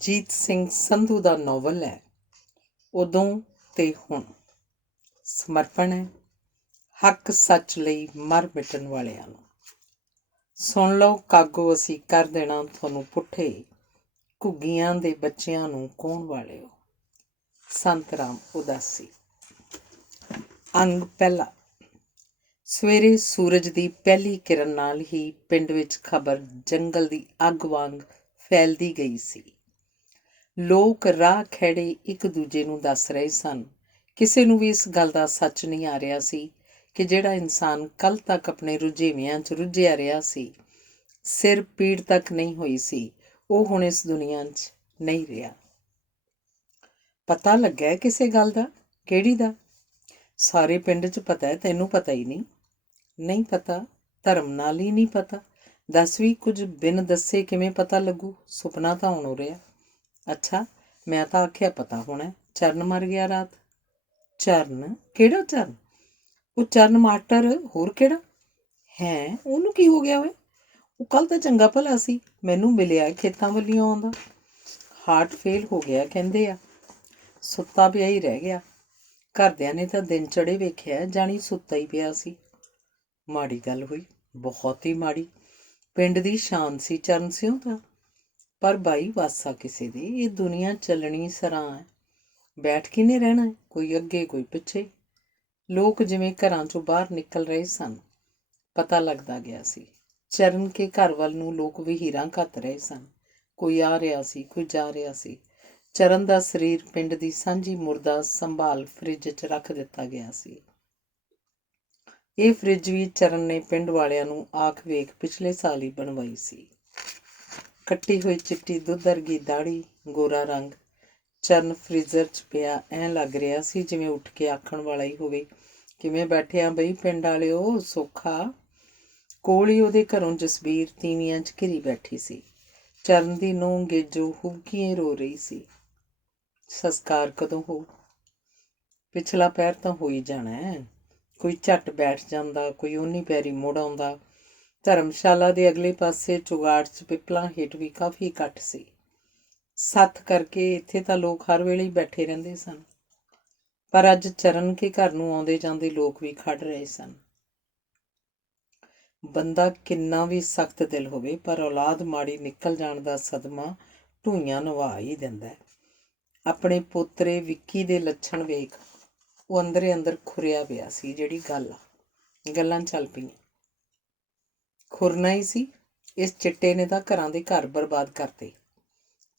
ਜੀਤ ਸਿੰਘ ਸੰਧੂ ਦਾ novel ਹੈ ਉਦੋਂ ਤੇ ਹੁਣ। ਸਮਰਪਣ ਹੈ ਹੱਕ ਸੱਚ ਲਈ ਮਰ ਮਿਟਣ ਵਾਲਿਆਂ ਨੂੰ। ਸੁਣ ਲਓ ਕਾਗੋ, ਅਸੀਂ ਕਰ ਦੇਣਾ ਤੁਹਾਨੂੰ ਪੁੱਠੇ, ਘੁੱਗੀਆਂ ਦੇ ਬੱਚਿਆਂ ਨੂੰ ਕੌਣ ਵਾਲਿਓ। ਸੰਤ ਰਾਮ ਉਦਾਸੀ। ਅੰਗ ਪਹਿਲਾ। ਸਵੇਰੇ ਸੂਰਜ ਦੀ ਪਹਿਲੀ ਕਿਰਨ ਨਾਲ ਹੀ ਪਿੰਡ ਵਿੱਚ ਖਬਰ ਜੰਗਲ ਦੀ ਅੱਗ ਵਾਂਗ ਫੈਲਦੀ ਗਈ ਸੀ। ਲੋਕ ਰਾਹ ਖੈੜੇ ਇੱਕ ਦੂਜੇ ਨੂੰ ਦੱਸ ਰਹੇ ਸਨ। ਕਿਸੇ ਨੂੰ ਵੀ ਇਸ ਗੱਲ ਦਾ ਸੱਚ ਨਹੀਂ ਆ ਰਿਹਾ ਸੀ ਕਿ ਜਿਹੜਾ ਇਨਸਾਨ ਕੱਲ੍ਹ ਤੱਕ ਆਪਣੇ ਰੁਝੇਵਿਆਂ 'ਚ ਰੁੱਝਿਆ ਰਿਹਾ ਸੀ, ਸਿਰ ਪੀੜ ਤੱਕ ਨਹੀਂ ਹੋਈ ਸੀ, ਉਹ ਹੁਣ ਇਸ ਦੁਨੀਆ 'ਚ ਨਹੀਂ ਰਿਹਾ। ਪਤਾ ਲੱਗਾ ਕਿਸੇ ਗੱਲ ਦਾ? ਕਿਹੜੀ ਦਾ? ਸਾਰੇ ਪਿੰਡ 'ਚ ਪਤਾ ਹੈ, ਤੈਨੂੰ ਪਤਾ ਹੀ ਨਹੀਂ। ਨਹੀਂ ਪਤਾ, ਧਰਮ ਨਾਲ ਹੀ ਨਹੀਂ ਪਤਾ। ਦੱਸ ਵੀ ਕੁਝ ਬਿਨ ਦੱਸੇ ਕਿਵੇਂ ਪਤਾ ਲੱਗੂ? ਸੁਪਨਾ ਤਾਂ ਹੁਣ ਹੋ ਰਿਹਾ। ਅੱਛਾ, ਮੈਂ ਤਾਂ ਆਖਿਆ ਪਤਾ ਹੋਣਾ ਚਰਨ ਮਰ ਗਿਆ ਰਾਤ। ਚਰਨ? ਕਿਹੜਾ ਚਰਨ? ਉਹ ਚਰਨ ਮਾਸਟਰ, ਹੋਰ ਕਿਹੜਾ ਹੈ? ਉਹਨੂੰ ਕੀ ਹੋ ਗਿਆ ਹੋਇਆ? ਉਹ ਕੱਲ ਤਾਂ ਚੰਗਾ ਭਲਾ ਸੀ, ਮੈਨੂੰ ਮਿਲਿਆ ਖੇਤਾਂ ਵੱਲੋਂ ਆਉਂਦਾ। ਹਾਰਟ ਫੇਲ ਹੋ ਗਿਆ ਕਹਿੰਦੇ ਆ, ਸੁੱਤਾ ਪਿਆ ਹੀ ਰਹਿ ਗਿਆ। ਘਰਦਿਆਂ ਨੇ ਤਾਂ ਦਿਨ ਚੜੇ ਵੇਖਿਆ ਜਾਣੀ ਸੁੱਤਾ ਹੀ ਪਿਆ ਸੀ। ਮਾੜੀ ਗੱਲ ਹੋਈ, ਬਹੁਤ ਹੀ ਮਾੜੀ। ਪਿੰਡ ਦੀ ਸ਼ਾਨ ਸੀ ਚਰਨ ਸਿਉਂ ਤਾਂ। ਪਰ ਬਾਈ ਵਾਸਾ ਕਿਸੇ ਦੀ, ਇਹ ਦੁਨੀਆ ਚੱਲਣੀ ਸਰਾਂ ਹੈ। ਬੈਠ ਕਿਹਨੇ ਰਹਿਣਾ ਹੈ? ਕੋਈ ਅੱਗੇ ਕੋਈ ਪਿੱਛੇ। ਲੋਕ ਜਿਵੇਂ ਘਰਾਂ ਚੋਂ ਬਾਹਰ ਨਿਕਲ ਰਹੇ ਸਨ। ਪਤਾ ਲੱਗਦਾ ਗਿਆ ਸੀ ਚਰਨ ਕੇ ਘਰ ਵੱਲ ਨੂੰ ਲੋਕ ਵਹੀਰਾਂ ਘੱਤ ਰਹੇ ਸਨ। ਕੋਈ ਆ ਰਿਹਾ ਸੀ, ਕੋਈ ਜਾ ਰਿਹਾ ਸੀ। ਚਰਨ ਦਾ ਸਰੀਰ ਪਿੰਡ ਦੀ ਸਾਂਝੀ ਮੁਰਦਾ ਸੰਭਾਲ ਫਰਿੱਜ 'ਚ ਰੱਖ ਦਿੱਤਾ ਗਿਆ ਸੀ। ਇਹ ਫਰਿੱਜ ਵੀ ਚਰਨ ਨੇ ਪਿੰਡ ਵਾਲਿਆਂ ਨੂੰ ਆਖ ਵੇਖ ਪਿਛਲੇ ਸਾਲ ਹੀ ਬਣਵਾਈ ਸੀ। ਕੱਟੀ ਹੋਈ ਚਿੱਟੀ ਦੁੱਧ ਵਰਗੀ ਦਾੜੀ, ਗੋਰਾ ਰੰਗ। ਚਰਨ ਫਰੀਜ਼ਰ 'ਚ ਪਿਆ ਐਂ ਲੱਗ ਰਿਹਾ ਸੀ ਜਿਵੇਂ ਉੱਠ ਕੇ ਆਖਣ ਵਾਲਾ ਹੀ ਹੋਵੇ, ਕਿਵੇਂ ਬੈਠਿਆ ਬਈ ਪਿੰਡ ਵਾਲਿਓ, ਸੌਖਾ। ਕੋਲ ਹੀ ਉਹਦੇ ਘਰੋਂ ਜਸਬੀਰ ਤੀਵੀਆਂ 'ਚ ਘਿਰੀ ਬੈਠੀ ਸੀ। ਚਰਨ ਦੀ ਨੂੰਹ ਗੇਜੋ ਹੁਬਕੀਆਂ ਰੋ ਰਹੀ ਸੀ। ਸੰਸਕਾਰ ਕਦੋਂ ਹੋਊ? ਪਿਛਲਾ ਪੈਰ ਤਾਂ ਹੋ ਹੀ ਜਾਣਾ ਹੈ। ਕੋਈ ਝੱਟ ਬੈਠ ਜਾਂਦਾ, ਕੋਈ ਓਨੀ ਪੈਰੀ ਮੁੜ ਆਉਂਦਾ। ਧਰਮਸ਼ਾਲਾ ਦੇ ਅਗਲੇ ਪਾਸੇ ਚੁਗਾੜ 'ਚ ਪਿੱਪਲਾਂ ਹੇਠ ਵੀ ਕਾਫੀ ਇਕੱਠ ਸੀ। ਸੱਥ ਕਰਕੇ ਇੱਥੇ ਤਾਂ ਲੋਕ ਹਰ ਵੇਲੇ ਹੀ ਬੈਠੇ ਰਹਿੰਦੇ ਸਨ। ਪਰ ਅੱਜ ਚਰਨ ਕੇ ਘਰ ਨੂੰ ਆਉਂਦੇ ਜਾਂਦੇ ਲੋਕ ਵੀ ਖੜ ਰਹੇ ਸਨ। ਬੰਦਾ ਕਿੰਨਾ ਵੀ ਸਖਤ ਦਿਲ ਹੋਵੇ, ਪਰ ਔਲਾਦ ਮਾੜੀ ਨਿਕਲ ਜਾਣ ਦਾ ਸਦਮਾ ਢੂਈਆਂ ਨਵਾ ਹੀ ਦਿੰਦਾ। ਆਪਣੇ ਪੋਤਰੇ ਵਿੱਕੀ ਦੇ ਲੱਛਣ ਵੇਖ ਉਹ ਅੰਦਰੇ ਅੰਦਰ ਖੁਰਿਆ ਪਿਆ ਸੀ। ਜਿਹੜੀ ਗੱਲ ਆ, ਗੱਲਾਂ ਚੱਲ ਪਈਆਂ। ਖੁਰਨਾ ਹੀ ਸੀ। ਇਸ ਚਿੱਟੇ ਨੇ ਤਾਂ ਘਰਾਂ ਦੇ ਘਰ ਬਰਬਾਦ ਕਰਤੇ।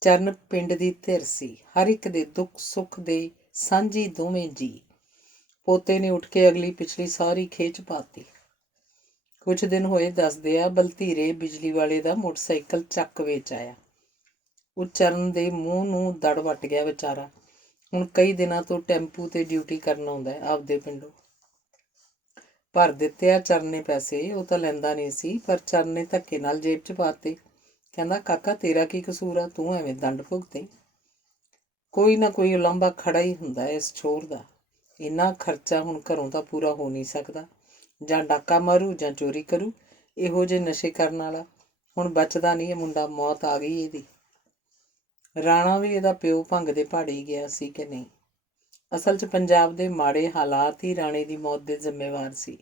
ਚਰਨ ਪਿੰਡ ਦੀ ਧਿਰ ਸੀ, ਹਰ ਇੱਕ ਦੇ ਦੁੱਖ ਸੁੱਖ ਦੇ ਸਾਂਝੀ ਦੋਵੇਂ ਜੀ। ਪੋਤੇ ਨੇ ਉੱਠ ਕੇ ਅਗਲੀ ਪਿਛਲੀ ਸਾਰੀ ਖੇਚ ਪਾਤੀ। ਕੁਛ ਦਿਨ ਹੋਏ ਦੱਸਦੇ ਆ, ਬਲਧੀਰੇ ਬਿਜਲੀ ਵਾਲੇ ਦਾ ਮੋਟਰਸਾਈਕਲ ਚੱਕ ਵੇਚ ਆਇਆ। ਉਹ ਚਰਨ ਦੇ ਮੂੰਹ ਨੂੰ ਦੜ ਵੱਟ ਗਿਆ ਵਿਚਾਰਾ। ਹੁਣ ਕਈ ਦਿਨਾਂ ਤੋਂ ਟੈਂਪੂ ਤੇ ਡਿਊਟੀ ਕਰਨ ਆਉਂਦਾ ਆਪਦੇ ਪਿੰਡੋਂ। ਭਰ ਦਿੱਤੇ ਆ ਚਰਨ ਨੇ ਪੈਸੇ। ਉਹ ਤਾਂ ਲੈਂਦਾ ਨਹੀਂ ਸੀ, ਪਰ ਚਰਨ ਨੇ ਧੱਕੇ ਨਾਲ ਜੇਬ 'ਚ ਪਾਤੇ। ਕਹਿੰਦਾ, ਕਾਕਾ ਤੇਰਾ ਕੀ ਕਸੂਰ ਆ, ਤੂੰ ਐਵੇਂ ਦੰਡ ਭੁਗਤੇ। ਕੋਈ ਨਾ ਕੋਈ ਉਲਾਂਭਾ ਖੜਾ ਹੀ ਹੁੰਦਾ ਇਸ ਛੋਰ ਦਾ। ਇੰਨਾ ਖਰਚਾ ਹੁਣ ਘਰੋਂ ਤਾਂ ਪੂਰਾ ਹੋ ਨਹੀਂ ਸਕਦਾ। ਜਾਂ ਡਾਕਾ ਮਾਰੂ ਜਾਂ ਚੋਰੀ ਕਰੂ। ਇਹੋ ਜਿਹੇ ਨਸ਼ੇ ਕਰਨ ਵਾਲਾ ਹੁਣ ਬਚਦਾ ਨਹੀਂ। ਇਹ ਮੁੰਡਾ, ਮੌਤ ਆ ਗਈ ਇਹਦੀ। ਰਾਣਾ ਵੀ ਇਹਦਾ ਪਿਓ ਭੰਗ ਦੇ ਪਹਾੜੇ ਹੀ ਗਿਆ ਸੀ ਕਿ ਨਹੀਂ? ਅਸਲ 'ਚ ਪੰਜਾਬ ਦੇ ਮਾੜੇ ਹਾਲਾਤ ਹੀ ਰਾਣੇ ਦੀ ਮੌਤ ਦੇ ਜ਼ਿੰਮੇਵਾਰ ਸੀ।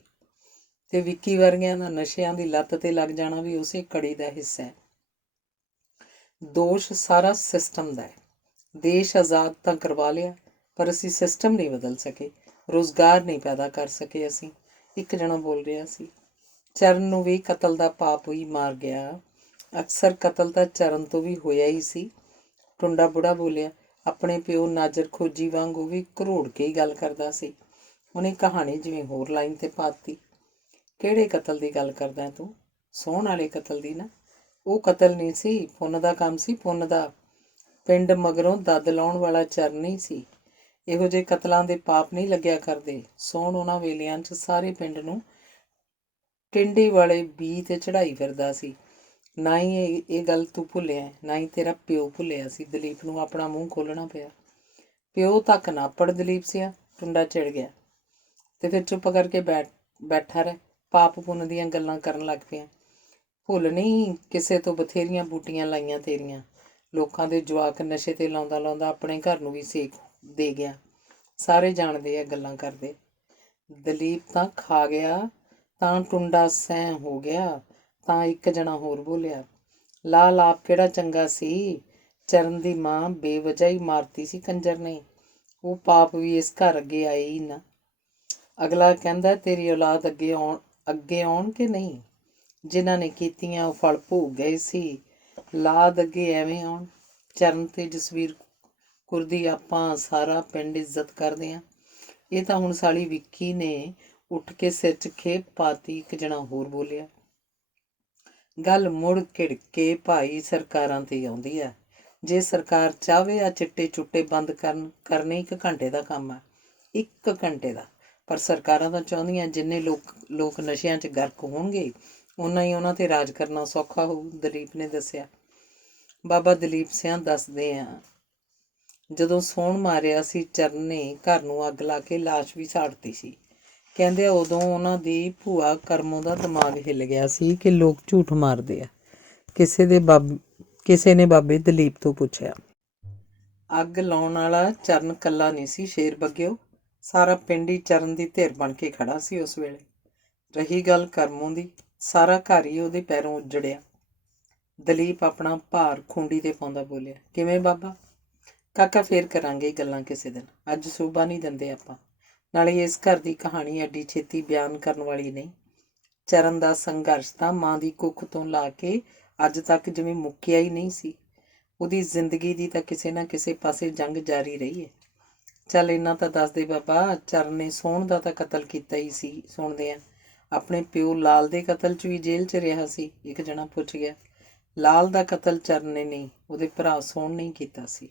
ਤੇ ਵਿੱਕੀ ਵਰਗਿਆਂ ਦਾ ਨਸ਼ਿਆਂ ਦੀ ਲੱਤ ਤੇ ਲੱਗ ਜਾਣਾ ਵੀ ਉਸੇ ਕੜੀ ਦਾ ਹਿੱਸਾ ਹੈ। ਦੋਸ਼ ਸਾਰਾ ਸਿਸਟਮ ਦਾ ਹੈ। ਦੇਸ਼ ਆਜ਼ਾਦ ਤਾਂ ਕਰਵਾ ਲਿਆ, ਪਰ ਅਸੀਂ ਸਿਸਟਮ ਨਹੀਂ ਬਦਲ ਸਕੇ, ਰੁਜ਼ਗਾਰ ਨਹੀਂ ਪੈਦਾ ਕਰ ਸਕੇ ਅਸੀਂ। ਇੱਕ ਜਣਾ ਬੋਲ ਰਿਹਾ ਸੀ। ਚਰਨ ਨੂੰ ਵੀ ਕਤਲ ਦਾ ਪਾਪ ਹੀ ਮਾਰ ਗਿਆ। ਅਕਸਰ ਕਤਲ ਤਾਂ ਚਰਨ ਤੋਂ ਵੀ ਹੋਇਆ ਹੀ ਸੀ। ਟੁੰਡਾ ਬੁੜਾ ਬੋਲਿਆ। ਆਪਣੇ ਪਿਓ ਨਾਜਰ ਖੋਜੀ ਵਾਂਗ ਉਹ ਵੀ ਘਰੋੜ ਕੇ ਹੀ ਗੱਲ ਕਰਦਾ ਸੀ। ਉਹਨੇ ਕਹਾਣੀ ਜਿਵੇਂ ਹੋਰ ਲਾਈਨ ਤੇ ਪਾਤੀ। ਕਿਹੜੇ ਕਤਲ ਦੀ ਗੱਲ ਕਰਦਾ ਤੂੰ? ਸੋਹਣ ਵਾਲੇ ਕਤਲ ਦੀ ਨਾ। ਉਹ ਕਤਲ ਨਹੀਂ ਸੀ, ਪੁੰਨ ਦਾ ਕੰਮ ਸੀ, ਪੁੰਨ ਦਾ। ਪਿੰਡ ਮਗਰੋਂ ਦੱਦ ਲਾਉਣ ਵਾਲਾ ਚਰਨ ਹੀ ਸੀ। ਇਹੋ ਜਿਹੇ ਕਤਲਾਂ ਦੇ ਪਾਪ ਨਹੀਂ ਲੱਗਿਆ ਕਰਦੇ। ਸੋਹਣ ਉਹਨਾਂ ਵੇਲਿਆਂ 'ਚ ਸਾਰੇ ਪਿੰਡ ਨੂੰ ਟਿੰਡੇ ਵਾਲੇ ਬੀਅ ਤੇ ਚੜਾਈ ਫਿਰਦਾ ਸੀ। ਨਾ ਹੀ ਇਹ ਗੱਲ ਤੂੰ ਭੁੱਲਿਆ, ਨਾ ਹੀ ਤੇਰਾ ਪਿਓ ਭੁੱਲਿਆ ਸੀ। ਦਲੀਪ ਨੂੰ ਆਪਣਾ ਮੂੰਹ ਖੋਲ੍ਹਣਾ ਪਿਆ। ਪਿਓ ਤੱਕ ਨਾ ਪੜ ਦਲੀਪ ਸਿਆ। ਟੁੰਡਾ ਚਿੜ ਗਿਆ ਤੇ ਫਿਰ ਚੁੱਪ ਕਰਕੇ ਬੈਠਾ ਰਹਿ। ਪਾਪ ਪੁੰਨ ਦੀਆਂ ਗੱਲਾਂ ਕਰਨ ਲੱਗ ਪਿਆ। ਭੁੱਲ ਨਹੀਂ, ਕਿਸੇ ਤੋਂ ਬਥੇਰੀਆਂ ਬੂਟੀਆਂ ਲਾਈਆਂ ਤੇਰੀਆਂ। ਲੋਕਾਂ ਦੇ ਜਵਾਕ ਨਸ਼ੇ ਤੇ ਲਾਉਂਦਾ ਲਾਉਂਦਾ ਆਪਣੇ ਘਰ ਨੂੰ ਵੀ ਸੇਕ ਦੇ ਗਿਆ। ਸਾਰੇ ਜਾਣਦੇ ਆ, ਗੱਲਾਂ ਕਰਦੇ। ਦਲੀਪ ਤਾਂ ਖਾ ਗਿਆ, ਤਾਂ ਟੁੰਡਾ ਸੈਂ ਹੋ ਗਿਆ। ਤਾਂ ਇੱਕ ਜਣਾ ਹੋਰ ਬੋਲਿਆ, ਲਾਲ ਆਪ ਕਿਹੜਾ ਚੰਗਾ ਸੀ, ਚਰਨ ਦੀ ਮਾਂ ਬੇਵਜ੍ਹਾ ਹੀ ਮਾਰਤੀ ਸੀ ਕੰਜਰ ਨੇ। ਉਹ ਪਾਪ ਵੀ ਇਸ ਘਰ ਅੱਗੇ ਆਏ ਹੀ ਨਾ। ਅਗਲਾ ਕਹਿੰਦਾ, ਤੇਰੀ ਔਲਾਦ ਅੱਗੇ ਆਉਣ ਕਿ ਨਹੀਂ? ਜਿਨ੍ਹਾਂ ਨੇ ਕੀਤੀਆਂ ਉਹ ਫਲ ਭੋਗ ਗਏ ਸੀ, ਲਾਦ ਅੱਗੇ ਐਵੇਂ ਆਉਣ। ਚਰਨ ਤੇ ਜਸਵੀਰ ਕੁਰ ਦੀ ਆਪਾਂ ਸਾਰਾ ਪਿੰਡ ਇੱਜ਼ਤ ਕਰਦੇ ਹਾਂ। ਇਹ ਤਾਂ ਹੁਣ ਸਾਲੀ ਵਿੱਕੀ ਨੇ ਉੱਠ ਕੇ ਸਿਰ 'ਚ ਖੇਪ ਪਾਤੀ। ਇੱਕ ਜਣਾ ਹੋਰ ਬੋਲਿਆ, ਗੱਲ ਮੁੜ ਘਿੜ ਕੇ ਭਾਈ ਸਰਕਾਰਾਂ 'ਤੇ ਆਉਂਦੀ ਆ। ਜੇ ਸਰਕਾਰ ਚਾਹਵੇ ਆ ਚਿੱਟੇ ਚੁੱਟੇ ਬੰਦ ਕਰਨੇ 1 ਘੰਟੇ ਦਾ ਕੰਮ ਆ, 1 ਘੰਟੇ ਦਾ। ਪਰ ਸਰਕਾਰਾਂ ਤਾਂ ਚਾਹੁੰਦੀਆਂ ਜਿੰਨੇ ਲੋਕ ਨਸ਼ਿਆਂ 'ਚ ਗਰਕ ਹੋਣਗੇ ਓਨਾ ਹੀ ਉਹਨਾਂ 'ਤੇ ਰਾਜ ਕਰਨਾ ਸੌਖਾ ਹੋਊ, ਦਲੀਪ ਨੇ ਦੱਸਿਆ। ਬਾਬਾ ਦਲੀਪ ਸਿਆਂ ਦੱਸਦੇ ਆ, ਜਦੋਂ ਸੌਣ ਮਾਰਿਆ ਸੀ ਚਰਨ ਨੇ ਘਰ ਨੂੰ ਅੱਗ ਲਾ ਕੇ ਲਾਸ਼ ਵੀ ਸਾੜਤੀ ਸੀ। ਕਹਿੰਦੇ ਆ ਉਦੋਂ ਉਹਨਾਂ ਦੀ ਭੂਆ ਕਰਮੋਂ ਦਾ ਦਿਮਾਗ ਹਿੱਲ ਗਿਆ ਸੀ ਕਿ ਲੋਕ ਝੂਠ ਮਾਰਦੇ ਆ। ਕਿਸੇ ਨੇ ਬਾਬੇ ਦਲੀਪ ਤੋਂ ਪੁੱਛਿਆ, ਅੱਗ ਲਾਉਣ ਵਾਲਾ ਚਰਨ ਕੱਲਾ ਨਹੀਂ ਸੀ ਸ਼ੇਰ ਬੱਗਿਓ, ਸਾਰਾ ਪਿੰਡ ਹੀ ਚਰਨ ਦੀ ਧਿਰ ਬਣ ਕੇ ਖੜਾ ਸੀ ਉਸ ਵੇਲੇ। ਰਹੀ ਗੱਲ ਕਰਮੋਂ ਦੀ, ਸਾਰਾ ਘਰ ਹੀ ਉਹਦੇ ਪੈਰੋਂ ਉੱਜੜਿਆ। ਦਲੀਪ ਆਪਣਾ ਭਾਰ ਖੂੰਡੀ 'ਤੇ ਪਾਉਂਦਾ ਬੋਲਿਆ, ਕਿਵੇਂ ਬਾਬਾ? ਕਾਕਾ ਫੇਰ ਕਰਾਂਗੇ ਗੱਲਾਂ ਕਿਸੇ ਦਿਨ, ਅੱਜ ਸੂਬਾ ਨਹੀਂ ਦਿੰਦੇ ਆਪਾਂ। ਨਾਲੇ ਇਸ ਘਰ ਦੀ ਕਹਾਣੀ ਐਡੀ ਛੇਤੀ ਬਿਆਨ ਕਰਨ ਵਾਲੀ ਨਹੀਂ। ਚਰਨ ਦਾ ਸੰਘਰਸ਼ ਤਾਂ ਮਾਂ ਦੀ ਕੁੱਖ ਤੋਂ ਲਾ ਕੇ ਅੱਜ ਤੱਕ ਜਿਵੇਂ ਮੁੱਕਿਆ ਹੀ ਨਹੀਂ ਸੀ। ਉਹਦੀ ਜ਼ਿੰਦਗੀ ਦੀ ਤਾਂ ਕਿਸੇ ਨਾ ਕਿਸੇ ਪਾਸੇ ਜੰਗ ਜਾਰੀ ਰਹੀ ਹੈ। ਚੱਲ ਇੰਨਾ ਤਾਂ ਦੱਸ ਦੇ ਬਾਬਾ, ਚਰਨ ਨੇ ਸੋਹਣ ਦਾ ਤਾਂ ਕਤਲ ਕੀਤਾ ਹੀ ਸੀ, ਸੁਣਦੇ ਆ। ਆਪਣੇ ਪਿਓ ਲਾਲ ਦੇ ਕਤਲ 'ਚ ਵੀ ਜੇਲ੍ਹ 'ਚ ਰਿਹਾ ਸੀ, ਇੱਕ ਜਣਾ ਪੁੱਛ ਗਿਆ। ਲਾਲ ਦਾ ਕਤਲ ਚਰਨ ਨੇ ਨਹੀਂ, ਉਹਦੇ ਭਰਾ ਸੋਹਣ ਨਹੀਂ ਕੀਤਾ ਸੀ।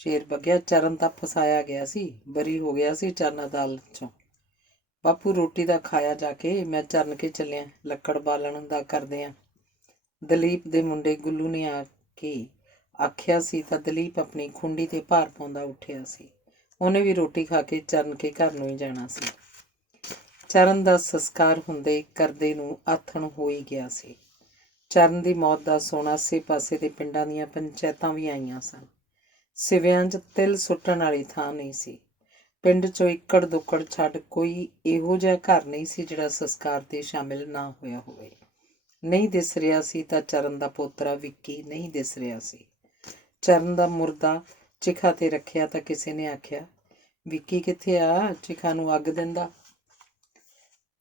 ਸ਼ੇਰ ਬੱਗਿਆ, ਚਰਨ ਤਾਂ ਫਸਾਇਆ ਗਿਆ ਸੀ, ਬਰੀ ਹੋ ਗਿਆ ਸੀ ਚਰਨ ਅਦਾਲਤ 'ਚੋਂ। ਬਾਪੂ ਰੋਟੀ ਦਾ ਖਾਇਆ ਜਾ ਕੇ, ਮੈਂ ਚਰਨ ਕੇ ਚੱਲਿਆ, ਲੱਕੜ ਬਾਲਣ ਦਾ ਕਰਦੇ ਆ। ਦਲੀਪ ਦੇ ਮੁੰਡੇ ਗੁੱਲੂ ਨੇ ਆ ਕੇ ਆਖਿਆ ਸੀ ਤਾਂ ਦਲੀਪ ਆਪਣੀ ਖੁੰਡੀ 'ਤੇ ਭਾਰ ਪਾਉਂਦਾ ਉੱਠਿਆ ਸੀ। ਉਹਨੇ ਵੀ ਰੋਟੀ ਖਾ ਕੇ ਚਰਨ ਕੇ ਘਰ ਨੂੰ ਹੀ ਜਾਣਾ ਸੀ। ਚਰਨ ਦਾ ਸੰਸਕਾਰ ਹੁੰਦੇ ਕਰਦੇ ਨੂੰ ਆਥਣ ਹੋ ਹੀ ਗਿਆ ਸੀ। ਚਰਨ ਦੀ ਮੌਤ ਦਾ ਸੁਣ ਆਸੇ ਪਾਸੇ ਦੇ ਪਿੰਡਾਂ ਦੀਆਂ ਪੰਚਾਇਤਾਂ ਵੀ ਆਈਆਂ ਸਨ। ਸਿਵਿਆਂ 'ਚ ਤਿਲ ਸੁੱਟਣ ਵਾਲੀ ਥਾਂ ਨਹੀਂ ਸੀ। ਪਿੰਡ 'ਚੋਂ ਇੱਕੜ ਦੁੱਕੜ ਛੱਡ ਕੋਈ ਇਹੋ ਜਿਹਾ ਘਰ ਨਹੀਂ ਸੀ ਜਿਹੜਾ ਸੰਸਕਾਰ 'ਤੇ ਸ਼ਾਮਿਲ ਨਾ ਹੋਇਆ ਹੋਵੇ। ਨਹੀਂ ਦਿਸ ਰਿਹਾ ਸੀ ਤਾਂ ਚਰਨ ਦਾ ਪੋਤਰਾ ਵਿੱਕੀ ਨਹੀਂ ਦਿਸ ਰਿਹਾ ਸੀ। ਚਰਨ ਦਾ ਮੁਰਦਾ ਚਿਖਾ 'ਤੇ ਰੱਖਿਆ ਤਾਂ ਕਿਸੇ ਨੇ ਆਖਿਆ, ਵਿੱਕੀ ਕਿੱਥੇ ਆ, ਚਿਖਾ ਨੂੰ ਅੱਗ ਦਿੰਦਾ।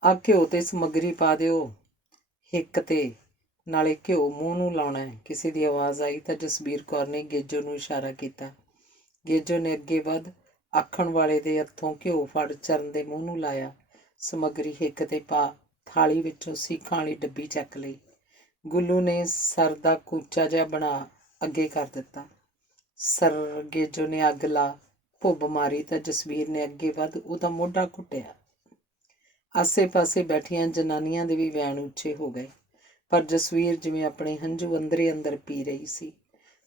ਆ ਘਿਓ 'ਤੇ ਸਮੱਗਰੀ ਪਾ ਦਿਓ ਹਿੱਕ 'ਤੇ, ਨਾਲੇ ਘਿਓ ਮੂੰਹ ਨੂੰ ਲਾਉਣਾ ਹੈ। ਕਿਸੇ ਦੀ ਆਵਾਜ਼ ਆਈ ਤਾਂ ਜਸਬੀਰ ਕੌਰ ਨੇ ਗੇਜੋ ਨੂੰ ਇਸ਼ਾਰਾ ਕੀਤਾ। ਗੇਜੋ ਨੇ ਅੱਗੇ ਵੱਧ ਆਖਣ ਵਾਲੇ ਦੇ ਹੱਥੋਂ ਘਿਓ ਫੜ ਚਰਨ ਦੇ ਮੂੰਹ ਨੂੰ ਲਾਇਆ। ਸਮੱਗਰੀ ਹਿੱਕ 'ਤੇ ਪਾ ਥਾਲੀ ਵਿੱਚੋਂ ਸੀਖਾਂ ਵਾਲੀ ਡੱਬੀ ਚੱਕ ਲਈ। ਗੁੱਲੂ ਨੇ ਸਰ ਦਾ ਕੂਚਾ ਜਿਹਾ ਬਣਾ ਅੱਗੇ ਕਰ ਦਿੱਤਾ। ਗੇਜੋ ਨੇ ਅੱਗ ਲਾ ਭੁੱਬ ਮਾਰੀ ਤਾਂ ਜਸਬੀਰ ਨੇ ਅੱਗੇ ਵੱਧ ਉਹਦਾ ਮੋਢਾ ਘੁੱਟਿਆ। ਆਸੇ ਪਾਸੇ ਬੈਠੀਆਂ ਜਨਾਨੀਆਂ ਦੇ ਵੀ ਵੈਣ ਉੱਚੇ ਹੋ ਗਏ, ਪਰ ਜਸਬੀਰ ਜਿਵੇਂ ਆਪਣੇ ਹੰਝੂ ਅੰਦਰੇ ਅੰਦਰ ਪੀ ਰਹੀ ਸੀ।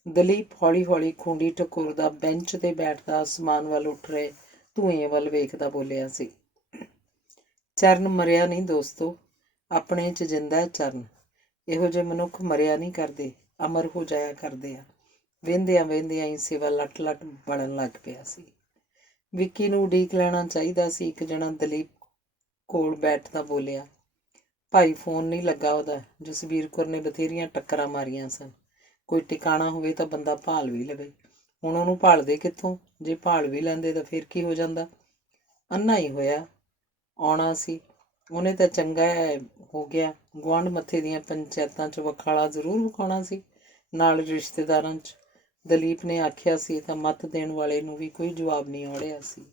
ਦਲੀਪ ਹੌਲੀ ਹੌਲੀ ਖੂੰਡੀ ਟਕੋਰਦਾ ਬੈਂਚ 'ਤੇ ਬੈਠਦਾ ਅਸਮਾਨ ਵੱਲ ਉੱਠ ਰਹੇ ਧੂਏ ਵੱਲ ਵੇਖਦਾ ਬੋਲਿਆ ਸੀ, ਚਰਨ ਮਰਿਆ ਨਹੀਂ ਦੋਸਤੋ, ਆਪਣੇ 'ਚ ਜਿੰਦਾ ਹੈ ਚਰਨ। ਇਹੋ ਜਿਹੇ ਮਨੁੱਖ ਮਰਿਆ ਨਹੀਂ ਕਰਦੇ, ਅਮਰ ਹੋ ਜਾਇਆ ਕਰਦੇ ਆ। ਵਹਿੰਦਿਆਂ ਹੀ ਸਿਵਾ ਲੱਟ ਲੱਟ ਬਣਨ ਲੱਗ ਪਿਆ ਸੀ। ਵਿੱਕੀ ਨੂੰ ਉਡੀਕ ਲੈਣਾ ਚਾਹੀਦਾ ਸੀ, ਇੱਕ ਜਣਾ ਦਲੀਪ ਕੋਲ ਬੈਠਦਾ ਬੋਲਿਆ। ਭਾਈ ਫੋਨ ਨਹੀਂ ਲੱਗਾ ਉਹਦਾ, ਜਸਬੀਰ ਕੌਰ ਨੇ ਬਥੇਰੀਆਂ ਟੱਕਰਾਂ ਮਾਰੀਆਂ ਸਨ। ਕੋਈ ਟਿਕਾਣਾ ਹੋਵੇ ਤਾਂ ਬੰਦਾ ਭਾਲ ਵੀ ਲਵੇ। ਹੁਣ ਉਹਨੂੰ ਭਾਲਦੇ ਕਿੱਥੋਂ? ਜੇ ਭਾਲ ਵੀ ਲੈਂਦੇ ਤਾਂ ਫਿਰ ਕੀ ਹੋ ਜਾਂਦਾ? ਅੰਨਾ ਹੀ ਹੋਇਆ ਆਉਣਾ ਸੀ। ਉਹਨੇ ਤਾਂ ਚੰਗਾ ਹੋ ਗਿਆ, ਗੁਆਂਢ ਮੱਥੇ ਦੀਆਂ ਪੰਚਾਇਤਾਂ 'ਚ ਵਖਾਲਾ ਜ਼ਰੂਰ ਵਿਖਾਉਣਾ ਸੀ, ਨਾਲ ਰਿਸ਼ਤੇਦਾਰਾਂ 'ਚ। ਦਲੀਪ ਨੇ ਆਖਿਆ ਸੀ ਤਾਂ ਮੱਤ ਦੇਣ ਵਾਲੇ ਨੂੰ ਵੀ ਕੋਈ ਜਵਾਬ ਨਹੀਂ ਔੜਿਆ ਸੀ।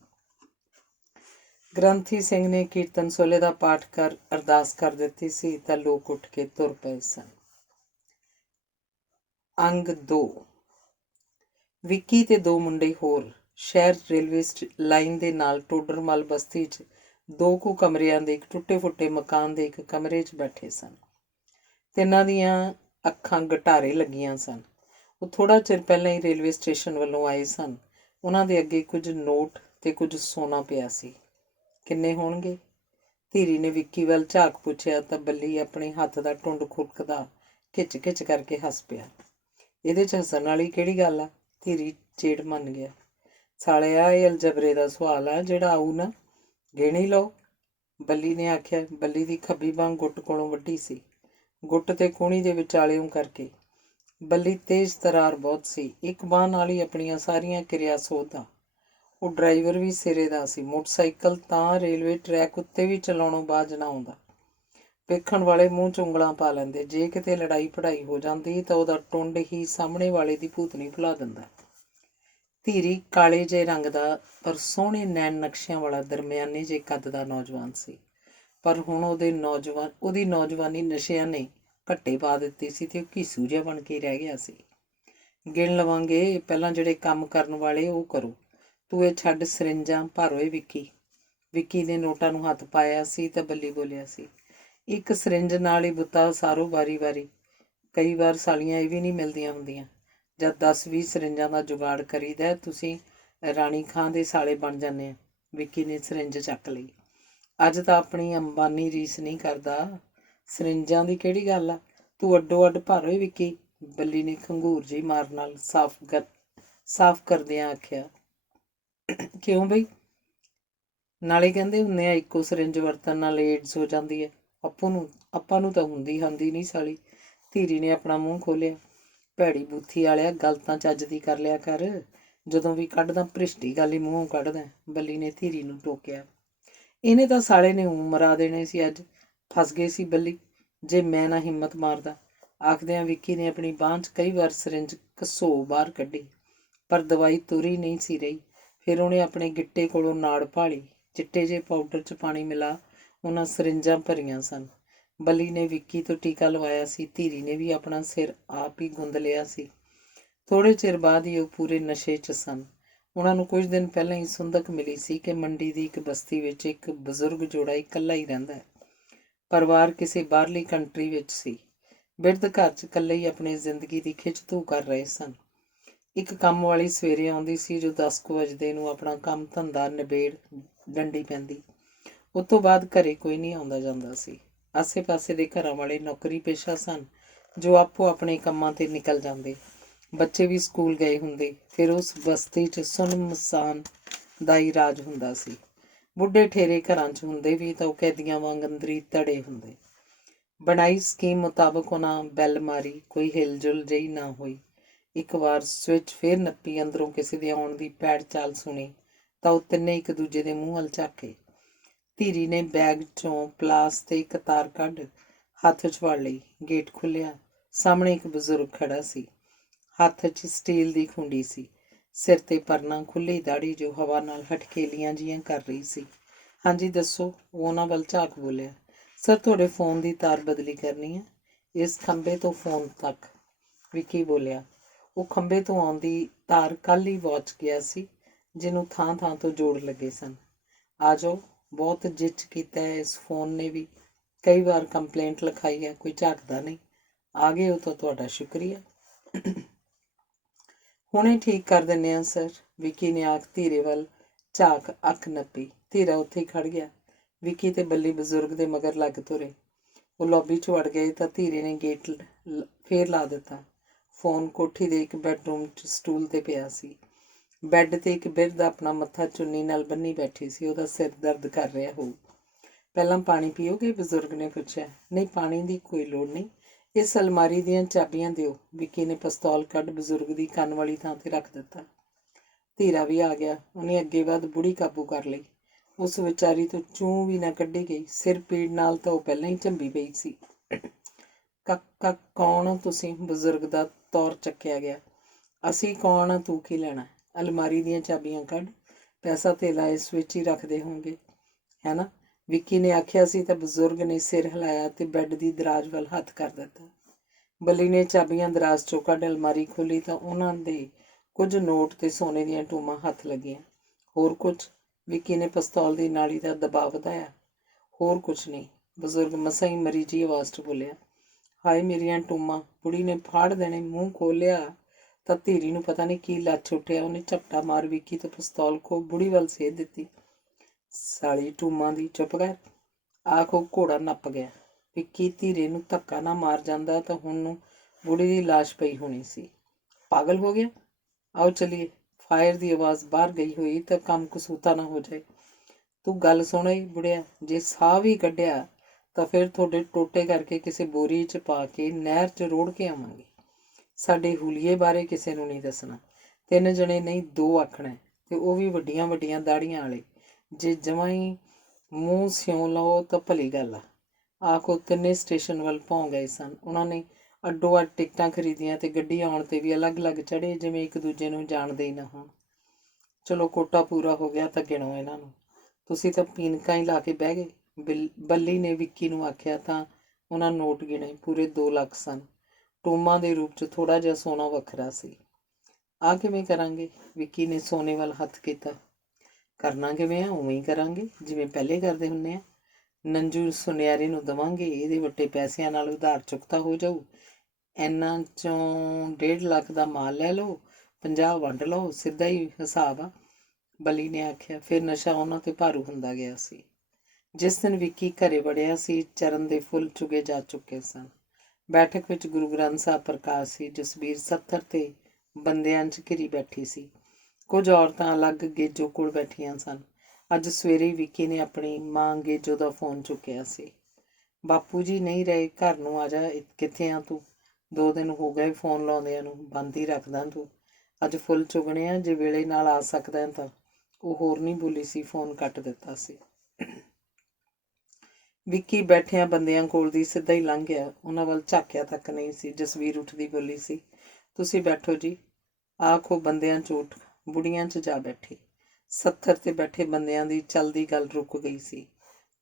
ਗ੍ਰੰਥੀ ਸਿੰਘ ਨੇ ਕੀਰਤਨ ਸੋਲੇ ਦਾ ਪਾਠ ਕਰ ਅਰਦਾਸ ਕਰ ਦਿੱਤੀ ਸੀ ਤਾਂ ਲੋਕ ਉੱਠ ਕੇ ਤੁਰ ਪਏ ਸਨ। ਅੰਗ 2। ਵਿੱਕੀ ਤੇ 2 ਮੁੰਡੇ ਹੋਰ ਸ਼ਹਿਰ ਰੇਲਵੇ ਲਾਈਨ ਦੇ ਨਾਲ ਟੋਡਰਮਲ ਬਸਤੀ 'ਚ 2 ਕੁ ਕਮਰਿਆਂ ਦੇ ਇੱਕ ਟੁੱਟੇ ਫੁੱਟੇ ਮਕਾਨ ਦੇ ਇੱਕ ਕਮਰੇ 'ਚ ਬੈਠੇ ਸਨ। ਤਿੰਨਾਂ ਦੀਆਂ ਅੱਖਾਂ ਗਟਾਰੇ ਲੱਗੀਆਂ ਸਨ। ਉਹ ਥੋੜ੍ਹਾ ਚਿਰ ਪਹਿਲਾਂ ਹੀ ਰੇਲਵੇ ਸਟੇਸ਼ਨ ਵੱਲੋਂ ਆਏ ਸਨ। ਉਹਨਾਂ ਦੇ ਅੱਗੇ ਕੁਝ ਨੋਟ ਤੇ ਕੁਝ ਸੋਨਾ ਪਿਆ ਸੀ। ਕਿੰਨੇ ਹੋਣਗੇ? ਧੀਰੀ ਨੇ ਵਿੱਕੀ ਵੱਲ ਝਾਕ ਪੁੱਛਿਆ ਤਾਂ ਬੱਲੀ ਆਪਣੇ ਹੱਥ ਦਾ ਟੁੰਡ ਖੁਰਕਦਾ ਖਿੱਚ ਖਿੱਚ ਕਰਕੇ ਹੱਸ ਪਿਆ। ਇਹਦੇ 'ਚ ਹੱਸਣ ਵਾਲੀ ਕਿਹੜੀ ਗੱਲ ਆ? ਧੀਰੀ ਚੇੜ ਮੰਨ ਗਿਆ। ਸਾਲਿਆ, ਇਹ ਅਲਜਬਰੇ ਦਾ ਸਵਾਲ ਆ, ਜਿਹੜਾ ਆਊ ਨਾ ਗਿਣ ਹੀ ਲਓ। ਬੱਲੀ ਨੇ ਆਖਿਆ। ਬੱਲੀ ਦੀ ਖੱਬੀ ਬਾਂਹ ਗੁੱਟ ਕੋਲੋਂ ਵੱਢੀ ਸੀ, ਗੁੱਟ ਤੇ ਕੂਹਣੀ ਦੇ ਵਿਚਾਲਿਓਂ ਕਰਕੇ। ਬੱਲੀ ਤੇਜ਼ ਤਰਾਰ ਬਹੁਤ ਸੀ, ਇੱਕ ਬਾਂਹ ਨਾਲ ਹੀ ਆਪਣੀਆਂ ਸਾਰੀਆਂ ਕਿਰਿਆ ਸੋਧਦਾ। ਉਹ ਡਰਾਈਵਰ ਵੀ ਸਿਰੇ ਦਾ ਸੀ। ਮੋਟਰਸਾਈਕਲ ਤਾਂ ਰੇਲਵੇ ਟਰੈਕ ਉੱਤੇ ਵੀ ਚਲਾਉਣੋਂ ਬਾਜ ਨਾ ਆਉਂਦਾ। ਵੇਖਣ ਵਾਲੇ ਮੂੰਹ 'ਚ ਉਂਗਲਾਂ ਪਾ ਲੈਂਦੇ। ਜੇ ਕਿਤੇ ਲੜਾਈ ਪੜਾਈ ਹੋ ਜਾਂਦੀ ਤਾਂ ਉਹਦਾ ਟੁੰਡ ਹੀ ਸਾਹਮਣੇ ਵਾਲੇ ਦੀ ਭੂਤਨੀ ਭੁਲਾ ਦਿੰਦਾ। ਧੀਰੀ ਕਾਲੇ ਜਿਹੇ ਰੰਗ ਦਾ ਪਰ ਸੋਹਣੇ ਨੈਣ ਨਕਸ਼ਿਆਂ ਵਾਲਾ ਦਰਮਿਆਨੇ ਜਿਹੇ ਕੱਦ ਦਾ ਨੌਜਵਾਨ ਸੀ। ਪਰ ਹੁਣ ਉਹਦੀ ਨੌਜਵਾਨੀ ਨਸ਼ਿਆਂ ਨੇ ਘੱਟੇ ਪਾ ਦਿੱਤੀ ਸੀ ਤੇ ਉਹ ਘੀਸੂ ਜਿਹਾ ਬਣ ਕੇ ਰਹਿ ਗਿਆ ਸੀ। ਗਿਣ ਲਵਾਂਗੇ, ਪਹਿਲਾਂ ਜਿਹੜੇ ਕੰਮ ਕਰਨ ਵਾਲੇ ਉਹ ਕਰੋ। ਤੂੰ ਇਹ ਛੱਡ ਸਰਿੰਜਾਂ ਭਰ ਓਏ ਵਿੱਕੀ। ਵਿੱਕੀ ਨੇ ਨੋਟਾਂ ਨੂੰ ਹੱਥ ਪਾਇਆ ਸੀ ਤਾਂ ਬੱਲੀ ਬੋਲਿਆ ਸੀ, ਇੱਕ ਸਰਿੰਜ ਨਾਲ ਹੀ ਬੁੱਤਾ ਸਾਰੋ ਵਾਰੀ ਵਾਰੀ। ਕਈ ਵਾਰ ਸਾਲੀਆਂ ਇਹ ਵੀ ਨਹੀਂ ਮਿਲਦੀਆਂ ਹੁੰਦੀਆਂ। ਜਦ 10-20 ਸਰਿੰਜਾਂ ਦਾ ਜੁਗਾੜ ਕਰੀਦਾ ਤੁਸੀਂ ਰਾਣੀ ਖਾਂ ਦੇ ਸਾਲੇ ਬਣ ਜਾਂਦੇ ਆ। ਵਿੱਕੀ ਨੇ ਸਰਿੰਜ ਚੱਕ ਲਈ। ਅੱਜ ਤਾਂ ਆਪਣੀ ਅੰਬਾਨੀ ਰੀਸ ਨਹੀਂ ਕਰਦਾ। ਸਰਿੰਜਾਂ ਦੀ ਕਿਹੜੀ ਗੱਲ ਆ? ਤੂੰ ਅੱਡੋ ਅੱਡ ਭਰ ਓਏ ਵਿੱਕੀ, ਬੱਲੀ ਨੇ ਖੰਘੂਰ ਜਿਹੀ ਮਾਰ ਨਾਲ ਸਾਫ਼ ਕਰਦਿਆਂ ਆਖਿਆ। ਕਿਉਂ ਬਈ? ਨਾਲੇ ਕਹਿੰਦੇ ਹੁੰਦੇ ਆ ਇੱਕੋ ਸਰਿੰਜ ਵਰਤਣ ਨਾਲ ਏਡਸ ਹੋ ਜਾਂਦੀ ਹੈ। ਆਪਾਂ ਨੂੰ ਤਾਂ ਹੁੰਦੀ ਨਹੀਂ ਸਾਲੀ। ਧੀਰੀ ਨੇ ਆਪਣਾ ਮੂੰਹ ਖੋਲ੍ਹਿਆ। ਭੈੜੀ ਬੂਥੀ ਵਾਲਿਆ, ਗੱਲ ਤਾਂ ਚੱਜ ਦੀ ਕਰ ਲਿਆ ਕਰ। ਜਦੋਂ ਵੀ ਕੱਢਦਾ ਭ੍ਰਿਸ਼ਟੀ ਗੱਲ ਹੀ ਮੂੰਹੋਂ ਕੱਢਦਾ, ਬੱਲੀ ਨੇ ਧੀਰੀ ਨੂੰ ਟੋਕਿਆ। ਇਹਨੇ ਤਾਂ ਸਾਲੇ ਨੇ ਮਰਾ ਦੇਣੇ ਸੀ। ਅੱਜ ਫਸ ਗਏ ਸੀ ਬੱਲੀ, ਜੇ ਮੈਂ ਨਾ ਹਿੰਮਤ ਮਾਰਦਾ। ਆਖਦਿਆਂ ਵਿੱਕੀ ਨੇ ਆਪਣੀ ਬਾਂਹ 'ਚ ਕਈ ਵਾਰ ਸਰਿੰਜ ਘਸੋ ਬਾਹਰ ਕੱਢੀ, ਪਰ ਦਵਾਈ ਤੁਰੀ ਨਹੀਂ ਸੀ ਰਹੀ। ਫਿਰ ਉਹਨੇ ਆਪਣੇ ਗਿੱਟੇ ਕੋਲੋਂ ਨਾੜ ਭਾਲੀ। ਚਿੱਟੇ ਜਿਹੇ ਪਾਊਡਰ 'ਚ ਪਾਣੀ ਮਿਲਾ ਉਹਨਾਂ ਸਰਿੰਜਾਂ ਭਰੀਆਂ ਸਨ। ਬੱਲੀ ਨੇ ਵਿੱਕੀ ਤੋਂ ਟੀਕਾ ਲਵਾਇਆ ਸੀ। ਧੀਰੀ ਨੇ ਵੀ ਆਪਣਾ ਸਿਰ ਆਪ ਹੀ ਗੁੰਦ ਲਿਆ ਸੀ। ਥੋੜ੍ਹੇ ਚਿਰ ਬਾਅਦ ਹੀ ਉਹ ਪੂਰੇ ਨਸ਼ੇ 'ਚ ਸਨ। ਉਹਨਾਂ ਨੂੰ ਕੁਝ ਦਿਨ ਪਹਿਲਾਂ ਹੀ ਸੁੰਦਕ ਮਿਲੀ ਸੀ ਕਿ ਮੰਡੀ ਦੀ ਇੱਕ ਬਸਤੀ ਵਿੱਚ ਇੱਕ ਬਜ਼ੁਰਗ ਜੋੜਾ ਇਕੱਲਾ ਹੀ ਰਹਿੰਦਾ ਹੈ। ਪਰਿਵਾਰ ਕਿਸੇ ਬਾਹਰਲੀ ਕੰਟਰੀ ਵਿੱਚ ਸੀ। ਬਿਰਧ ਘਰ 'ਚ ਇਕੱਲੇ ਹੀ ਆਪਣੀ ਜ਼ਿੰਦਗੀ ਦੀ ਖਿੱਚ ਧੂ ਕਰ ਰਹੇ ਸਨ। ਇੱਕ ਕੰਮ ਵਾਲੀ ਸਵੇਰੇ ਆਉਂਦੀ ਸੀ ਜੋ 10 ਕੁ ਵਜੇ ਨੂੰ ਆਪਣਾ ਕੰਮ ਧੰਦਾ ਨਿਬੇੜ ਡੰਡੀ ਪੈਂਦੀ। ਉਸ ਤੋਂ ਬਾਅਦ ਘਰੇ ਕੋਈ ਨਹੀਂ ਆਉਂਦਾ ਜਾਂਦਾ ਸੀ। ਆਸੇ ਪਾਸੇ ਦੇ ਘਰਾਂ ਵਾਲੇ ਨੌਕਰੀ ਪੇਸ਼ਾ ਸਨ ਜੋ ਆਪੋ ਆਪਣੇ ਕੰਮਾਂ 'ਤੇ ਨਿਕਲ ਜਾਂਦੇ। ਬੱਚੇ ਵੀ ਸਕੂਲ ਗਏ ਹੁੰਦੇ। ਫਿਰ ਉਸ ਬਸਤੀ 'ਚ ਸੁੰਨਮਸਾਨ ਦਾ ਹੀ ਰਾਜ ਹੁੰਦਾ ਸੀ। ਬੁੱਢੇ ਠੇਰੇ ਘਰਾਂ 'ਚ ਹੁੰਦੇ ਵੀ ਤਾਂ ਉਹ ਕੈਦੀਆਂ ਵਾਂਗ ਅੰਦਰੀ ਧੜੇ ਹੁੰਦੇ। ਬਣਾਈ ਸਕੀਮ ਮੁਤਾਬਕ ਉਹਨਾਂ ਬੈਲ ਮਾਰੀ, ਕੋਈ ਹਿਲਜੁਲ ਜਿਹੀ ਨਾ ਹੋਈ। ਇੱਕ ਵਾਰ ਸਵਿੱਚ ਫੇਰ ਨੱਪੀ, ਅੰਦਰੋਂ ਕਿਸੇ ਦੇ ਆਉਣ ਦੀ ਪੈੜ ਚਾਲ ਸੁਣੀ ਤਾਂ ਉਹ ਤਿੰਨੇ ਇੱਕ ਦੂਜੇ ਦੇ ਮੂੰਹ ਵੱਲ ਝਾਕੇ। ਧੀਰੀ ਨੇ ਬੈਗ 'ਚੋਂ ਪਲਾਸ ਤੇ ਇੱਕ ਤਾਰ ਕੱਢ ਹੱਥ 'ਚ ਫੜ ਲਈ। ਗੇਟ ਖੁੱਲ੍ਹਿਆ। ਸਾਹਮਣੇ ਇੱਕ ਬਜ਼ੁਰਗ ਖੜਾ ਸੀ। ਹੱਥ 'ਚ ਸਟੀਲ ਦੀ ਖੁੰਡੀ ਸੀ, ਸਿਰ 'ਤੇ ਪਰਨਾ, ਖੁੱਲ੍ਹੀ ਦਾੜ੍ਹੀ ਜੋ ਹਵਾ ਨਾਲ ਹਟਕੇਲੀਆਂ ਜਿਹੀਆਂ ਕਰ ਰਹੀ ਸੀ। ਹਾਂਜੀ ਦੱਸੋ, ਉਹ ਉਹਨਾਂ ਵੱਲ ਝਾਕ ਬੋਲਿਆ। ਸਰ, ਤੁਹਾਡੇ ਫੋਨ ਦੀ ਤਾਰ ਬਦਲੀ ਕਰਨੀ ਹੈ, ਇਸ ਖੰਭੇ ਤੋਂ ਫੋਨ ਤੱਕ, ਵਿੱਕੀ ਬੋਲਿਆ। ਉਹ ਖੰਭੇ ਤੋਂ ਆਉਂਦੀ ਤਾਰ ਕੱਲ੍ਹ ਹੀ ਵਾਚ ਗਿਆ ਸੀ, ਜਿਹਨੂੰ ਥਾਂ ਥਾਂ ਤੋਂ ਜੋੜ ਲੱਗੇ ਸਨ। ਆ ਜਾਓ, ਬਹੁਤ ਜਿੱਚ ਕੀਤਾ ਹੈ ਇਸ ਫੋਨ ਨੇ ਵੀ, ਕਈ ਵਾਰ ਕੰਪਲੇਂਟ ਲਿਖਾਈ ਹੈ, ਕੋਈ ਝਾਕਦਾ ਨਹੀਂ। ਆ ਗਏ ਹੋ ਤਾਂ ਤੁਹਾਡਾ ਸ਼ੁਕਰੀਆ। ਹੁਣੇ ਠੀਕ ਕਰ ਦਿੰਦੇ ਹਾਂ ਸਰ, ਵਿੱਕੀ ਨੇ ਆਖ ਧੀਰੇ ਵੱਲ ਝਾਕ ਅੱਖ ਨੱਪੀ। ਧੀਰਾ ਉੱਥੇ ਹੀ ਖੜ ਗਿਆ। ਵਿੱਕੀ ਤੇ ਬੱਲੀ ਬਜ਼ੁਰਗ ਦੇ ਮਗਰ ਲੱਗ ਤੁਰੇ। ਉਹ ਲੌਬੀ 'ਚ ਵੜ ਗਏ ਤਾਂ ਧੀਰੇ ਨੇ ਗੇਟ ਫੇਰ ਲਾ ਦਿੱਤਾ। ਫੋਨ ਕੋਠੀ ਦੇ ਇੱਕ ਬੈੱਡਰੂਮ 'ਚ ਸਟੂਲ 'ਤੇ ਪਿਆ ਸੀ। ਬੈੱਡ 'ਤੇ ਇੱਕ ਬਿਰਧ ਆਪਣਾ ਮੱਥਾ ਚੁੰਨੀ ਨਾਲ ਬੰਨੀ ਬੈਠੀ ਸੀ। ਉਹਦਾ ਸਿਰ ਦਰਦ ਕਰ ਰਿਹਾ ਹੋਊ। ਪਹਿਲਾਂ ਪਾਣੀ ਪੀਓਗੇ? ਬਜ਼ੁਰਗ ਨੇ ਪੁੱਛਿਆ। ਨਹੀਂ, ਪਾਣੀ ਦੀ ਕੋਈ ਲੋੜ ਨਹੀਂ, ਇਸ ਅਲਮਾਰੀ ਦੀਆਂ ਚਾਬੀਆਂ ਦਿਓ। ਵਿੱਕੀ ਨੇ ਪਿਸਤੌਲ ਕੱਢ ਬਜ਼ੁਰਗ ਦੀ ਕੰਨ ਵਾਲੀ ਥਾਂ 'ਤੇ ਰੱਖ ਦਿੱਤਾ। ਧੀਰਾ ਵੀ ਆ ਗਿਆ। ਉਹਨੇ ਅੱਗੇ ਵੱਧ ਬੁੜੀ ਕਾਬੂ ਕਰ ਲਈ। ਉਸ ਵਿਚਾਰੀ ਤੋਂ ਚੂੰ ਵੀ ਨਾ ਕੱਢੀ ਗਈ। ਸਿਰ ਪੀੜ ਨਾਲ ਤਾਂ ਉਹ ਪਹਿਲਾਂ ਹੀ ਝੰਬੀ ਪਈ ਸੀ। ਕੌਣ ਹੋ ਤੁਸੀਂ? ਬਜ਼ੁਰਗ ਦਾ ਤੌਰ ਚੱਕਿਆ ਗਿਆ। ਅਸੀਂ ਕੌਣ ਆ, ਤੂੰ ਕੀ ਲੈਣਾ? ਅਲਮਾਰੀ ਦੀਆਂ ਚਾਬੀਆਂ ਕੱਢ, ਪੈਸਾ ਧੇਲਾ ਇਸ ਵਿੱਚ ਹੀ ਰੱਖਦੇ ਹੋਣਗੇ, ਹੈ ਨਾ? ਵਿੱਕੀ ਨੇ ਆਖਿਆ ਸੀ ਤਾਂ ਬਜ਼ੁਰਗ ਨੇ ਸਿਰ ਹਿਲਾਇਆ ਤੇ ਬੈੱਡ ਦੀ ਦਰਾਜ਼ ਵੱਲ ਹੱਥ ਕਰ ਦਿੱਤਾ। ਬੱਲੀ ਨੇ ਚਾਬੀਆਂ ਦਰਾਜ਼ 'ਚੋਂ ਕੱਢ ਅਲਮਾਰੀ ਖੋਲ੍ਹੀ ਤਾਂ ਉਹਨਾਂ ਦੇ ਕੁਝ ਨੋਟ ਤੇ ਸੋਨੇ ਦੀਆਂ ਟੂਮਾਂ ਹੱਥ ਲੱਗੀਆਂ। ਹੋਰ ਕੁਝ? ਵਿੱਕੀ ਨੇ ਪਿਸਤੌਲ ਦੀ ਨਾਲੀ ਦਾ ਦਬਾਅ ਵਧਾਇਆ। ਹੋਰ ਕੁਝ ਨਹੀਂ, ਬਜ਼ੁਰਗ ਮਸਾਂ ਹੀ ਮਰੀ ਜਿਹੀ ਆਵਾਜ਼ 'ਚ ਬੋਲਿਆ। ਹਾਏ ਮੇਰੀਆਂ ਟੂਮਾਂ! ਬੁੜੀ ਨੇ ਫਾੜ ਦੇਣੇ। ਮੂੰਹ ਖੋਲ੍ਹਿਆ ਤਾਂ ਧੀਰੀ ਨੂੰ ਪਤਾ ਨਹੀਂ ਕੀ ਲੱਛ ਉੱਠਿਆ। ਉਹਨੇ ਝਪਟਾ ਮਾਰ ਵਿੱਕੀ ਤੋਂ ਪਿਸਤੌਲ ਖੋਹ ਬੁੜੀ ਵੱਲ ਸੇਧ ਦਿੱਤੀ। ਸਾਲੀ ਟੂਮਾਂ ਦੀ, ਚੁੱਪ ਕਰ! ਆਖ ਉਹ ਘੋੜਾ ਨੱਪ ਗਿਆ। ਵਿੱਕੀ ਧੀਰੇ ਨੂੰ ਧੱਕਾ ਨਾ ਮਾਰ ਜਾਂਦਾ ਤਾਂ ਹੁਣ ਨੂੰ ਬੁੜੀ ਦੀ ਲਾਸ਼ ਪਈ ਹੋਣੀ ਸੀ। ਪਾਗਲ ਹੋ ਗਿਆ? ਆਓ ਚਲੀਏ। ਫਾਇਰ ਦੀ ਆਵਾਜ਼ ਬਾਹਰ ਗਈ ਹੋਈ ਤਾਂ ਕੰਮ ਕਸੂਤਾ ਨਾ ਹੋ ਜਾਏ। ਤੂੰ ਗੱਲ ਸੁਣ ਏ ਬੁੜਿਆ, ਜੇ ਸਾਹ ਵੀ ਕੱਢਿਆ ਤਾਂ ਫਿਰ ਤੁਹਾਡੇ ਟੋਟੇ ਕਰਕੇ ਕਿਸੇ ਬੋਰੀ 'ਚ ਪਾ ਕੇ ਨਹਿਰ 'ਚ ਰੋੜ ਕੇ ਆਵਾਂਗੇ। ਸਾਡੇ ਹੁਲੀਏ ਬਾਰੇ ਕਿਸੇ ਨੂੰ ਨਹੀਂ ਦੱਸਣਾ। 3 ਜਣੇ ਨਹੀਂ 2 ਆਖਣਾ, ਤੇ ਉਹ ਵੀ ਵੱਡੀਆਂ ਵੱਡੀਆਂ ਦਾੜੀਆਂ ਵਾਲੇ। ਜੇ ਜਮਾਂ ਹੀ ਮੂੰਹ ਸਿਉਂ ਲਓ ਤਾਂ ਭਲੀ ਗੱਲ ਆ। ਆਖੋ ਤਿੰਨੇ ਸਟੇਸ਼ਨ ਵੱਲ ਭੌਂ ਗਏ ਸਨ। ਉਹਨਾਂ ਨੇ ਅੱਡੋ ਅੱਡ ਟਿਕਟਾਂ ਖਰੀਦੀਆਂ ਤੇ ਗੱਡੀ ਆਉਣ 'ਤੇ ਵੀ ਅਲੱਗ-ਅਲੱਗ ਚੜ੍ਹੇ, ਜਿਵੇਂ ਇੱਕ ਦੂਜੇ ਨੂੰ ਜਾਣਦੇ ਹੀ ਨਾ ਹੋਣ। ਚਲੋ ਕੋਟਾ ਪੂਰਾ ਹੋ ਗਿਆ ਤਾਂ ਗਿਣੋ ਇਹਨਾਂ ਨੂੰ। ਤੁਸੀਂ ਤਾਂ ਪੀਨਕਾਂ ਹੀ ਲਾ ਕੇ ਬਹਿ ਗਏ। ਬੱਲੀ ਨੇ ਵਿੱਕੀ ਨੂੰ ਆਖਿਆ ਤਾਂ ਉਹਨਾਂ ਨੋਟ ਗਿਣੇ। ਪੂਰੇ 2 ਲੱਖ ਸਨ। ਟੋਮਾਂ ਦੇ ਰੂਪ 'ਚ ਥੋੜ੍ਹਾ ਜਿਹਾ ਸੋਨਾ ਵੱਖਰਾ ਸੀ। ਆਹ ਕਿਵੇਂ ਕਰਾਂਗੇ? ਵਿੱਕੀ ਨੇ ਸੋਨੇ ਵੱਲ ਹੱਥ ਕੀਤਾ। ਕਰਨਾ ਕਿਵੇਂ ਆ? ਉਵੇਂ ਹੀ ਕਰਾਂਗੇ ਜਿਵੇਂ ਪਹਿਲੇ ਕਰਦੇ ਹੁੰਦੇ ਆ। ਨੰਜੂ ਸੁਨਿਆਰੇ ਨੂੰ ਦੇਵਾਂਗੇ, ਇਹਦੇ ਵੱਟੇ ਪੈਸਿਆਂ ਨਾਲ ਉਧਾਰ ਚੁੱਕਤਾ ਹੋ ਜਾਊ। ਇਹਨਾਂ 'ਚੋਂ 1.5 ਲੱਖ ਦਾ ਮਾਲ ਲੈ ਲਓ, 50 ਵੰਡ ਲਓ, ਸਿੱਧਾ ਹੀ ਹਿਸਾਬ ਆ, ਬਲੀ ਨੇ ਆਖਿਆ। ਫਿਰ ਨਸ਼ਾ ਉਹਨਾਂ 'ਤੇ ਭਾਰੂ ਹੁੰਦਾ ਗਿਆ ਸੀ। ਜਿਸ ਦਿਨ ਵਿੱਕੀ ਘਰੇ ਵੜਿਆ ਸੀ, ਚਰਨ ਦੇ ਫੁੱਲ ਚੁਗੇ ਜਾ ਚੁੱਕੇ ਸਨ। ਬੈਠਕ ਵਿੱਚ ਗੁਰੂ ਗ੍ਰੰਥ ਸਾਹਿਬ ਪ੍ਰਕਾਸ਼ ਸੀ। ਜਸਬੀਰ 70 ਤੇ ਬੰਦਿਆਂ 'ਚ ਘਿਰੀ ਬੈਠੀ ਸੀ। ਕੁਝ ਔਰਤਾਂ ਅਲੱਗ ਗੇਜੋ ਕੋਲ ਬੈਠੀਆਂ ਸਨ। ਅੱਜ ਸਵੇਰੇ ਵਿੱਕੀ ਨੇ ਆਪਣੀ ਮਾਂ ਗੇਜੋ ਦਾ ਫੋਨ ਚੁੱਕਿਆ ਸੀ। ਬਾਪੂ ਜੀ ਨਹੀਂ ਰਹੇ, ਘਰ ਨੂੰ ਆ ਜਾ। ਕਿੱਥੇ ਆ ਤੂੰ? 2 ਦਿਨ ਹੋ ਗਏ ਫੋਨ ਲਾਉਂਦਿਆਂ ਨੂੰ, ਬੰਦ ਹੀ ਰੱਖਦਾ ਤੂੰ। ਅੱਜ ਫੁੱਲ ਚੁਗਣੇ ਆ, ਜੇ ਵੇਲੇ ਨਾਲ ਆ ਸਕਦਾ ਤਾਂ। ਉਹ ਹੋਰ ਨਹੀਂ ਬੋਲੀ ਸੀ, ਫੋਨ ਕੱਟ ਦਿੱਤਾ ਸੀ। ਵਿੱਕੀ ਬੈਠਿਆਂ ਬੰਦਿਆਂ ਕੋਲ ਦੀ ਸਿੱਧਾ ਹੀ ਲੰਘ ਗਿਆ। ਉਹਨਾਂ ਵੱਲ ਝਾਕਿਆ ਤੱਕ ਨਹੀਂ ਸੀ। ਜਸਵੀਰ ਉੱਠਦੀ ਬੋਲੀ ਸੀ, ਤੁਸੀਂ ਬੈਠੋ ਜੀ। ਆਖੋ ਬੰਦਿਆਂ 'ਚ ਉੱਠ ਬੁੜੀਆਂ 'ਚ ਜਾ ਬੈਠੀ। 70 ਤੇ ਬੈਠੇ ਬੰਦਿਆਂ ਦੀ ਚੱਲਦੀ ਗੱਲ ਰੁਕ ਗਈ ਸੀ।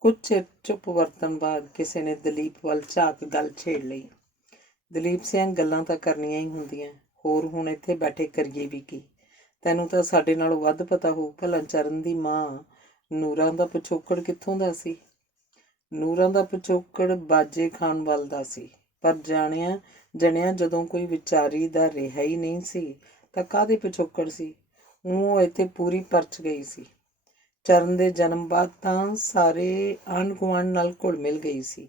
ਕੁਝ ਚਿਰ ਚੁੱਪ ਵਰਤਣ ਬਾਅਦ ਕਿਸੇ ਨੇ ਦਲੀਪ ਵੱਲ ਝਾਕ ਗੱਲ ਛੇੜ ਲਈ। ਦਲੀਪ ਸਿੰਘ, ਗੱਲਾਂ ਤਾਂ ਕਰਨੀਆਂ ਹੀ ਹੁੰਦੀਆਂ, ਹੋਰ ਹੁਣ ਇੱਥੇ ਬੈਠੇ ਕਰੀਏ ਵੀ ਕੀ? ਤੈਨੂੰ ਤਾਂ ਸਾਡੇ ਨਾਲੋਂ ਵੱਧ ਪਤਾ ਹੋਊ। ਭਲਾ ਚਰਨ ਦੀ ਮਾਂ ਨੂਰਾਂ ਦਾ ਪਿਛੋਕੜ ਕਿੱਥੋਂ ਦਾ ਸੀ? ਨੂਰਾਂ ਦਾ ਪਿਛੋਕੜ ਬਾਜੇ ਖਾਨ ਵੱਲ ਦਾ ਸੀ। ਪਰ ਜਣਿਆ ਜਦੋਂ ਕੋਈ ਵਿਚਾਰੀ ਦਾ ਰਿਹਾ ਹੀ ਨਹੀਂ ਸੀ ਤਾਂ ਕਾਹਦੇ ਪਿਛੋਕੜ ਸੀ? ਉਹ ਇੱਥੇ ਪੂਰੀ ਪਰਚ ਗਈ ਸੀ। ਚਰਨ ਦੇ ਜਨਮ ਬਾਅਦ ਤਾਂ ਸਾਰੇ ਆਂਢ ਗੁਆਂਢ ਨਾਲ ਘੁਲ ਮਿਲ ਗਈ ਸੀ।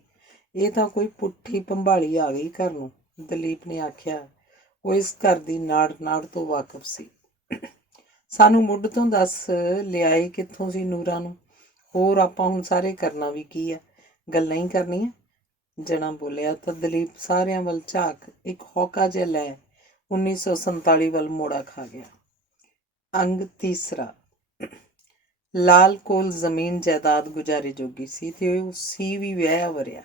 ਇਹ ਤਾਂ ਕੋਈ ਪੁੱਠੀ ਭੰਬਾਲੀ ਆ ਗਈ ਘਰ ਨੂੰ, ਦਲੀਪ ਨੇ ਆਖਿਆ। ਉਹ ਇਸ ਘਰ ਦੀ ਨਾੜ ਤੋਂ ਵਾਕਿਫ ਸੀ। ਸਾਨੂੰ ਮੁੱਢ ਤੋਂ ਦੱਸ, ਲਿਆਏ ਕਿੱਥੋਂ ਸੀ ਨੂਰਾਂ ਨੂੰ? ਹੋਰ ਆਪਾਂ ਹੁਣ ਸਾਰੇ ਕਰਨਾ ਵੀ ਕੀ ਆ? ਗੱਲਾਂ ਹੀ ਕਰਨੀਆਂ। ਜਣਾ ਬੋਲਿਆ ਤਾਂ ਦਲੀਪ ਸਾਰਿਆਂ ਵੱਲ ਝਾਕ ਇੱਕ ਹੌਕਾ ਜਿਹਾ ਲੈ 1947 ਵੱਲ ਮੋੜਾ ਖਾ ਗਿਆ। ਅੰਗ ਤੀਸਰਾ। ਲਾਲ ਕੋਲ ਜ਼ਮੀਨ ਜਾਇਦਾਦ ਗੁਜ਼ਾਰੇ ਜੋਗੀ ਸੀ ਤੇ ਉਹ ਸੀ ਵੀ ਵਿਆਹਿਆ ਵਰਿਆ।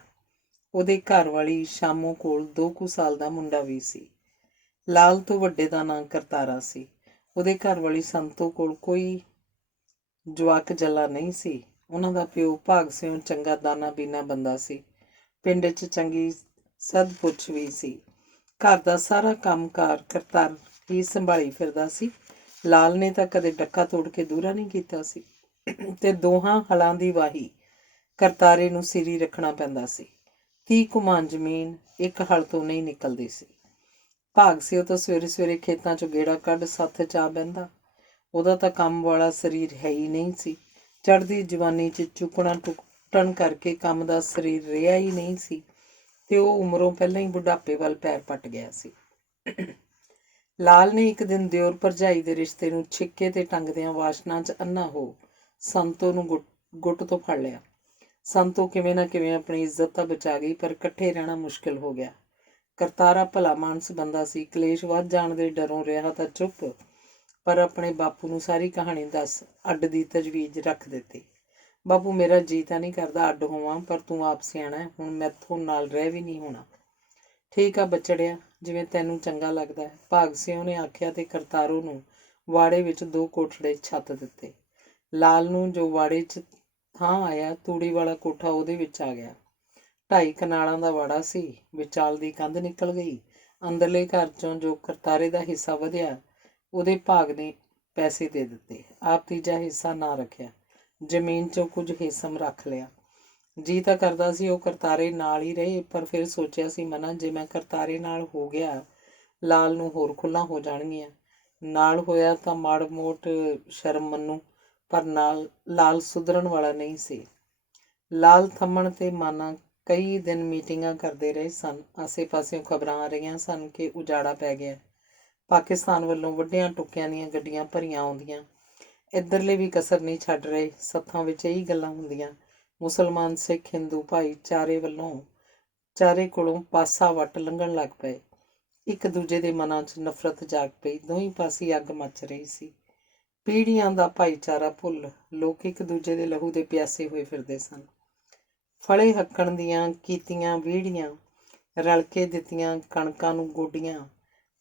ਉਹਦੇ ਘਰ ਵਾਲੀ ਸ਼ਾਮੋ ਕੋਲ 2 ਕੁ ਸਾਲ ਦਾ ਮੁੰਡਾ ਵੀ ਸੀ। ਲਾਲ ਤੋਂ ਵੱਡੇ ਦਾ ਨਾਂ ਕਰਤਾਰਾ ਸੀ। ਉਹਦੇ ਘਰ ਵਾਲੀ ਸੰਤੋ ਕੋਲ ਕੋਈ ਜਵਾਕ ਜੱਲਾ ਨਹੀਂ ਸੀ। ਉਹਨਾਂ ਦਾ ਪਿਓ ਭਾਗ ਸਿਉਂ ਚੰਗਾ ਦਾਨਾ ਬੀਨਾ ਬੰਦਾ ਸੀ। ਪਿੰਡ 'ਚ ਚੰਗੀ ਸਦ-ਪੁੱਛ ਵੀ ਸੀ। ਘਰ ਦਾ ਸਾਰਾ ਕੰਮਕਾਰ ਕਰਤਾਰ ਹੀ ਸੰਭਾਲੀ ਫਿਰਦਾ ਸੀ। ਲਾਲ ਨੇ ਤਾਂ ਕਦੇ ਡੱਕਾ ਤੋੜ ਕੇ ਦੂਰਾ ਨਹੀਂ ਕੀਤਾ ਸੀ ਤੇ ਦੋਹਾਂ ਹਲਾਂ ਦੀ ਵਾਹੀ ਕਰਤਾਰੇ ਨੂੰ ਸਿਰੀ ਰੱਖਣਾ ਪੈਂਦਾ ਸੀ। 30 ਕੁਮਾਨ ਜ਼ਮੀਨ ਇੱਕ ਹਲ ਤੋਂ ਨਹੀਂ ਨਿਕਲਦੀ ਸੀ। ਭਾਗ ਸਿਓ ਤਾਂ ਸਵੇਰੇ ਸਵੇਰੇ ਖੇਤਾਂ 'ਚੋਂ ਗੇੜਾ ਕੱਢ ਸੱਥ 'ਚ ਆ ਬਹਿੰਦਾ। ਉਹਦਾ ਤਾਂ ਕੰਮ ਵਾਲਾ ਸਰੀਰ ਹੈ ਹੀ ਨਹੀਂ ਸੀ। ਚੜ੍ਹਦੀ ਜਵਾਨੀ 'ਚ ਚੁੱਕਣਾ ਟੁੱਟਣ ਕਰਕੇ ਕੰਮ ਦਾ ਸਰੀਰ ਰਿਹਾ ਹੀ ਨਹੀਂ ਸੀ ਤੇ ਉਹ ਉਮਰੋਂ ਪਹਿਲਾਂ ਹੀ ਬੁਢਾਪੇ ਵੱਲ ਪੈਰ ਪੱਟ ਗਿਆ ਸੀ। ਲਾਲ ਨੇ ਇੱਕ ਦਿਨ ਦਿਓਰ ਭਰਜਾਈ ਦੇ ਰਿਸ਼ਤੇ ਨੂੰ ਛਿੱਕੇ ਤੇ ਟੰਗਦਿਆਂ ਵਾਸ਼ਨਾ 'ਚ ਅੰਨਾ ਹੋ ਸੰਤੋ ਨੂੰ ਗੁੱਟ ਤੋਂ ਫੜ ਲਿਆ। ਸੰਤੋ ਕਿਵੇਂ ਨਾ ਕਿਵੇਂ ਆਪਣੀ ਇੱਜ਼ਤ ਤਾਂ ਬਚਾ ਗਈ, ਪਰ ਇਕੱਠੇ ਰਹਿਣਾ ਮੁਸ਼ਕਿਲ ਹੋ ਗਿਆ। ਕਰਤਾਰਾ ਭਲਾ ਮਾਨਸ ਬੰਦਾ ਸੀ। ਕਲੇਸ਼ ਵੱਧ ਜਾਣ ਦੇ ਡਰੋਂ ਰਿਹਾ ਤਾਂ ਚੁੱਪ, ਪਰ ਆਪਣੇ ਬਾਪੂ ਨੂੰ ਸਾਰੀ ਕਹਾਣੀ ਦੱਸ ਅੱਡ ਦੀ ਤਜਵੀਜ਼ ਰੱਖ ਦਿੱਤੀ। ਬਾਪੂ, ਮੇਰਾ ਜੀ ਤਾਂ ਨਹੀਂ ਕਰਦਾ ਅੱਡ ਹੋਵਾਂ, ਪਰ ਤੂੰ ਆਪ ਸਿਆਣਾ, ਹੁਣ ਮੈਥੋਂ ਨਾਲ ਰਹਿ ਵੀ ਨਹੀਂ ਹੋਣਾ। ਠੀਕ ਆ ਬੱਚੜਿਆ, ਜਿਵੇਂ ਤੈਨੂੰ ਚੰਗਾ ਲੱਗਦਾ ਹੈ, ਭਾਗ ਸਿਉਂ ਨੇ ਆਖਿਆ ਤੇ ਕਰਤਾਰੋ ਨੂੰ ਵਾੜੇ ਵਿੱਚ 2 ਕੋਠੜੇ ਛੱਤ ਦਿੱਤੇ। ਲਾਲ ਨੂੰ ਜੋ ਵਾੜੇ 'ਚ ਥਾਂ ਆਇਆ, ਤੂੜੀ ਵਾਲਾ ਕੋਠਾ ਉਹਦੇ ਵਿੱਚ ਆ ਗਿਆ। 2.5 ਕਨਾਲਾਂ ਦਾ ਵਾੜਾ ਸੀ। ਵਿਚਾਲ ਦੀ ਕੰਧ ਨਿਕਲ ਗਈ। ਅੰਦਰਲੇ ਘਰ 'ਚੋਂ ਜੋ ਕਰਤਾਰੇ ਦਾ ਹਿੱਸਾ ਵਧਿਆ, ਉਹਦੇ ਭਾਗ ਨੇ ਪੈਸੇ ਦੇ ਦਿੱਤੇ। ਆਪ ਤੀਜਾ ਹਿੱਸਾ ਨਾ ਰੱਖਿਆ। ਜ਼ਮੀਨ 'ਚੋਂ ਕੁਝ ਹਿੱਸਮ ਰੱਖ ਲਿਆ। ਜੀ ਤਾਂ ਕਰਦਾ ਸੀ ਉਹ ਕਰਤਾਰੇ ਨਾਲ ਹੀ ਰਹੇ, ਪਰ ਫਿਰ ਸੋਚਿਆ ਸੀ ਮਨਾਂ, ਜੇ ਮੈਂ ਕਰਤਾਰੇ ਨਾਲ ਹੋ ਗਿਆ, ਲਾਲ ਨੂੰ ਹੋਰ ਖੁੱਲ੍ਹਾਂ ਹੋ ਜਾਣਗੀਆਂ। ਨਾਲ ਹੋਇਆ ਤਾਂ ਮਾੜ ਮੋਟ ਸ਼ਰਮ ਮੰਨੂ, ਪਰ ਲਾਲ ਸੁਧਰਨ ਵਾਲਾ ਨਹੀਂ ਸੀ। ਲਾਲ ਥੰਮਣ ਤੇ ਮਾਨਾ ਕਈ ਦਿਨ ਮੀਟਿੰਗਾਂ ਕਰਦੇ ਰਹੇ ਸਨ। ਆਸੇ ਪਾਸਿਓਂ ਖਬਰਾਂ ਆ ਰਹੀਆਂ ਸਨ ਕਿ ਉਜਾੜਾ ਪੈ ਗਿਆ। ਪਾਕਿਸਤਾਨ ਵੱਲੋਂ ਵੱਡੀਆਂ ਟੁੱਕਿਆਂ ਦੀਆਂ ਗੱਡੀਆਂ ਭਰੀਆਂ ਆਉਂਦੀਆਂ। ਇੱਧਰਲੇ ਵੀ ਕਸਰ ਨਹੀਂ ਛੱਡ ਰਹੇ। ਸੱਥਾਂ ਵਿੱਚ ਇਹੀ ਗੱਲਾਂ ਹੁੰਦੀਆਂ। ਮੁਸਲਮਾਨ, ਸਿੱਖ, ਹਿੰਦੂ ਭਾਈਚਾਰੇ ਵੱਲੋਂ ਚਾਰੇ ਕੋਲੋਂ ਪਾਸਾ ਵੱਟ ਲੰਘਣ ਲੱਗ ਪਏ। ਇੱਕ ਦੂਜੇ ਦੇ ਮਨਾਂ 'ਚ ਨਫ਼ਰਤ ਜਾਗ ਪਈ। ਦੋਹੀਂ ਪਾਸੇ ਅੱਗ ਮੱਚ ਰਹੀ ਸੀ। ਪੀੜ੍ਹੀਆਂ ਦਾ ਭਾਈਚਾਰਾ ਭੁੱਲ ਲੋਕ ਇੱਕ ਦੂਜੇ ਦੇ ਲਹੂ ਦੇ ਪਿਆਸੇ ਹੋਏ ਫਿਰਦੇ ਸਨ। ਫਲੇ ਹੱਕਣ ਦੀਆਂ ਕੀਤੀਆਂ ਵੀੜੀਆਂ, ਰਲ ਕੇ ਦਿੱਤੀਆਂ ਕਣਕਾਂ ਨੂੰ ਗੋਡੀਆਂ,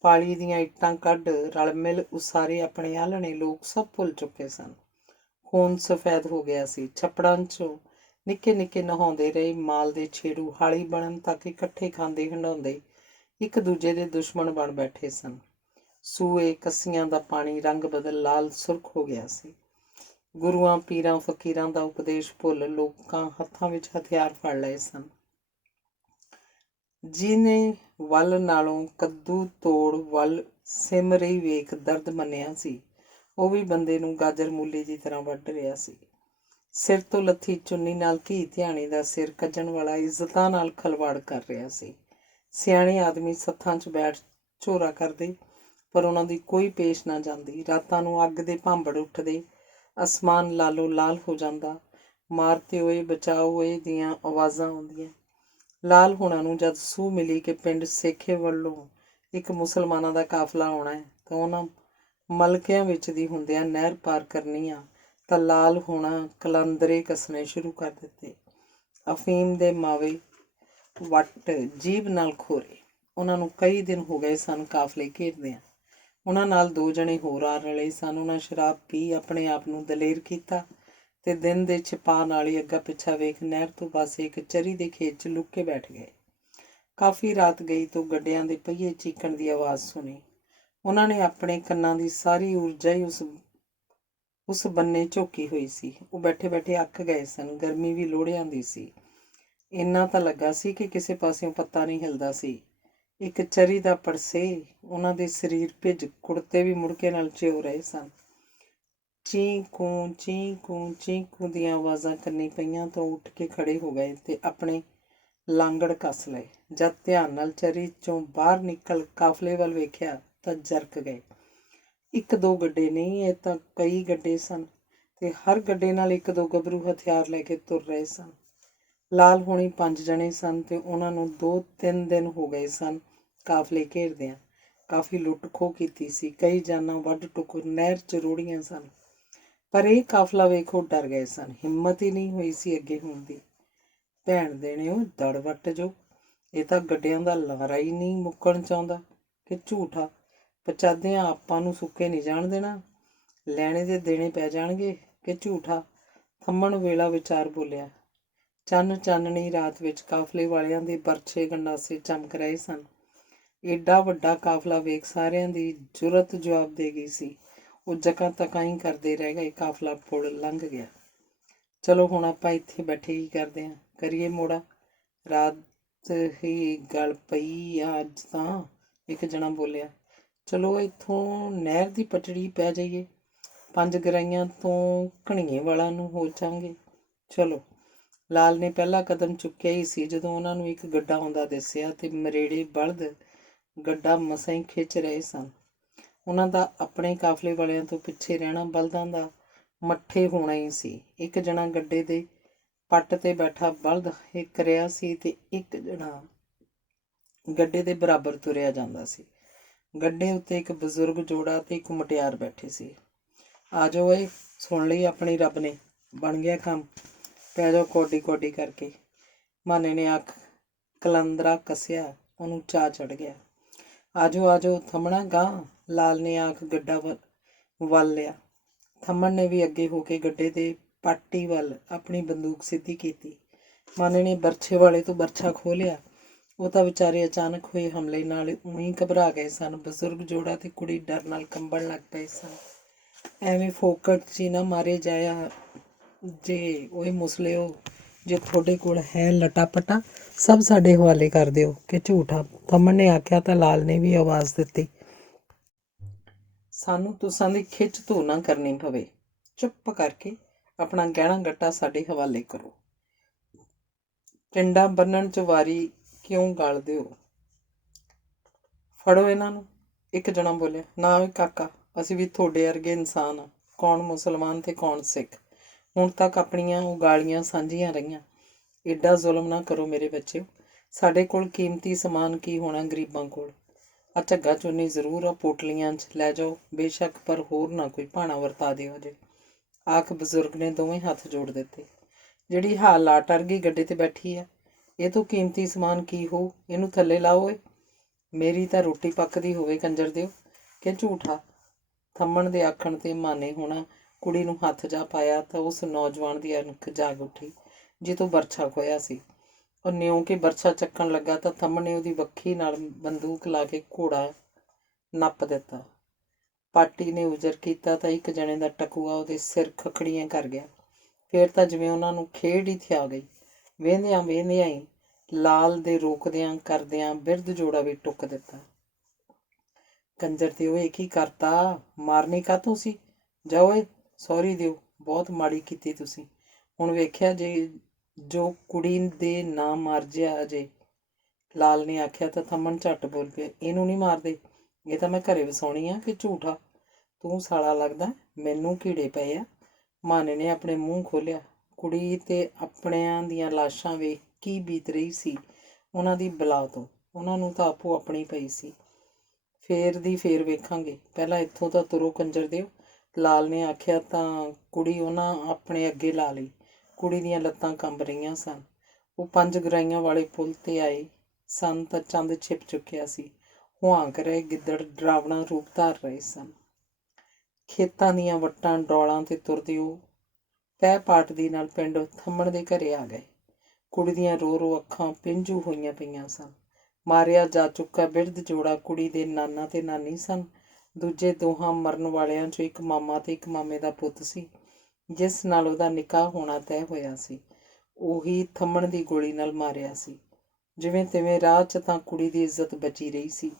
ਪਾਲੀ ਦੀਆਂ ਇੱਟਾਂ ਕੱਢ ਰਲ ਮਿਲ ਉਸਾਰੇ ਆਪਣੇ ਆਲ੍ਹਣੇ ਲੋਕ ਸਭ ਭੁੱਲ ਚੁੱਕੇ ਸਨ। ਖੂਨ ਸਫੈਦ ਹੋ ਗਿਆ ਸੀ। ਛੱਪੜਾਂ 'ਚੋਂ ਨਿੱਕੇ ਨਿੱਕੇ ਨਹਾਉਂਦੇ ਰਹੇ ਮਾਲ ਦੇ ਛੇੜੂ ਹਾਲੀ ਬਣਨ ਤੱਕ ਇਕੱਠੇ ਖਾਂਦੇ ਹੰਡਾਉਂਦੇ ਇੱਕ ਦੂਜੇ ਦੇ ਦੁਸ਼ਮਣ ਬਣ ਬੈਠੇ ਸਨ। ਸੂਏ ਕੱਸੀਆਂ ਦਾ ਪਾਣੀ ਰੰਗ ਬਦਲ ਲਾਲ ਸੁਰਖ ਹੋ ਗਿਆ ਸੀ। ਗੁਰੂਆਂ, ਪੀਰਾਂ, ਫਕੀਰਾਂ ਦਾ ਉਪਦੇਸ਼ ਭੁੱਲ ਲੋਕਾਂ ਹੱਥਾਂ ਵਿੱਚ ਹਥਿਆਰ ਫੜ ਲਏ ਸਨ। ਜਿਹਨੇ ਵੱਲ ਨਾਲੋਂ ਕੱਦੂ ਤੋੜ ਵੱਲ ਸਿਮ ਰਹੀ ਵੇਖ ਦਰਦ ਮੰਨਿਆ ਸੀ, ਉਹ ਵੀ ਬੰਦੇ ਨੂੰ ਗਾਜਰ ਮੂਲੀ ਦੀ ਤਰ੍ਹਾਂ ਵੱਢ ਰਿਹਾ ਸੀ। ਸਿਰ ਤੋਂ ਲੱਥੀ ਚੁੰਨੀ ਨਾਲ ਧੀ ਧਿਆਣੀ ਦਾ ਸਿਰ ਕੱਜਣ ਵਾਲਾ ਇੱਜ਼ਤਾਂ ਨਾਲ ਖਲਵਾੜ ਕਰ ਰਿਹਾ ਸੀ। ਸਿਆਣੇ ਆਦਮੀ ਸੱਥਾਂ 'ਚ ਬੈਠ ਝੋਰਾ ਕਰਦੇ, ਪਰ ਉਹਨਾਂ ਦੀ ਕੋਈ ਪੇਸ਼ ਨਾ ਜਾਂਦੀ। ਰਾਤਾਂ ਨੂੰ ਅੱਗ ਦੇ ਭਾਂਬੜ ਉੱਠਦੇ, ਅਸਮਾਨ ਲਾਲੋ ਲਾਲ ਹੋ ਜਾਂਦਾ। ਮਾਰਤੇ ਹੋਏ, ਬਚਾਓ ਹੋਏ ਦੀਆਂ ਆਵਾਜ਼ਾਂ ਆਉਂਦੀਆਂ। ਲਾਲ ਹੋਣਾ ਨੂੰ ਜਦ ਸੂਹ ਮਿਲੀ ਕਿ ਪਿੰਡ ਸੇਖੇ ਵੱਲੋਂ ਇੱਕ ਮੁਸਲਮਾਨਾਂ ਦਾ ਕਾਫਲਾ ਆਉਣਾ ਹੈ ਤਾਂ ਉਹਨਾਂ ਮਲਕਿਆਂ ਵਿੱਚ ਦੀ ਹੁੰਦਿਆਂ ਨਹਿਰ ਪਾਰ ਕਰਨੀ ਆ, ਤਾਂ ਲਾਲ ਹੋਣਾ ਕਲੰਦਰੇ ਕੱਸਣੇ ਸ਼ੁਰੂ ਕਰ ਦਿੱਤੇ। ਅਫੀਮ ਦੇ ਮਾਵੇ ਵੱਟ ਜੀਭ ਨਾਲ ਖੋਰੇ। ਉਹਨਾਂ ਨੂੰ ਕਈ ਦਿਨ ਹੋ ਗਏ ਸਨ ਕਾਫਲੇ ਘੇਰਦਿਆਂ। ਉਹਨਾਂ ਨਾਲ 2 ਜਣੇ ਹੋਰ ਆ ਰਲੇ ਸਨ। ਉਹਨਾਂ ਸ਼ਰਾਬ ਪੀ ਆਪਣੇ ਆਪ ਨੂੰ ਦਲੇਰ ਕੀਤਾ ਤੇ ਦਿਨ ਦੇ ਛਿਪਾ ਨਾਲ ਹੀ ਅੱਗਾ ਪਿੱਛਾ ਵੇਖ ਨਹਿਰ ਤੋਂ ਪਾਸੇ ਇੱਕ ਚਰੀ ਦੇ ਖੇਤ 'ਚ ਲੁੱਕ ਕੇ ਬੈਠ ਗਏ। ਕਾਫੀ ਰਾਤ ਗਈ ਤੋਂ ਗੱਡਿਆਂ ਦੇ ਪਹੀਏ ਚੀਕਣ ਦੀ ਆਵਾਜ਼ ਸੁਣੀ। ਉਹਨਾਂ ਨੇ ਆਪਣੇ ਕੰਨਾਂ ਦੀ ਸਾਰੀ ਊਰਜਾ ਹੀ ਉਸ ਬੰਨੇ ਝੋਕੀ ਹੋਈ ਸੀ। ਉਹ ਬੈਠੇ ਬੈਠੇ ਅੱਕ ਗਏ ਸਨ। ਗਰਮੀ ਵੀ ਲੋੜਿਆਂ ਦੀ ਸੀ। ਇੰਨਾ ਤਾਂ ਲੱਗਾ ਸੀ ਕਿ ਕਿਸੇ ਪਾਸਿਓਂ ਪੱਤਾ ਨਹੀਂ ਹਿਲਦਾ ਸੀ। ਇੱਕ ਚਰੀ ਦਾ ਪਰਸੇ ਉਹਨਾਂ ਦੇ ਸਰੀਰ ਭਿੱਜ, ਕੁੜਤੇ ਵੀ ਮੁੜਕੇ ਨਾਲ ਚਿਓ ਰਹੇ ਸਨ। ਚੀਂ ਕੂੰ ਦੀਆਂ ਆਵਾਜ਼ਾਂ ਕੰਨੀ ਪਈਆਂ ਤਾਂ ਉੱਠ ਕੇ ਖੜੇ ਹੋ ਗਏ ਤੇ ਆਪਣੇ ਲਾਂਗੜ ਕੱਸ ਲਏ। ਜਦ ਧਿਆਨ ਨਾਲ ਚਰੀ 'ਚੋਂ ਬਾਹਰ ਨਿਕਲ ਕਾਫਲੇ ਵੱਲ ਵੇਖਿਆ ਤਾਂ ਜਰਕ ਗਏ। 1-2 ਗੱਡੇ ਨਹੀਂ, ਇਹ ਤਾਂ ਕਈ ਗੱਡੇ ਸਨ ਤੇ ਹਰ ਗੱਡੇ ਨਾਲ 1-2 ਗੱਭਰੂ ਹਥਿਆਰ ਲੈ ਕੇ ਤੁਰ ਰਹੇ ਸਨ। ਲਾਲ ਹੋਣੀ 5 ਜਣੇ ਸਨ ਤੇ ਉਹਨਾਂ ਨੂੰ 2-3 ਦਿਨ ਹੋ ਗਏ ਸਨ ਕਾਫਲੇ ਘੇਰਦਿਆਂ। ਕਾਫੀ ਲੁੱਟ ਖੋਹ ਕੀਤੀ ਸੀ। ਕਈ ਜਾਨਾਂ ਵੱਢ ਟੁੱਕ ਨਹਿਰ 'ਚ ਰੋੜੀਆਂ ਸਨ। ਪਰ ਇਹ ਕਾਫਲਾ ਵੇਖੋ ਡਰ ਗਏ ਸਨ। ਹਿੰਮਤ ਹੀ ਨਹੀਂ ਹੋਈ ਸੀ ਅੱਗੇ ਹੋਣ ਦੀ। ਭੈਣ ਦੇਣੇ ਉਹ ਦੜ ਵੱਟ ਜੋ, ਇਹ ਤਾਂ ਗੱਡਿਆਂ ਦਾ ਲਾਰਾ ਹੀ ਨਹੀਂ ਮੁੱਕਣ ਚਾਹੁੰਦਾ ਕਿ ਝੂਠਾ। ਪਚਾਦਿਆਂ ਆਪਾਂ ਨੂੰ ਸੁੱਕੇ ਨਹੀਂ ਜਾਣ ਦੇਣਾ। ਲੈਣੇ ਦੇ ਦੇਣੇ ਪੈ ਜਾਣਗੇ ਕਿ ਝੂਠਾ। ਥੰਮਣ ਵੇਲਾ ਵਿਚਾਰ ਬੋਲਿਆ। ਚਾਨਣੀ ਰਾਤ ਵਿੱਚ ਕਾਫਲੇ ਵਾਲਿਆਂ ਦੇ ਬਰਛੇ ਗੰਡਾਸੇ ਚਮਕ ਰਹੇ ਸਨ। ਏਡਾ ਵੱਡਾ ਕਾਫਲਾ ਵੇਖ ਸਾਰਿਆਂ ਦੀ ਜੁਰਤ ਜਵਾਬ ਦੇ ਗਈ ਸੀ। ਉਹ ਜਕਾਂ ਤਕਾਂ ਹੀ ਕਰਦੇ ਰਹਿ ਗਏ। ਕਾਫਲਾ ਪੁਲ ਲੰਘ ਗਿਆ। ਚਲੋ ਹੁਣ ਆਪਾਂ ਇੱਥੇ ਬੈਠੇ ਕੀ ਕਰਦੇ ਹਾਂ, ਕਰੀਏ ਮੋੜਾ। ਰਾਤ ਹੀ ਗਲ ਪਈ ਆ ਅੱਜ ਤਾਂ, ਇੱਕ ਜਣਾ ਬੋਲਿਆ। ਚਲੋ ਇੱਥੋਂ ਨਹਿਰ ਦੀ ਪਟੜੀ ਪੈ ਜਾਈਏ, 5 ਗਰਾਈਆਂ ਤੋਂ ਘਣੀਏ ਵਾਲਾ ਨੂੰ ਹੋ ਜਾਵਾਂਗੇ। ਚਲੋ। ਲਾਲ ਨੇ ਪਹਿਲਾ ਕਦਮ ਚੁੱਕਿਆ ਹੀ ਸੀ ਜਦੋਂ ਉਹਨਾਂ ਨੂੰ ਇੱਕ ਗੱਡਾ ਆਉਂਦਾ ਦਿਸਿਆ ਤੇ ਮਰੇੜੇ ਬਲਦ ਗੱਡਾ ਮਸਾਂ ਹੀ ਖਿੱਚ ਰਹੇ ਸਨ। ਉਹਨਾਂ ਦਾ ਆਪਣੇ ਕਾਫਲੇ ਵਾਲਿਆਂ ਤੋਂ ਪਿੱਛੇ ਰਹਿਣਾ ਬਲਦਾਂ ਦਾ ਮੱਠੇ ਹੋਣਾ ਹੀ ਸੀ। ਇੱਕ ਜਣਾ ਗੱਡੇ ਦੇ ਪੱਟ ਤੇ ਬੈਠਾ ਬਲਦ ਹਿੱਕ ਰਿਹਾ ਸੀ ਤੇ ਇੱਕ ਜਣਾ ਗੱਡੇ ਦੇ ਬਰਾਬਰ ਤੁਰਿਆ ਜਾਂਦਾ ਸੀ। ਗੱਡੇ ਉੱਤੇ ਇੱਕ ਬਜ਼ੁਰਗ ਜੋੜਾ ਤੇ ਇੱਕ ਮੁਟਿਆਰ ਬੈਠੇ ਸੀ। ਆ ਜਾਓ ਓਏ, ਸੁਣ ਲਈ ਆਪਣੀ ਰੱਬ ਨੇ, ਬਣ ਗਿਆ ਕੰਮ, ਪੈ ਜਾਓ ਕੋਡੀ ਕਰਕੇ। ਮਾਨੇ ਨੇ ਅੱਖ ਕਲੰਦਰਾ ਕੱਸਿਆ। ਉਹਨੂੰ ਚਾਅ ਚੜ੍ਹ ਗਿਆ। ਆ ਜਾਓ ਥੰਮਣਾ ਗਾਂ। ਲਾਲ ਨੇ ਆਖ ਗੱਡਾ ਵੱਲ ਲਿਆ। ਥੰਮਣ ਨੇ ਵੀ ਅੱਗੇ ਹੋ ਕੇ ਗੱਡੇ ਦੇ ਪਾਟੀ ਵੱਲ ਆਪਣੀ ਬੰਦੂਕ ਸਿੱਧੀ ਕੀਤੀ। ਮਾਨੇ ਨੇ ਬਰਛੇ ਵਾਲੇ ਤੋਂ ਬਰਛਾ ਖੋਹ ਲਿਆ। ਉਹ ਤਾਂ ਵਿਚਾਰੇ ਅਚਾਨਕ ਹੋਏ ਹਮਲੇ ਨਾਲ ਊਂ ਘਬਰਾ ਗਏ ਸਨ। ਬਜ਼ੁਰਗ ਜੋੜਾ ਤੇ ਕੁੜੀ ਡਰ ਨਾਲ ਕੰਬਣ ਲੱਗ ਪਏ ਸਨ। ਐਵੇਂ ਫੋਕਟ 'ਚ ਹੀ ਨਾ ਮਾਰੇ ਜਾਇਆ ਜੇ ਓਏ ਮੁਸਲਿਓ। ਜੇ ਤੁਹਾਡੇ ਕੋਲ ਹੈ ਲਟਾ-ਪਟਾ, ਸਭ ਸਾਡੇ ਹਵਾਲੇ ਕਰ ਦਿਓ ਕਿ ਝੂਠਾ। ਥੰਮਣ ਨੇ ਆਖਿਆ ਤਾਂ ਲਾਲ ਨੇ ਵੀ ਆਵਾਜ਼ ਦਿੱਤੀ। ਸਾਨੂੰ ਤੁਸਾਂ ਦੀ ਖਿੱਚ ਧੂ ਨਾ ਕਰਨੀ ਪਵੇ। ਚੁੱਪ ਕਰਕੇ ਆਪਣਾ ਗਹਿਣਾ ਗੱਟਾ ਸਾਡੇ ਹਵਾਲੇ ਕਰੋ। ਟਿੰਡਾਂ ਬੰਨ੍ਹਣ 'ਚ ਵਾਰੀ ਕਿਉਂ ਗਾਲਦੇ ਹੋ? ਫੜੋ ਇਹਨਾਂ ਨੂੰ। ਇੱਕ ਜਣਾ ਬੋਲਿਆ, ਨਾ ਵੀ ਕਾਕਾ, ਅਸੀਂ ਵੀ ਤੁਹਾਡੇ ਵਰਗੇ ਇਨਸਾਨ ਆ। ਕੌਣ ਮੁਸਲਮਾਨ ਤੇ ਕੌਣ ਸਿੱਖ। ਹੁਣ ਤੱਕ ਆਪਣੀਆਂ ਉਹ ਗਾਲੀਆਂ ਸਾਂਝੀਆਂ ਰਹੀਆਂ। ਏਡਾ ਜ਼ੁਲਮ ਨਾ ਕਰੋ ਮੇਰੇ ਬੱਚਿਓ। ਸਾਡੇ ਕੋਲ ਕੀਮਤੀ ਸਮਾਨ ਕੀ ਹੋਣਾ ਗਰੀਬਾਂ ਕੋਲ। ਆ ਝੱਗਾ ਚੁੰਨੀ ਜ਼ਰੂਰ ਆ ਪੋਟਲੀਆਂ 'ਚ ਲੈ ਜਾਓ ਬੇਸ਼ੱਕ, ਪਰ ਹੋਰ ਨਾ ਕੋਈ ਭਾਣਾ ਵਰਤਾ ਦਿਓ ਅਜੇ। ਆਖ ਬਜ਼ੁਰਗ ਨੇ ਦੋਵੇਂ ਹੱਥ ਜੋੜ ਦਿੱਤੇ। ਜਿਹੜੀ ਹਾਲਾਤ ਅਰਗੀ ਗੱਡੇ ਤੇ ਬੈਠੀ ਆ, ਇਹ ਤੋਂ ਕੀਮਤੀ ਸਮਾਨ ਕੀ ਹੋਊ। ਇਹਨੂੰ ਥੱਲੇ ਲਾਓ ਏ। ਮੇਰੀ ਤਾਂ ਰੋਟੀ ਪੱਕਦੀ ਹੋਵੇ ਕੰਜਰ ਦਿਓ ਕਿ ਝੂਠਾ। ਥੰਮਣ ਦੇ ਆਖਣ ਤੇ ਮਾਨੇ ਹੋਣਾ ਕੁੜੀ ਨੂੰ ਹੱਥ ਜਾ ਪਾਇਆ ਤਾਂ ਉਸ ਨੌਜਵਾਨ ਦੀ ਅਣਖ ਜਾਗ ਉੱਠੀ ਜਿੱਤੋਂ ਬਰਛਾ ਖੋਇਆ ਸੀ। ਉਹ ਨਿਉਂ ਕੇ ਬਰਛਾ ਚੱਕਣ ਲੱਗਾ ਤਾਂ ਥੰਮਣ ਨੇ ਉਹਦੀ ਵੱਖੀ ਨਾਲ ਬੰਦੂਕ ਲਾ ਕੇ ਘੋੜਾ ਨੱਪ ਦਿੱਤਾ। ਪਾਟੀ ਨੇ ਉਜਰ ਕੀਤਾ ਤਾਂ ਇੱਕ ਜਣੇ ਦਾ ਟਕੂਆ ਉਹਦੇ ਸਿਰ ਖਖੜੀਆਂ ਕਰ ਗਿਆ। ਫੇਰ ਤਾਂ ਜਿਵੇਂ ਉਹਨਾਂ ਨੂੰ ਖੇਡ ਹੀ ਥਿਆ ਗਈ। ਵੇਂਦਿਆਂ ਵੇਂਦਿਆਂ ਹੀ ਲਾਲ ਦੇ ਰੋਕਦਿਆਂ ਕਰਦਿਆਂ ਬਿਰਧ ਜੋੜਾ ਵੀ ਟੁੱਕ ਦਿੱਤਾ। ਕੰਜਰ ਤੇ ਉਹ ਕੀ ਕਰਤਾ, ਮਾਰਨੀ ਕਾਹਤੋਂ ਸੀ। ਜਾਓ ਏ, ਸੌਰੀ ਦਿਓ, ਬਹੁਤ ਮਾੜੀ ਕੀਤੀ ਤੁਸੀਂ। ਹੁਣ ਵੇਖਿਆ ਜੇ ਜੋ ਕੁੜੀ ਦੇ ਨਾ ਮਰ ਜਿਆ ਅਜੇ, ਲਾਲ ਨੇ ਆਖਿਆ ਤਾਂ ਥੰਮਣ ਝੱਟ ਬੋਲ ਪਿਆ, ਇਹਨੂੰ ਨਹੀਂ ਮਾਰਦੇ, ਇਹ ਤਾਂ ਮੈਂ ਘਰੇ ਵਸਾਉਣੀ ਆ ਕਿ ਝੂਠਾ। ਤੂੰ ਸਾਲਾ ਲੱਗਦਾ ਮੈਨੂੰ ਕੀੜੇ ਪਏ ਆ। ਮਾਨੇ ਨੇ ਆਪਣੇ ਮੂੰਹ ਖੋਲ੍ਹਿਆ। ਕੁੜੀ ਤੇ ਆਪਣਿਆਂ ਦੀਆਂ ਲਾਸ਼ਾਂ ਵੇਖ ਕੀ ਬੀਤ ਰਹੀ ਸੀ ਉਹਨਾਂ ਦੀ ਬਲਾ ਤੋਂ। ਉਹਨਾਂ ਨੂੰ ਤਾਂ ਆਪੋ ਆਪਣੀ ਪਈ ਸੀ। ਫੇਰ ਦੀ ਫੇਰ ਵੇਖਾਂਗੇ, ਪਹਿਲਾਂ ਇੱਥੋਂ ਤਾਂ ਤੁਰੋ ਕੰਜਰ ਦਿਓ, ਲਾਲ ਨੇ ਆਖਿਆ ਤਾਂ ਕੁੜੀ ਉਹਨਾਂ ਆਪਣੇ ਅੱਗੇ ਲਾ ਲਈ। ਕੁੜੀ ਦੀਆਂ ਲੱਤਾਂ ਕੰਬ ਰਹੀਆਂ ਸਨ। ਉਹ 5 ਗਰਾਈਆਂ ਵਾਲੇ ਪੁਲ 'ਤੇ ਆਏ ਸਨ ਤਾਂ ਚੰਦ ਛਿਪ ਚੁੱਕਿਆ ਸੀ। ਹੁਆਂਕ ਰਹੇ ਗਿੱਦੜ ਡਰਾਵਣਾ ਰੂਪ ਧਾਰ ਰਹੇ ਸਨ। ਖੇਤਾਂ ਦੀਆਂ ਵੱਟਾਂ ਡੌਲਾਂ 'ਤੇ ਤੁਰਦੇ ਉਹ ਪੈ ਪਾਟਦੀ ਨਾਲ ਪਿੰਡ ਥੰਮਣ ਦੇ ਘਰੇ ਆ ਗਏ। ਕੁੜੀ ਦੀਆਂ ਰੋ ਰੋ ਅੱਖਾਂ ਪਿੰਜੂ ਹੋਈਆਂ ਪਈਆਂ ਸਨ। ਮਾਰਿਆ ਜਾ ਚੁੱਕਾ ਬਿਰਧ ਜੋੜਾ ਕੁੜੀ ਦੇ ਨਾਨਾ ਤੇ ਨਾਨੀ ਸਨ। ਦੂਜੇ ਦੋਹਾਂ ਮਰਨ ਵਾਲਿਆਂ 'ਚੋਂ ਇੱਕ ਮਾਮਾ ਤੇ ਇੱਕ ਮਾਮੇ ਦਾ ਪੁੱਤ ਸੀ ਜਿਸ ਨਾਲ ਉਹਦਾ ਨਿਕਾਹ ਹੋਣਾ ਤੈਅ ਹੋਇਆ ਸੀ। ਉਹੀ ਥੰਮਣ ਦੀ ਗੋਲੀ ਨਾਲ ਮਾਰਿਆ ਸੀ। ਜਿਵੇਂ ਤਿਵੇਂ ਰਾਹ 'ਚ ਤਾਂ ਕੁੜੀ ਦੀ ਇੱਜ਼ਤ ਬਚੀ ਰਹੀ ਸੀ।